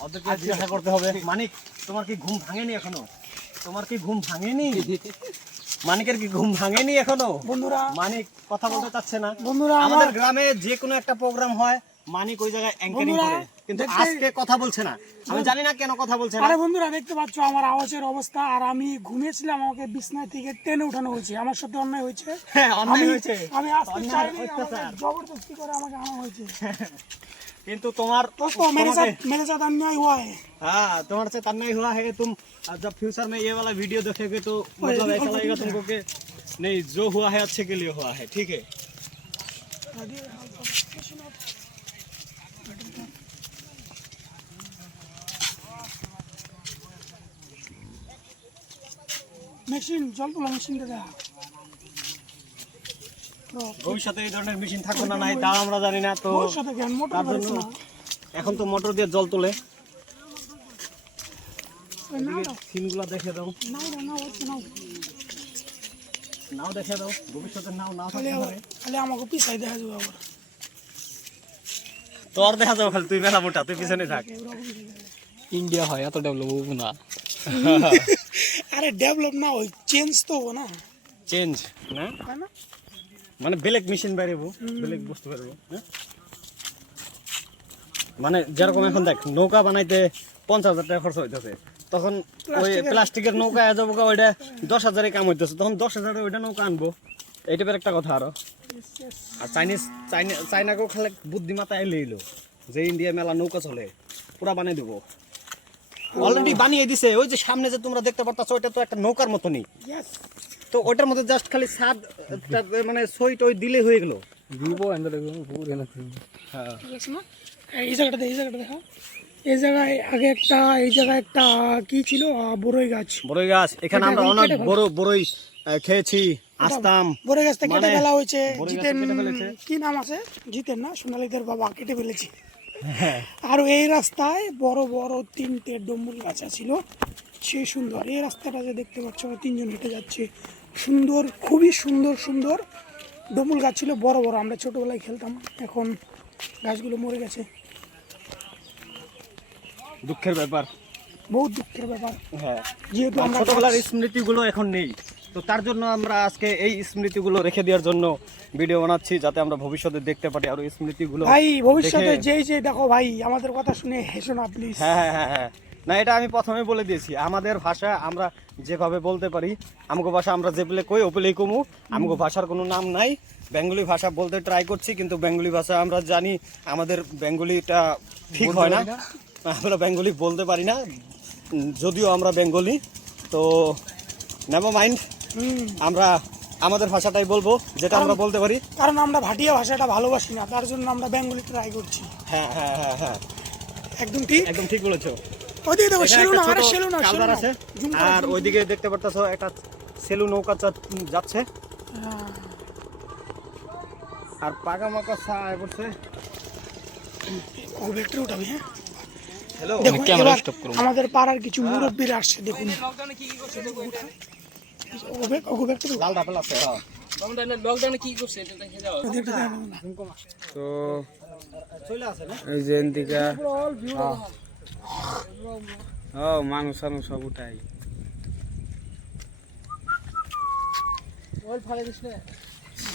ওদেরকে জিজ্ঞাসা করতে হবে মানিক তোমার কি ঘুম ভাঙেনি এখনো তোমার কি ঘুম ভাঙেনি মানিকের কি ঘুম ভাঙেনি এখনো বন্ধুরা মানিক কথা বলতে চাচ্ছে না বন্ধুরা আমাদের গ্রামে যে কোনো একটা প্রোগ্রাম হয় মানিক ওই জায়গায় অ্যাঙ্কারিং করে কিন্তু আজকে কথা বলছে না, আমি জানি না কেন কথা বলছে না। আরে বন্ধুরা দেখতে পাচ্ছ আমার আওয়াজের অবস্থা, আর আমি ঘুমিয়েছিলাম, আমাকে বিছনা থেকে টেনে উঠানো হয়েছে, আমার সাথে অন্যায় হয়েছে। হ্যাঁ, অন্যায় হয়েছে। আমি আসতে চাইনি, আমাকে জবরদস্তি করে আমাকে আনা হয়েছে। কিন্তু তোমার दोस्तों मेरे साथ अन्याय हुआ है। हाँ, तुम्हारे साथ अन्याय हुआ है। तुम जब फ्यूचर में ये वाला वीडियो देखोगे तो मतलब ऐसा लगेगा तुमको कि नहीं, जो हुआ है अच्छे के लिए हुआ है, ठीक है। মেশিন জল তোলা মেশিনটা দেখা, ভবিষ্যতে এই ধরনের মেশিন থাকবে না নাই তা আমরা জানি না, তো ওর সাথে জ্ঞান মোটর তার জন্য এখন তো মোটর দিয়ে জল তোলে। সিনগুলা দেখে দাও, নাও দেখে দাও, ভবিষ্যতে নাও থাকতে পারে। খালি আমাকে পিছাই দেখা যাবে আবার। তোর দেখা যাবে খালি, তুই মেলা মোটা, তুই পিছনে থাক। ইন্ডিয়া হয় এত ডেভেলপ হবো না। আরে ডেভেলপ না, ওই চেঞ্জ তো হবো না, চেঞ্জ না তাই না? মানে বেলেগ মেশিন বাইরেবো, বেলেগ বুঝতে পারবো। হ্যাঁ, মানে যেরকম এখন দেখ নৌকা বানাইতে 50,000 টাকা খরচ হইতেছে, তখন ওই প্লাস্টিকের নৌকা যাবো ওইটা 10,000 কাম হইতেছে, তখন 10,000 ওইটা নৌকা আনবো, এই টাইপের একটা কথা। আরো আর চাইনাকেও খালে বুদ্ধিমাতা এলো যে ইন্ডিয়া মেলা নৌকা চলে, পুরা বানিয়ে দেবো। অলরেডি বানিয়ে দিছে, ওই যে সামনে যে তোমরা দেখতে পারতাছো ওইটা তো একটা নৌকার মতনই, তো ওইটার মধ্যে জাস্ট খালি ছাদ মানে সইট ওই দিলে হয়ে গেল। ভিভো এন্ড দেখো পুরো এনে হ্যাঁ, ঠিক আছে না? এই জায়গাটা দেখো, এই জায়গায় আগে একটা, এই জায়গায় একটা কি ছিল, বড়ই গাছ। বড়ই গাছ, এখানে আমরা অনেক বড়ই খেয়েছি, আসতাম। বড়ই গাছটা কেটে ফেলা হয়েছে, বড়ই গাছটা জিতেন কেটে ফেলেছে। কি নাম আছে, জিতেন না, সোনালীদের বাবা কেটে ফেলেছে। হ্যাঁ, আর এই রাস্তায় বড় বড় 3টে ডমরুল গাছ ছিল, সে সুন্দর। এই রাস্তাটা যে দেখতে পাচ্ছ, 3জন হেঁটে যাচ্ছে, সুন্দর, খুবই সুন্দর সুন্দর ডমরুল গাছ ছিল, বড় বড়। আমরা ছোটবেলায় খেলতাম, এখন গাছগুলো মরে গেছে, দুঃখের ব্যাপার। বহুত দুঃখের ব্যাপার। হ্যাঁ, যেহেতু আমরা ছোটবেলার স্মৃতিগুলো এখন নেই, তো তার জন্য আমরা আজকে এই স্মৃতিগুলো রেখে দেওয়ার জন্য ভিডিও বানাচ্ছি, যাতে আমরা ভবিষ্যতে দেখতে পারি আর ওই স্মৃতিগুলো। ভাই ভবিষ্যতে দেখে- যেই দেখো ভাই, আমাদের কথা শুনে হেসো না প্লিজ। হ্যাঁ হ্যাঁ হ্যাঁ হ্যাঁ, না এটা আমি প্রথমে বলে দিয়েছি, আমাদের ভাষা আমরা যেভাবে বলতে পারি, আমগো ভাষা আমরা যে পেলে কই ওপেলেই কমু, আমগো ভাষার কোনো নাম নাই। বেঙ্গলি ভাষা বলতে ট্রাই করছি, কিন্তু বেঙ্গলি ভাষা আমরা জানি আমাদের বেঙ্গলিটা ঠিক হয় না, আমরা বেঙ্গলি বলতে পারি না, যদিও আমরা বেঙ্গলি। তো নেভার মাইন্ড, আমরা আমাদের ভাষাটাই বলবো, যেটা আমরা বলতে পারি। কারণ আমরা ভাটিয়া ভাষাটা ভালোবাসি না, তার জন্য আমরা বেঙ্গলি ট্রাই করছি। হ্যাঁ হ্যাঁ হ্যাঁ হ্যাঁ, একদম ঠিক। একদম ঠিক বলেছো। ওইদিকে দেখো, এখানে সেলু একটা না, আরে ছোট সেলু না, কালভার আছে, আর ওইদিকে দেখতে পারতেছো একটা সেলু নৌকা যাচ্ছে, আর পাকা মাকা ছায়া পড়ছে। ও ব্যাটারি উঠাবি। হ্যাঁ হ্যালো, দেখুন, ক্যামেরা এবার স্টপ করো। আমাদের পাড়ার কিছু মুরব্বীরা আসছে, দেখুন। লকডাউনে কি করছে দেখো এটা। ওগো ব্যাটারি লাল ডাপেল আছে। হ্যাঁ, লকডাউনে কি করছে এটা দেখে যাও। তো চলে আসে না। এই যে এদিকে ও মানুষ সব উঠাই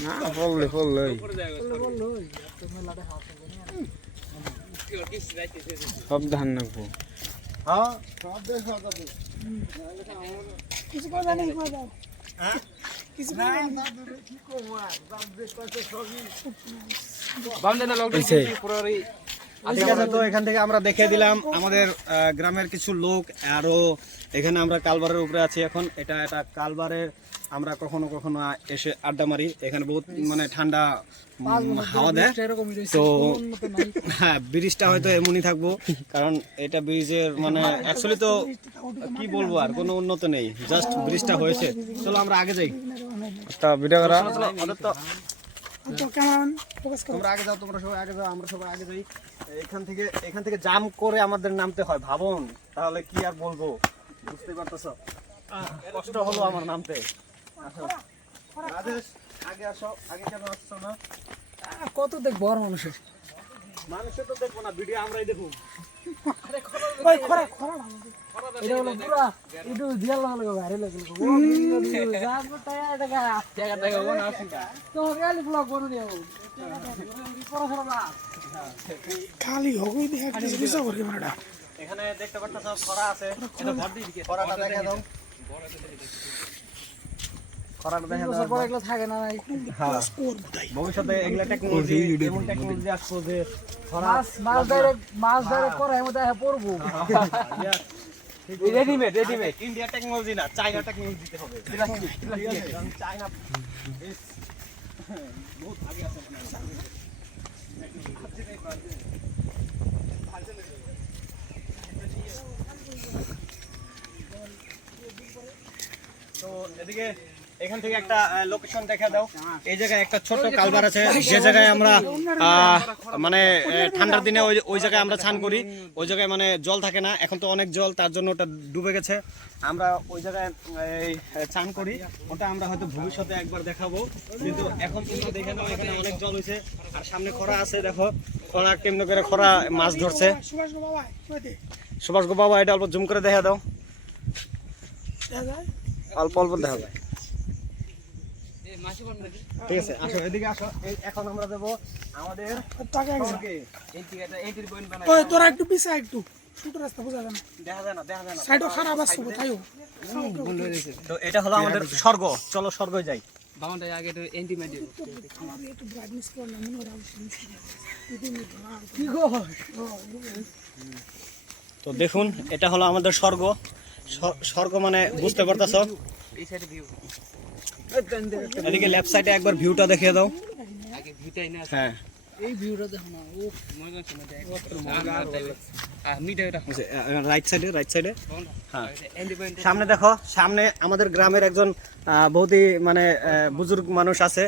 না, বললে সব ধান রাখবো। হ্যাঁ, কিছু কথা নেই, করে দাও। কিছু কথা নেই। বামদানা লকডাউন কি পুরোই ঠিক আছে, তো এখান থেকে আমরা দেখিয়ে দিলাম আমাদের গ্রামের কিছু লোক, আরো এখানে আমরা কালবারের উপরে আছি এখন। এটা একটা কালবারে আমরা কখনো কখনো এসে আড্ডা মারি, এখানে বহুত মানে ঠান্ডা হাওয়া দেয়। তো হ্যাঁ, ব্রিজটা হয়তো এমনই থাকবো, কারণ এটা ব্রিজের মানে অ্যাকচুয়ালি তো কি বলবো, আর কোনো উন্নত নেই, জাস্ট ব্রিজটা হয়েছে। চলো আমরা আগে যাই। তা ভিডিও করা চলো, ওদের তো তো কেমন ফোকাস করো। তোমরা আগে যাও, তোমরা সবাই আগে যাও, আমরা সবাই আগে যাই। এখান থেকে জাম করে আমাদের নামতে হয়, ভাবুন তাহলে কি আর বলবো, বুঝতে পারতেছো, কষ্ট হলো আমার নামতে। আসো রাজেশ, আগে আসো। আগে কেন আসছো না? কত দেখবো আর মানুষের। মানুষের তো দেখবো না, ভিডিও আমরাই দেখুন। ওই খরা খরা না এটা হলো পুরা ইদু দিয়াল লাগলো ভাইরে লাগলো ও জান টাকা টাকা টাকা টাকা কোন আছে তো গালি ব্লগ করে দিও পড়াশোনা না খালি হগই দেখা কিছু কিছু করে ক্যামেরাটা এখানে দেখতে পাচ্ছ খরা আছে এটা ভর দিই খরাটা দেখা দাও খরাটা দেখা দাও পরে এগুলো থাকে না নাই প্লাস ওর বুঝাই ভবিষ্যতে এগুলা টেকনোলজি এমন টেকনোলজি আসবে যে খরা মাছ ধরে পরে এর মধ্যে পড়বো রেডিমেড ইন্ডিয়া টেকনোলজি না চায়না টেকনোলজি দিতে হবে কারণ চায়না বহুত আগে আছে তো এদিকে এখান থেকে একটা লোকেশন দেখা দাও এই জায়গায় একটা ছোট কালভার আছে যে জায়গায় আমরা মানে ঠান্ডার দিনে ওই জায়গায় আমরা স্নান করি ওই জায়গায় মানে জল থাকে না এখন তো অনেক জল তার জন্য ওটা ডুবে গেছে আমরা ওই জায়গায় স্নান করি ওটা আমরা হয়তো ভবিষ্যতে একবার দেখাবো কিন্তু এখন তোমরা দেখে নাও এখানে অনেক জল হয়েছে আর সামনে খরা আছে দেখো খরা কেমন করে খরা মাছ ধরছে সুভাষ গো বাবা কইতে সুভাষ গো বাবা এটা অল্প জুম করে দেখা দাও দেখা যায় অল্প অল্প দেখা যায় ঠিক আছে আসো এদিকে আসো এখন আমরা দেবো আমাদের তাকে একদম এন্ট্রি পয়েন্ট বানাই ওই তোরা একটু পিছা একটু ছোট রাস্তা বোঝা যায় না দেখা যায় না সাইডও খারাপ আছে কোথায়ও তো এটা হলো আমাদের স্বর্গ চলো স্বর্গে যাই বাউন্ডারি আগে তো এন্ট্রি মাই দিও আমার একটু ব্রাইটনেস করলাম মনে হয় কি গো তো দেখুন এটা হলো আমাদের স্বর্গ স্বর্গ মানে বুঝতে পারতেছো এই সাইডে ভিউ এদিকে লেফট সাইডে একবার ভিউটা দেখিয়ে দাও আগে ভিউটাই না হ্যাঁ এই ভিউটা দেখো না ও মনে হচ্ছে না দেখ মিটার এটা রাইট সাইডে হ্যাঁ এন্ট্রি পয়েন্ট সামনে দেখো সামনে আমাদের গ্রামের একজন বহুতই মানে বুজুর্গ মানুষ আছে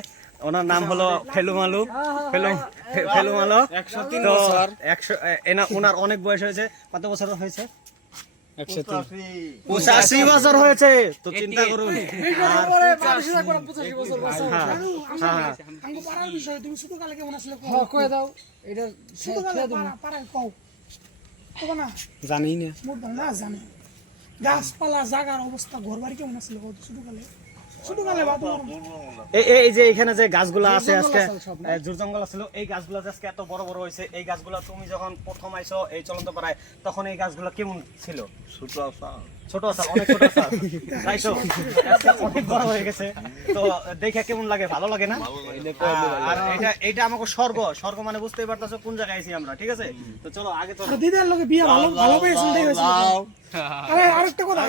ওনার নাম হলো ফেলুমালু ফেলুমালু 103 বছর 100 ওনার অনেক বয়স হয়েছে কত বছর হয়েছে 85 বছর হয়েছে তো চিন্তা করুন আর আঙ্গো পাড়ার বিষয় তুমি ছোট কালে কেমন আসলে হ্যাঁ কই দাও এটা ছোট কালে পাড়ায় কও তো না জানি না মোট না জানে গাছপালা জাগার অবস্থা ঘর বাড়ি কেমন আসলে কত ছোট কালে বাবা এই যে এখানে যে গাছগুলো আছে আজকে জোর জঙ্গল ছিল এই গাছগুলো আজকে এত বড় বড় হয়েছে এই গাছগুলো তুমি যখন প্রথম আইছো এই চলন্ত পাড়ায় তখন এই গাছগুলো কেমন ছিল ছোট আছে অনেক ছোট আছে তাইছো আজকে অনেক বড় হয়ে গেছে তো দেখে কেমন লাগে ভালো লাগে না আর এটা আমাকে স্বর্গ মানে বুঝতেই পারতাছো কোন জায়গায় আছি আমরা ঠিক আছে তো চলো আগে তো দিদার লোকে বিয়ে ভালো পেয়েছেন তাই হয়েছিল আরে আরেকটা কথা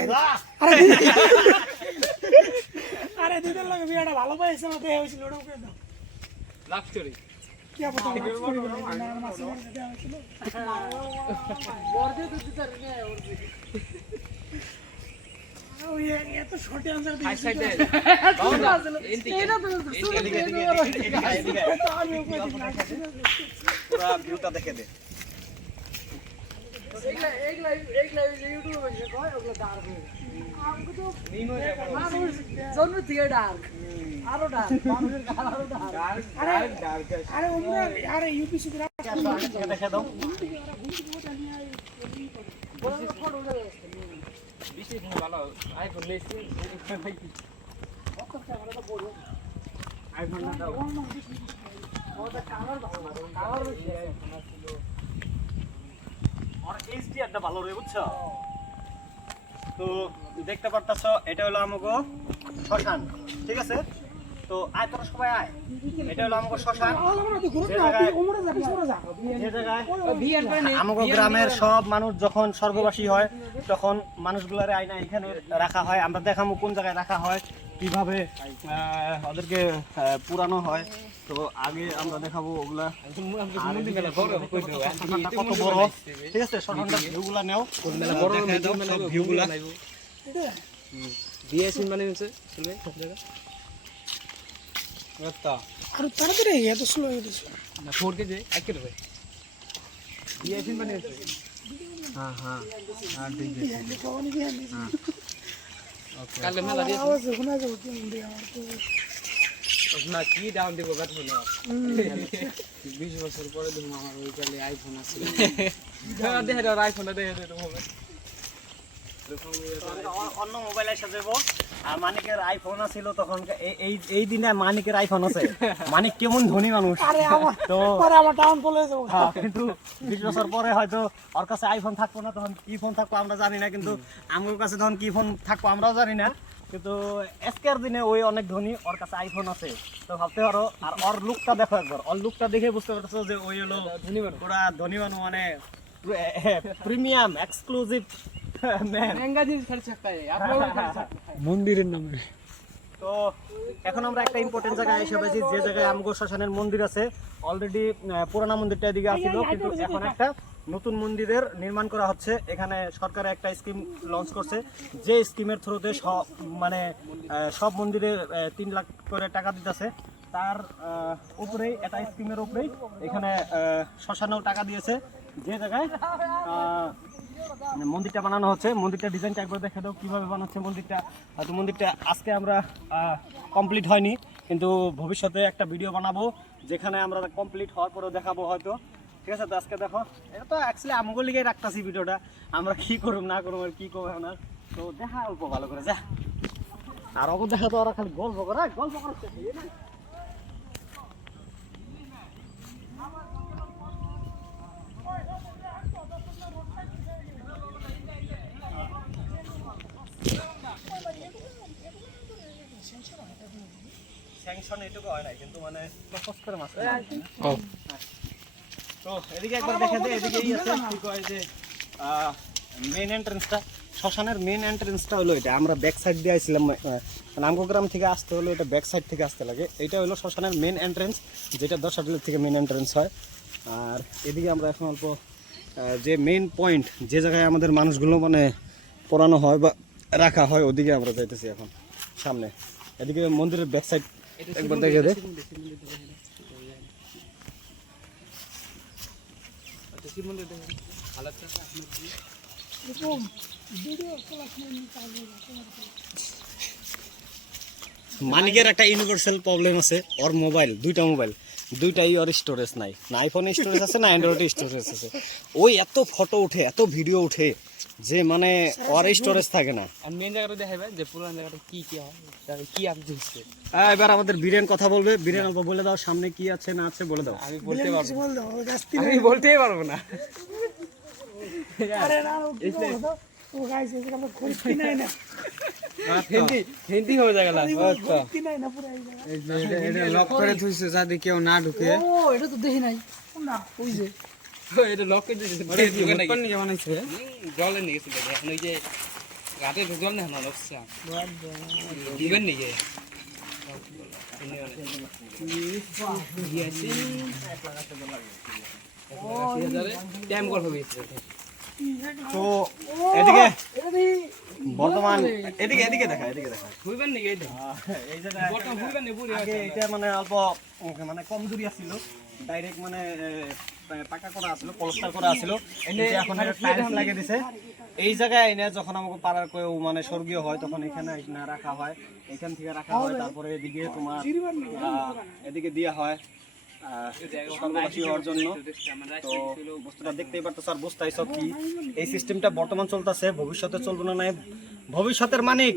আরে দিদার লোকে বিয়েটা ভালো পেয়েছে না তাই হয়েছিল ওটা ওকে দাও লাভ স্টোরি কি আপনি মাসি মনে দেওয়া হয়েছিল বর্দে তো দিতার নে ওই এত শর্ট আনসার হাই দিয়েছে সাইডে বাউন্ডারি এটা তো এদিকে পুরো ভিউটা দেখে দে এগলা ইউটিউবে যে কয় ওগুলো ডার্ক হয়ে আমাকে তো জন্ম থেকে ডার্ক আরো ডার্ক মানুষের গাল আরো ডার্ক আরে ওমরা আরে ইউপি সুবিধা দেখে দাও বেশি ভালো আইফোন লেছি আইফোন না দাও ওটা কালার ভালো আর এইচডিআরটা ভালো রে বুঝছো তো দেখতে পারতাছো এটা হলো আমাগো শ্মশান ঠিক আছে তো আয় তোরা সবাই আয় এটা হলো আমাগো শ্মশান যে জায়গায় আমাগো গ্রামের সব মানুষ যখন স্বর্গবাসী হয় তখন মানুষগুলারে আয়না এখানে রাখা হয় আমরা দেখাবো কোন জায়গায় রাখা হয় কিভাবে ওদেরকে পুরানো হয় তো আগে আমরা দেখাবো ওগুলা কত বড় ঠিক আছে শ্মশানটার ভিউগুলা নেও বড় ভিউগুলা বিএসএন মানে হচ্ছে শুনবে সব জায়গা আচ্ছা আর তাড়াতাড়ি এত স্লো হয়ে গেছে না 4K যে একের ভাই বিএসএন মানে হচ্ছে হ্যাঁ আর ঠিক আছে কালকে মেলা দিয়ে আওয়াজ শোনা যাবে কি মন্দির আমার তো না কি ডাউন দিব গাত না 20 বছর পরে দেখুন আমার ওই কালে আইফোন আছে দেখে দাও আইফোনটা দেখে দে তুমি অন্য মোবাইলের সাথে যাবো আর মানিকের আইফোন ছিল তখন এই দিনে মানিকের আইফোন আছে মানিক কেমন ধনী মানুষ আরে আমার তো পরে আমার টাউন চলে যাবো হ্যাঁ, কিন্তু 20 বছর পরে হয়তো ওর কাছে আইফোন থাকবো না তখন কি ফোন থাকবো আমরা জানি না কিন্তু আমার কাছে তখন কি ফোন থাকবো আমরাও জানি না কিন্তু আজকের দিনে ওই অনেক ধনী ওর কাছে আইফোন আছে তো ভাবতে পারো আর ওর লুকটা দেখো একবার ওর লুকটা দেখে বুঝতে পারছো যে ওই হলো ধনী মানুষ পুরা ধনী মানুষ মানে প্রিমিয়াম এক্সক্লুসিভ ম্যান महंगा चीज खर्च सकता है आप लोग खर्च सकते हैं মন্দিরের নামে তো এখন আমরা একটা ইম্পর্টেন্ট জায়গায় এসে পেয়েছি যে জায়গায় আমগো শ্মশানের মন্দির আছে অলরেডি পুরানা মন্দিরটা এদিকে আছিল কিন্তু এখন একটা নতুন মন্দিরের নির্মাণ করা হচ্ছে এখানে সরকার একটা স্কিম লঞ্চ করছে যে স্কিমের থ্রুতে মানে সব মন্দিরে 3 লাখ করে টাকা দিতেছে তার উপরেই একটা স্কিমের উপরেই এখানে শ্মশানেও টাকা দিয়েছে যে জায়গায় মন্দিরটা বানানো হচ্ছে মন্দিরটা ডিজাইনটা একবার দেখে দাও কিভাবে বানাচ্ছে মন্দিরটা হয়তো মন্দিরটা আজকে আমরা কমপ্লিট হয়নি কিন্তু ভবিষ্যতে একটা ভিডিও বানাবো যেখানে আমরা কমপ্লিট হওয়ার পরেও দেখাবো হয়তো ঠিক আছে তো আজকে দেখো এটা তো অ্যাকচুয়ালি আমগো লিগেই রাখতাছি ভিডিওটা আমরা কি করব না করব আর কি করবো না তো দেখা অল্প ভালো করে যা আর অগো দেখা তো ওরা খালি গল্প করে স্যাংশন এটুকু হয় না কিন্তু মানে ফোকাস করে মাছ তো এদিকে একবার দেখে দে এদিকেই আছে কি কয় যে মেইন এন্ট্রান্সটা শ্মশানের মেইন এন্ট্রান্সটা হলো এটা আমরা ব্যাক সাইড দিয়ে আইছিলাম নামগোগ্রাম থেকে আসতে হলো এটা ব্যাক সাইড থেকে আসতে লাগে এটা হলো শ্মশানের মেইন এন্ট্রান্স যেটা 10 আটলের থেকে মেইন এন্ট্রান্স হয় আর এদিকে আমরা এখন অল্প যে মেইন পয়েন্ট যে জায়গায় আমাদের মানুষগুলো মানে পোড়ানো হয় বা রাখা হয় ওদিকে আমরা যাইতেছি এখন সামনে এদিকে মন্দিরের ব্যাক সাইড একবার দেখে দে মানিকের একটা ইউনিভার্সাল প্রবলেম আছে ওর মোবাইল দুইটাই ওর স্টোরেজ নাই না আইফোনে স্টোরেজ আছে না অ্যান্ড্রয়েডে স্টোরেজ আছে ওই এত ফটো উঠে এত ভিডিও উঠে যে মানে ওর স্টোরেজ থাকে না আর মেন জায়গাটা দেখাবে যে পুরান জায়গাটা কি কি হয় তাহলে কি আপনি হচ্ছে এবার আমাদের বীরেন কথা বলবে বীরেন অল্প বলে দাও সামনে কি আছে না আছে বলে দাও আমি বলতে পারবো বল দাও আমি বলতেই পারবো না আরে না ও গাইস এসে আমরা খরিদ কিনাই না হিন্দি হিন্দি হয়ে যায় গেলা আচ্ছা কিনাই না পুরো এই জায়গা এটা লক করে থইছে যাতে কেউ না ঢুকে ও এটা তো দেখি নাই না ওই যে এটা লক করে দিয়েছে কোন নিয়ে বানাইছে জলে নিয়ে গেছিল এখন ওই যে রাতে জল না লক্ষ্য দিবেন নিয়ে টাইম কল হবে তো এদিকে এটা দেখি বর্তমান এদিকে দেখা হইবেন নাকি এই এই জায়গায় বর্তমান হইবেন না পুরো আগে এটা মানে অল্প মানে কমজোরি ছিল ডাইরেক্ট মানে পাকা করা ছিল প্লাস্টার করা ছিল এটা এখন একটা টাইলস লাগিয়ে দিয়েছে এই জায়গায় এনে যখন আমাকে পাড়ার কেউ মানে স্বর্গীয় হয় তখন এখানে না রাখা হয় এখান থেকে রাখা হয় তারপরে এদিকে তোমার এদিকে দেওয়া হয় স্বর্গবাসী হওয়ার জন্য তো বস্তুটা দেখতেই পারতো স্যার বুঝতে সব কি এই সিস্টেমটা বর্তমান চলতেছে ভবিষ্যতে চলবে না নাই ভবিষ্যতের মানিক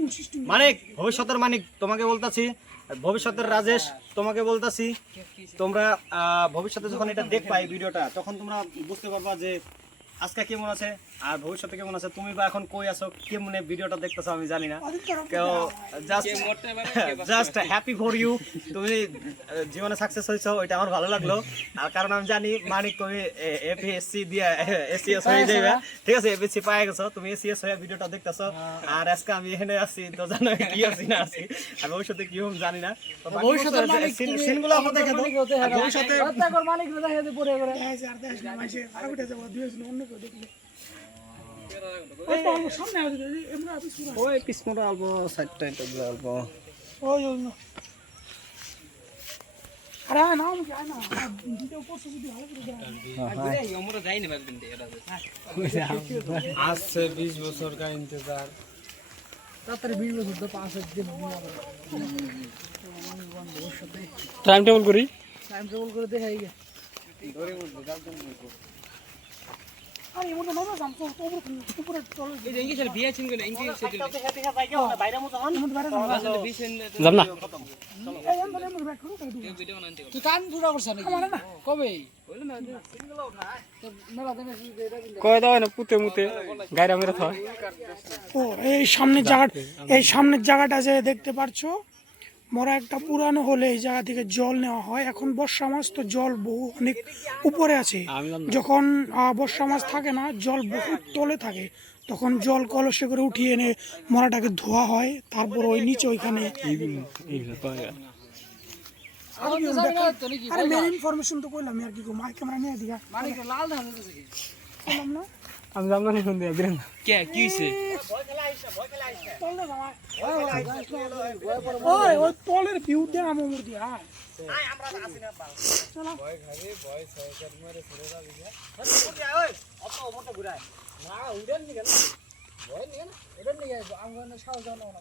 ভবিষ্যতের মানিক তোমাকে বলতাছি ভবিষ্যতের রাজেশ তোমাকে বলতাছি তোমরা ভবিষ্যতে যখন এটা দেখবা এই ভিডিওটা তখন তোমরা বুঝতে পারবা যে আজকে কেমন আছে আর ভবিষ্যতে কেমন আছে তুমি বা এখন কই আছো কেমনে ভিডিওটা দেখতেছো আমি জানি না কেউ জাস্ট হ্যাপি ফর ইউ তুমি জীবনে সাকসেস হয়েছো ওইটা আমার ভালো লাগলো আর কারণ আমি জানি মানিক তুমি এপিএসসি দিয়ে এসিএস হয়ে যাবে ঠিক আছে এপিএসসি পাই গেছো তুমি এসিএস হয়ে ভিডিওটা দেখতেছো আর আজকে আমি এখানে আসছি তো জানো কি আছি না আছি আর ভবিষ্যতে কি হবে জানি না ভবিষ্যতে সিনগুলো আমরা দেখে দাও ভবিষ্যতে মালিক দেখা যেতে পড়ে করে আর দেশ না মাইছে আর উঠে যাব দিও অন্য কেউ দেখলে ওই সামনে আছে আমরা অফিস পুরো ওই পিছমোটা অল্প সাইডটা এটা অল্প ওই না আরে না আমি যাই না দিতে উপর যদি ভালো করে দেয় আমরা যাই না একদিন এটা আসছে 20 বছর का इंतजार তাড়াতাড়ি 20 বছর তো 5 দিন টাইম টেবিল করি টাইম টেবিল করে দেখাই গে আরে এমন না যাম তো উপরে চলে এই যে ইংলিশের বিয়ে চিন গেলে ইংলিশ সেদিন বাইরে মতো হন এমন বাইরে যাম আসলে বিশেন যাম না এই এমন এমন ব্যাক করো তাই দিও ভিডিও বানাতে তুই কান পুরা করছ নাকি আমার না কবে কয় দাও না পুতে মুতে গায়রা মেরে থয় ও এই সামনের জায়গাটা যে দেখতে পারছো মরা একটা পুরানো হলে এই জায়গা থেকে জল নেওয়া হয়। এখন বর্ষা মাস তো জল বহু অনেক উপরে আছে, যখন বর্ষা মাস থাকে না জল বহু তলে থাকে, তখন জল কলসে করে উঠিয়ে এনে মরাটাকে ধোয়া হয়, তারপর ওই নিচে ওইখানে আরে মেন ইনফরমেশন তো কইলাম আর কি গো, মাই ক্যামেরা নিয়ে দিগা মানে লাল ধান হচ্ছে কি বললাম না আমি জানলা নি শুন দিয়া দিলেন কে কি হইছে তলে জামাই ওই ওই তলের ভিউ দে আমর দিয়া আমরা আসি না বাল চলো ভয় খাবে ভয় সরকার মারে ছেড়ে দাও দিগা ওই অত মোটা ঘুরায় না উড়েন নি কেন ভয় নি না উড়েন নি আমরা সাহস জানো না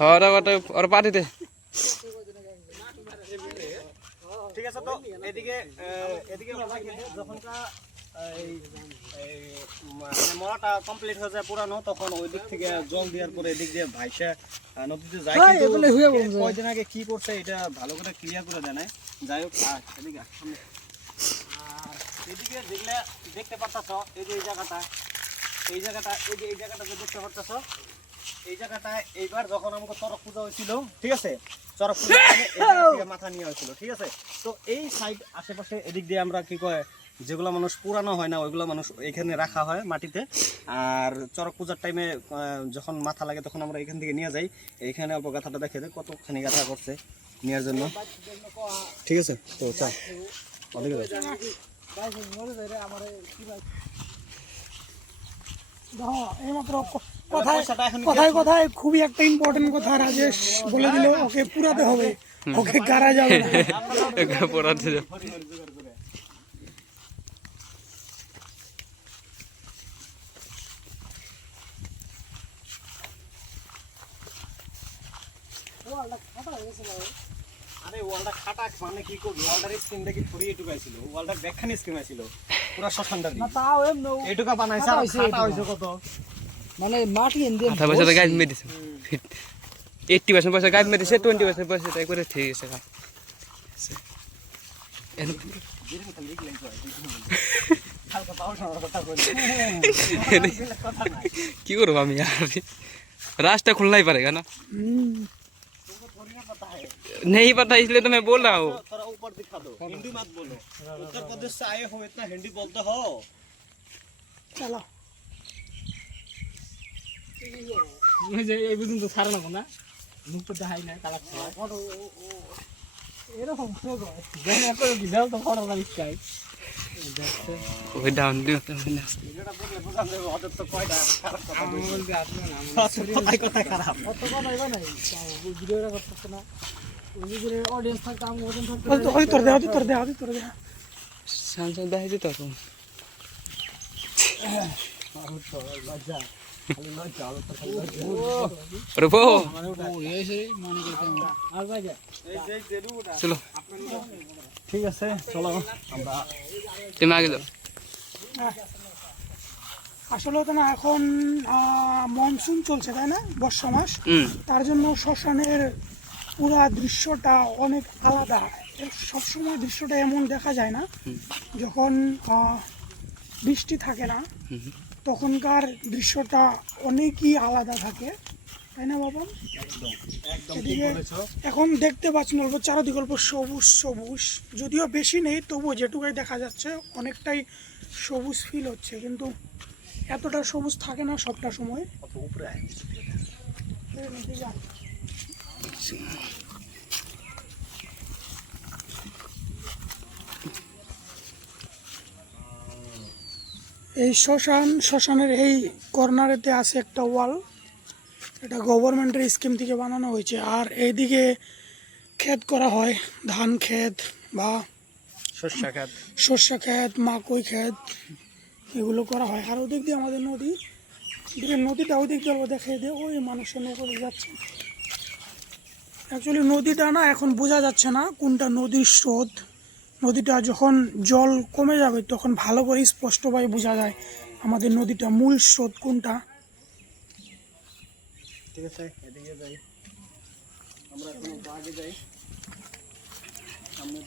হরা কত আর পাটিতে ঠিক আছে। তো এদিকে যখনটা মানে মরাটা কমপ্লিট হয়ে যায় পুরানো, তখন ওই দিক থেকে জল দেওয়ার পরে এদিক দিয়ে ভাইসা নদীতে যায়। কিন্তু কয়দিন আগে কি করছে এটা ভালো করে ক্লিয়ার করে দেয় নাই। যাই হোক এদিকে এদিকে দেখতে পাচ্ছ এই যে এই জায়গাটা এই যে দেখতে পাচ্ছ এই জায়গাটা এইবার যখন আমাকে চরক পূজা হয়েছিল, ঠিক আছে, চরক পূজা মাথা নিয়ে হয়েছিল, ঠিক আছে। তো এই সাইড আশেপাশে এদিক দিয়ে আমরা কি কয় যেগুলো মানুষ পুরানো হয় না ওইগুলো মানুষ এখানে রাখা হয় মাটিতে, আর চরক পূজার টাইমে যখন মাথা লাগে তখন আমরা এখান থেকে নিয়ে যাই। এইখানে অল্প গাথাটা দেখে দেয় কতখানি গাথা করছে নেওয়ার জন্য, ঠিক আছে। তো চল ওদিকে এইমাত্র কথায় খুবই একটা ইম্পর্টেন্ট কথা রাজেশ বলে দিল, ওকে পুরাতে হবে, ওকে গাড়া যাবে না। পড়াতে আরে ওয়ালটা খাটা মানে কি করবি, ওয়ালটার স্ক্রিন দেখি ছড়িয়ে টুকাইছিল, ওয়ালটার ব্যাকখানি স্ক্রিন ছিল পুরো শ্মশানটার না, তাও এমন এটুকা বানাইছে আর খাটা হইছে কত, মানে মাটি এনে আধা পয়সা গাছ মেরে দিছে 80% পয়সা গাছ মেরে দিছে 20% পয়সা তাই করে ঠিক আছে কি করবো আমি আর रास्ता खुलना ही पड़ेगा ना नहीं पता इसलिए तो मैं बोल रहा हूँ थोड़ा ऊपर दिखा दो, हिंदी मत बोलो, उत्तर प्रदेश से आए हो इतना हिंदी बोलते हो। চলো যে এই বুঝুন তো ছাড়া না মুখ তো দেখাই না কালাক এরকম তো গয় দেন এত কি দাও তো ফটো গাড়ি চাই দেখতে ওই ডাউন দিও তো না এটা বললে বুঝান দেব ওদের তো কয়টা খারাপ কথা আমি বলছে, বলতে আপনি না কথাই খারাপ। কত কথা এবা নাই ভিডিওটা করতেছ না ওই যে অডিয়েন্স থাকতে আমি ওজন থাকতে ওই তোর দে सांसद है जी तो तुम अरे वो चलो ঠিক আছে চলো আমরা तुम आगे जाओ আসলে তো না এখন মনসুন চলছে তাই না, বর্ষা মাস, তার জন্য শ্মশানের পুরা দৃশ্যটা অনেক আলাদা। সবসময় দৃশ্যটা এমন দেখা যায় না, যখন বৃষ্টি থাকে না তখনকার দৃশ্যটা অনেকই আলাদা থাকে, তাই না বাবা? এদিকে এখন দেখতে পাচ্ছেন অল্প চারদিকে অল্প সবুজ সবুজ, যদিও বেশি নেই তবুও যেটুকুই দেখা যাচ্ছে অনেকটাই সবুজ ফিল হচ্ছে, কিন্তু এতটা সবুজ থাকে না সবটা সময়। উপরে এই শ্মশানের এই কর্নারেতে আছে একটা ওয়াল, এটা গভর্নমেন্টের স্কিম থেকে বানানো হয়েছে, আর এইদিকে ক্ষেত করা হয়, ধান ক্ষেত বা সর্ষা ক্ষেত মাকই ক্ষেত এগুলো করা হয়। আর ওদিক দিয়ে আমাদের নদীটা ওদিক দিয়ে দেখিয়ে দিয়ে ওই মানুষের নৌকো যাচ্ছে। অ্যাকচুয়ালি নদীটা না এখন বোঝা যাচ্ছে না কোনটা নদীর স্রোত নদীটা যখন জল কমে যাবে তখন ভালো করে স্পষ্টভাবে বোঝা যায় আমাদের নদীটা মূল স্রোত কোনটা। ঠিক আছে, এদিকে যাই আমরা, এখন আগে যাই সামনের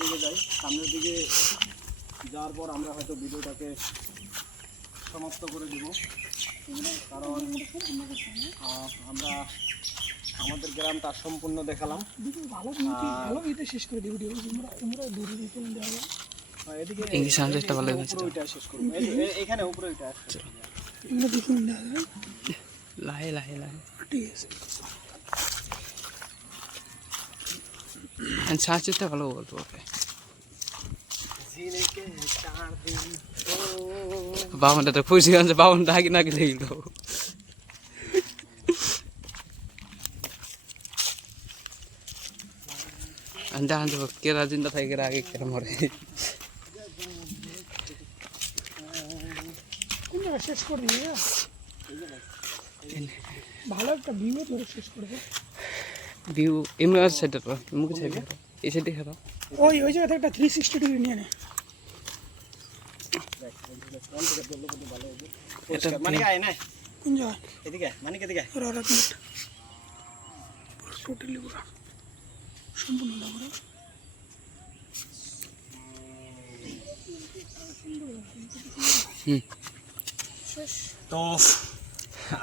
দিকে যাই। সামনের দিকে যাওয়ার পর আমরা হয়তো ভিডিওটাকে সমাপ্ত করে দিব, কারণ আমরা আমাদের গ্রামটা সম্পূর্ণ দেখালাম। ভালো ভিডিও শেষ করে দিই ভিডিও, তোমরা দূরে দিতে দেওয়া এদিকে ইংলিশ ট্রান্সলেটটা ভালো হয়েছে। উপরে ওইটা শেষ করবো, এখানে উপরে ওইটা তোমরা দেখুন দেওয়া যাবে। লাহে লাহে লাহে ঠিক আছে, সাহায্যটা ভালো বলতে পারবে। বাউনটা তো খুশি আছে, বাউনটা আগে নাকি দেখল জান যাব কেরা জিন্দা থাকে কেরা আগে কেরা মরে। কোন জায়গায় শেষ করে দিই? ভালো একটা ভিউ ধরে শেষ করবে। ভিউ এমনি সাইডে তো মুখ সাইডে এই সাইডে খেলো। ওই জায়গা থেকে একটা 360 ডিগ্রি নিয়ে নে। মানে আয় না কোন জায়গায়? এদিকে, মানে এদিকে ওরা মিনিট টোটালি পুরো সম্পূর্ণ না পুরো। তো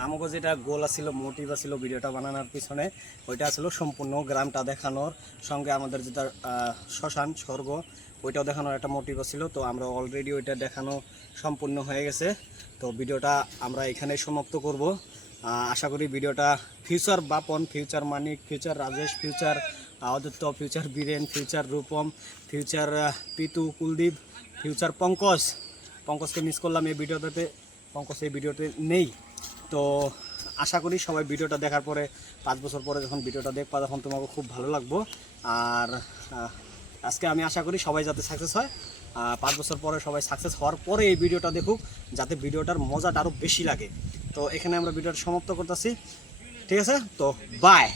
আমাকে যেটা গোল আছিল, মোটিভ আছিল ভিডিওটা বানানোর পিছনে, ওইটা আসলে সম্পূর্ণ গ্রামটা দেখানোর, সঙ্গে আমাদের যেটা শ্মশান স্বর্গ ওইটাও দেখানোর একটা মোটিভ ছিল। তো আমরা অলরেডি ওইটা দেখানো সম্পূর্ণ হয়ে গেছে। তো ভিডিওটা আমরা এখানে সমাপ্ত করব। আশা করি ভিডিওটা future Bapan, future Manik, future Rajesh, future Aditya, future Biren, future Rupam, future Pitu, Kuldeep, future পঙ্কজকে মিস করলাম এই ভিডিওটাতে। পঙ্কজ এই ভিডিওতে নেই। তো আশা করি সবাই ভিডিওটা দেখার পরে 5 বছর পরে যখন ভিডিওটা দেখবা তখন তোমাকে খুব ভালো লাগবে। আর আজকে আমি আশা করি সবাই যাতে সাকসেস হয়, 5 বছর পরে সবাই সাকসেস হওয়ার পরে এই ভিডিওটা দেখুক, যাতে ভিডিওটার মজাটা আরও বেশি লাগে। তো এখানে আমরা ভিডিওটা সমাপ্ত করতেছি। ঠিক আছে, তো বাই।